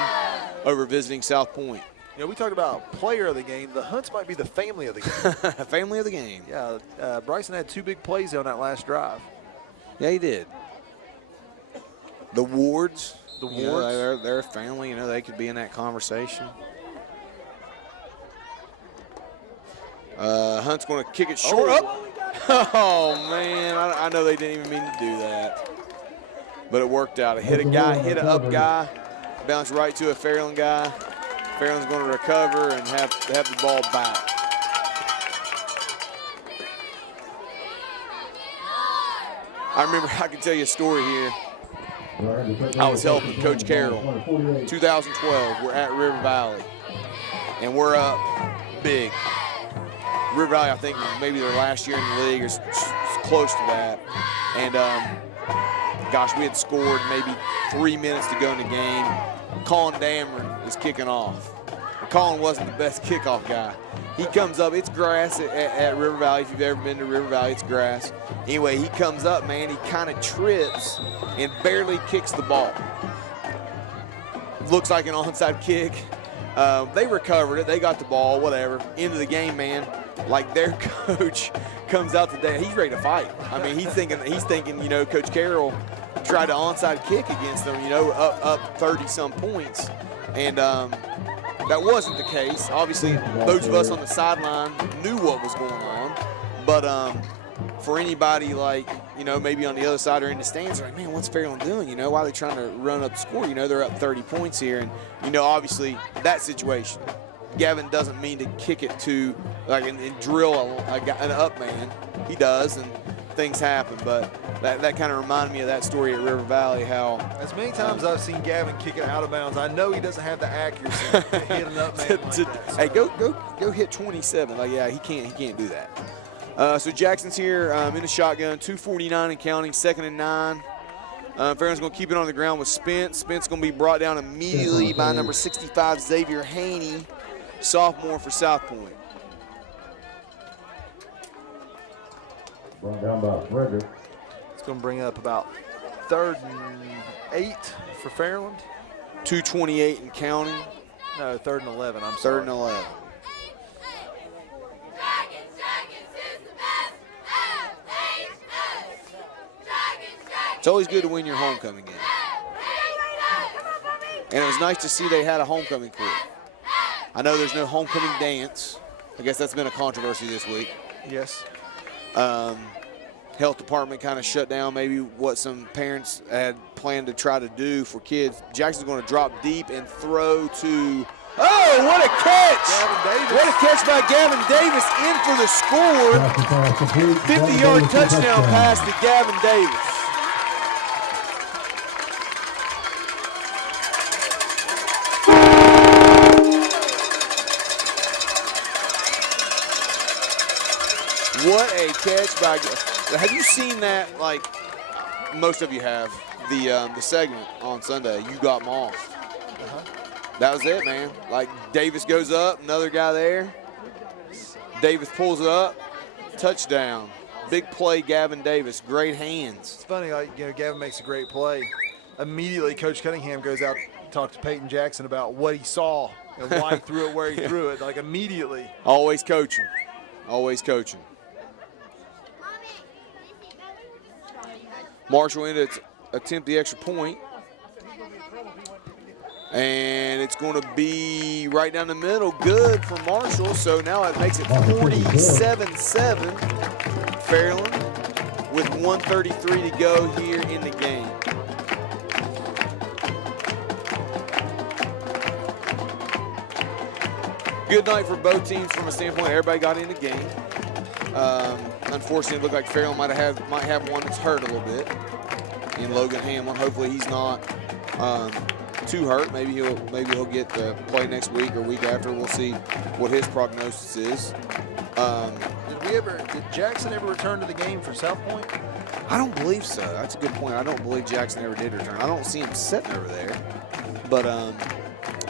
over visiting South Point. You know, we talked about player of the game. The Hunts might be the family of the game. Family of the game. Yeah, Bryson had 2 big plays on that last drive. Yeah, he did. The Wards. The Wards. You know, they're a family. You know, they could be in that conversation. Hunt's going to kick it short. Oh, man. I know they didn't even mean to do that. But it worked out. It hit a guy, hit an up guy, bounced right to a Fairland guy. Fairland's going to recover and have the ball back. I remember, I can tell you a story here. I was helping Coach Carroll. 2012, we're at River Valley, and we're up big. River Valley, I think, maybe their last year in the league is close to that. And, gosh, we had scored maybe 3 minutes to go in the game. Colin Dameron is kicking off. Colin wasn't the best kickoff guy. He comes up, it's grass at River Valley. If you've ever been to River Valley, it's grass. Anyway, he comes up, man, he kind of trips and barely kicks the ball. Looks like an onside kick. They recovered it, they got the ball, whatever. End of the game, man. Like their coach comes out today, he's ready to fight. I mean, he's thinking, you know, Coach Carroll tried to onside kick against them, you know, up 30-some points. And that wasn't the case. Obviously, those of us on the sideline knew what was going on. But for anybody like, you know, maybe on the other side or in the stands, they're like, man, what's Fairland doing? You know, why are they trying to run up the score? You know, they're up 30 points here. And, you know, obviously that situation, Gavin doesn't mean to kick it to, like, and drill an up man. He does, and things happen. But that kind of reminded me of that story at River Valley, how as many times I've seen Gavin kick it out of bounds, I know he doesn't have the accuracy to hit an up man like that. Hey, go hit 27. Like, yeah, he can't do that. So Jackson's here in the shotgun, 2:49 and counting, 2nd and 9. Fairland's going to keep it on the ground with Spence. Spence going to be brought down immediately by number 65, Xavier Haney, sophomore for South Point. Brought down by Frederick. It's going to bring up about 3rd and 8 for Fairland. 2:28 and counting. No, 3rd and 11. I'm sorry. 3rd and 11. It's always good to win your homecoming game. And it was nice to see they had a homecoming court. I know there's no homecoming dance. I guess that's been a controversy this week. Yes. health department kind of shut down maybe what some parents had planned to try to do for kids. Jackson's going to drop deep and throw to, oh, what a catch! What a catch by Gavin Davis, in for the score. 50-yard touchdown pass to Gavin Davis. What a catch by, have you seen that, like most of you have, the segment on Sunday, You Got Moss? That was it, man. Like, Davis goes up, another guy there. Davis pulls it up, touchdown. Big play, Gavin Davis, great hands. It's funny, like, you know, Gavin makes a great play. Immediately, Coach Cunningham goes out to talk to Peyton Jackson about what he saw and why he threw it where he threw it, like immediately. Always coaching, always coaching. Marshall in to attempt the extra point. And it's going to be right down the middle, good for Marshall. So now it makes it 47-7. Fairland with 1:33 to go here in the game. Good night for both teams from a standpoint. Everybody got in the game. Unfortunately, it looked like Fairland might have one that's hurt a little bit in Logan Hamlin. Hopefully, he's not too hurt. Maybe he'll get to play next week or week after. We'll see what his prognosis is. Did Jackson ever return to the game for South Point? I don't believe so. That's a good point. I don't believe Jackson ever did return. I don't see him sitting over there, but I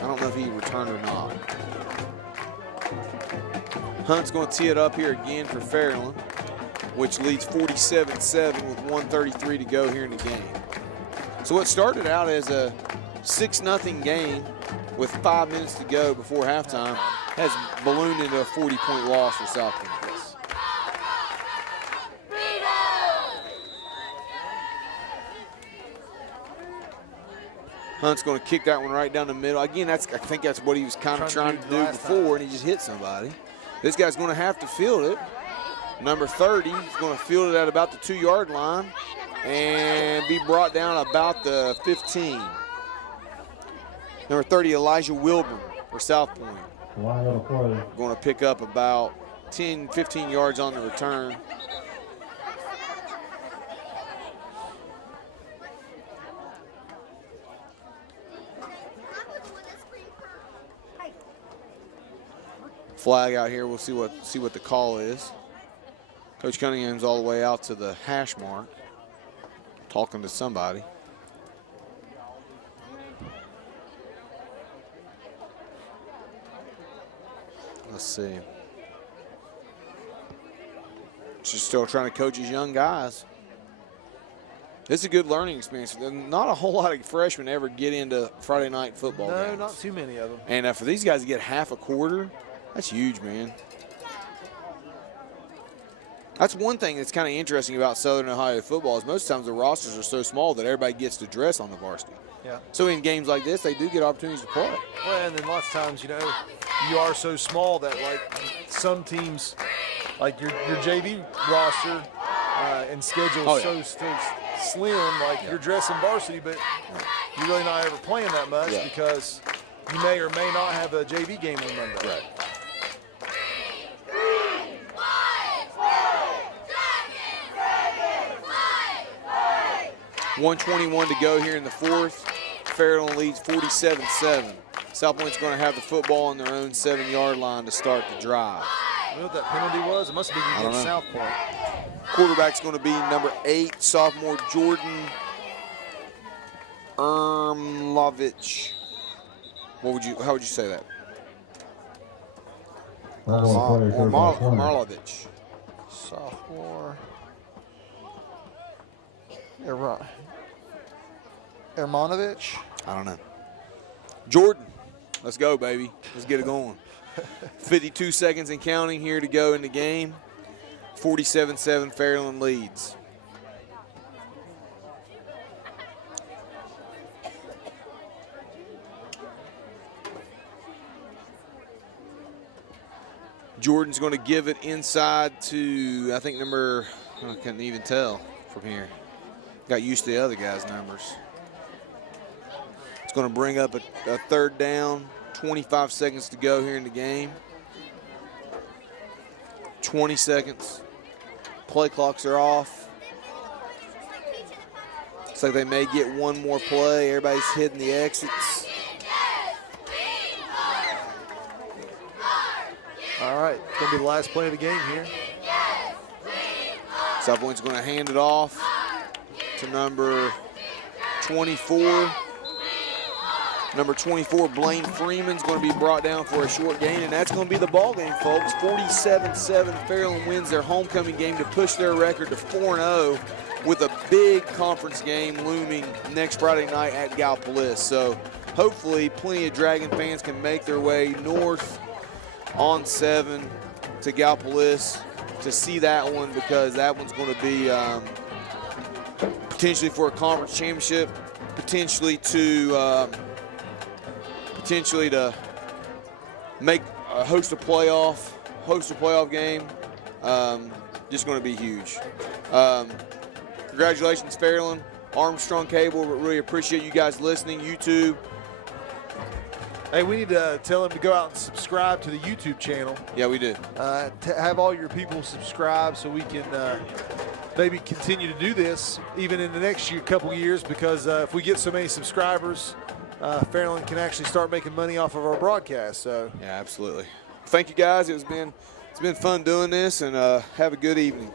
don't know if he returned or not. Hunt's going to tee it up here again for Fairland, which leads 47-7 with 1:33 to go here in the game. So what started out as a 6-0 game with 5 minutes to go before halftime has ballooned into a 40-point loss for South Point. Hunt's going to kick that one right down the middle. Again, I think that's what he was kind of trying to do before, and he just hit somebody. This guy's going to have to field it. Number 30 is going to field it at about the 2-yard line and be brought down about the 15. Number 30, Elijah Wilburn for South Point. Going to pick up about 10, 15 yards on the return. Flag out here. We'll see what the call is. Coach Cunningham's all the way out to the hash mark, talking to somebody. Let's see. She's still trying to coach his young guys. This is a good learning experience. Not a whole lot of freshmen ever get into Friday night football games. No, not too many of them. And for these guys to get half a quarter, that's huge, man. That's one thing that's kind of interesting about Southern Ohio football is most times the rosters are so small that everybody gets to dress on the varsity. Yeah. So in games like this, they do get opportunities to play. Well, and then lots of times, you know, you are so small that, like, some teams, like your JV roster and schedule is so slim, like you're dressing varsity, but you're really not ever playing that much because you may or may not have a JV game on Monday. Right. 1:21 to go here in the fourth. Fairland leads 47-7. South Point's going to have the football on their own 7-yard line to start the drive. You know what that penalty was? It must have been against South Point. Quarterback's going to be number 8, sophomore Jordan Ermlovich. How would you say that? Marlovich. Sophomore. Ermanovich? I don't know. Jordan, let's go, baby. Let's get it going. 52 seconds and counting here to go in the game. 47-7, Fairland leads. Jordan's going to give it inside to, I think, number I couldn't even tell from here. Got used to the other guys' numbers. It's going to bring up a 3rd down, 25 seconds to go here in the game. 20 seconds. Play clocks are off. Looks like they may get one more play. Everybody's hitting the exits. All right, it's going to be the last play of the game here. South Point's going to hand it off to number 24. Number 24, Blaine Freeman's going to be brought down for a short gain, and that's going to be the ball game, folks. 47-7, Fairland wins their homecoming game to push their record to 4-0 with a big conference game looming next Friday night at Gallipolis. So hopefully plenty of Dragon fans can make their way north on 7 to Gallipolis to see that one, because that one's going to be potentially for a conference championship, potentially to make host a playoff game. Just going to be huge. Congratulations, Fairland, Armstrong Cable. Really appreciate you guys listening. YouTube. Hey, we need to tell them to go out and subscribe to the YouTube channel. Yeah, we do. To have all your people subscribe so we can maybe continue to do this even in the next couple years, because if we get so many subscribers, Fairland can actually start making money off of our broadcast. So yeah, absolutely. Thank you guys. It's been fun doing this, and have a good evening.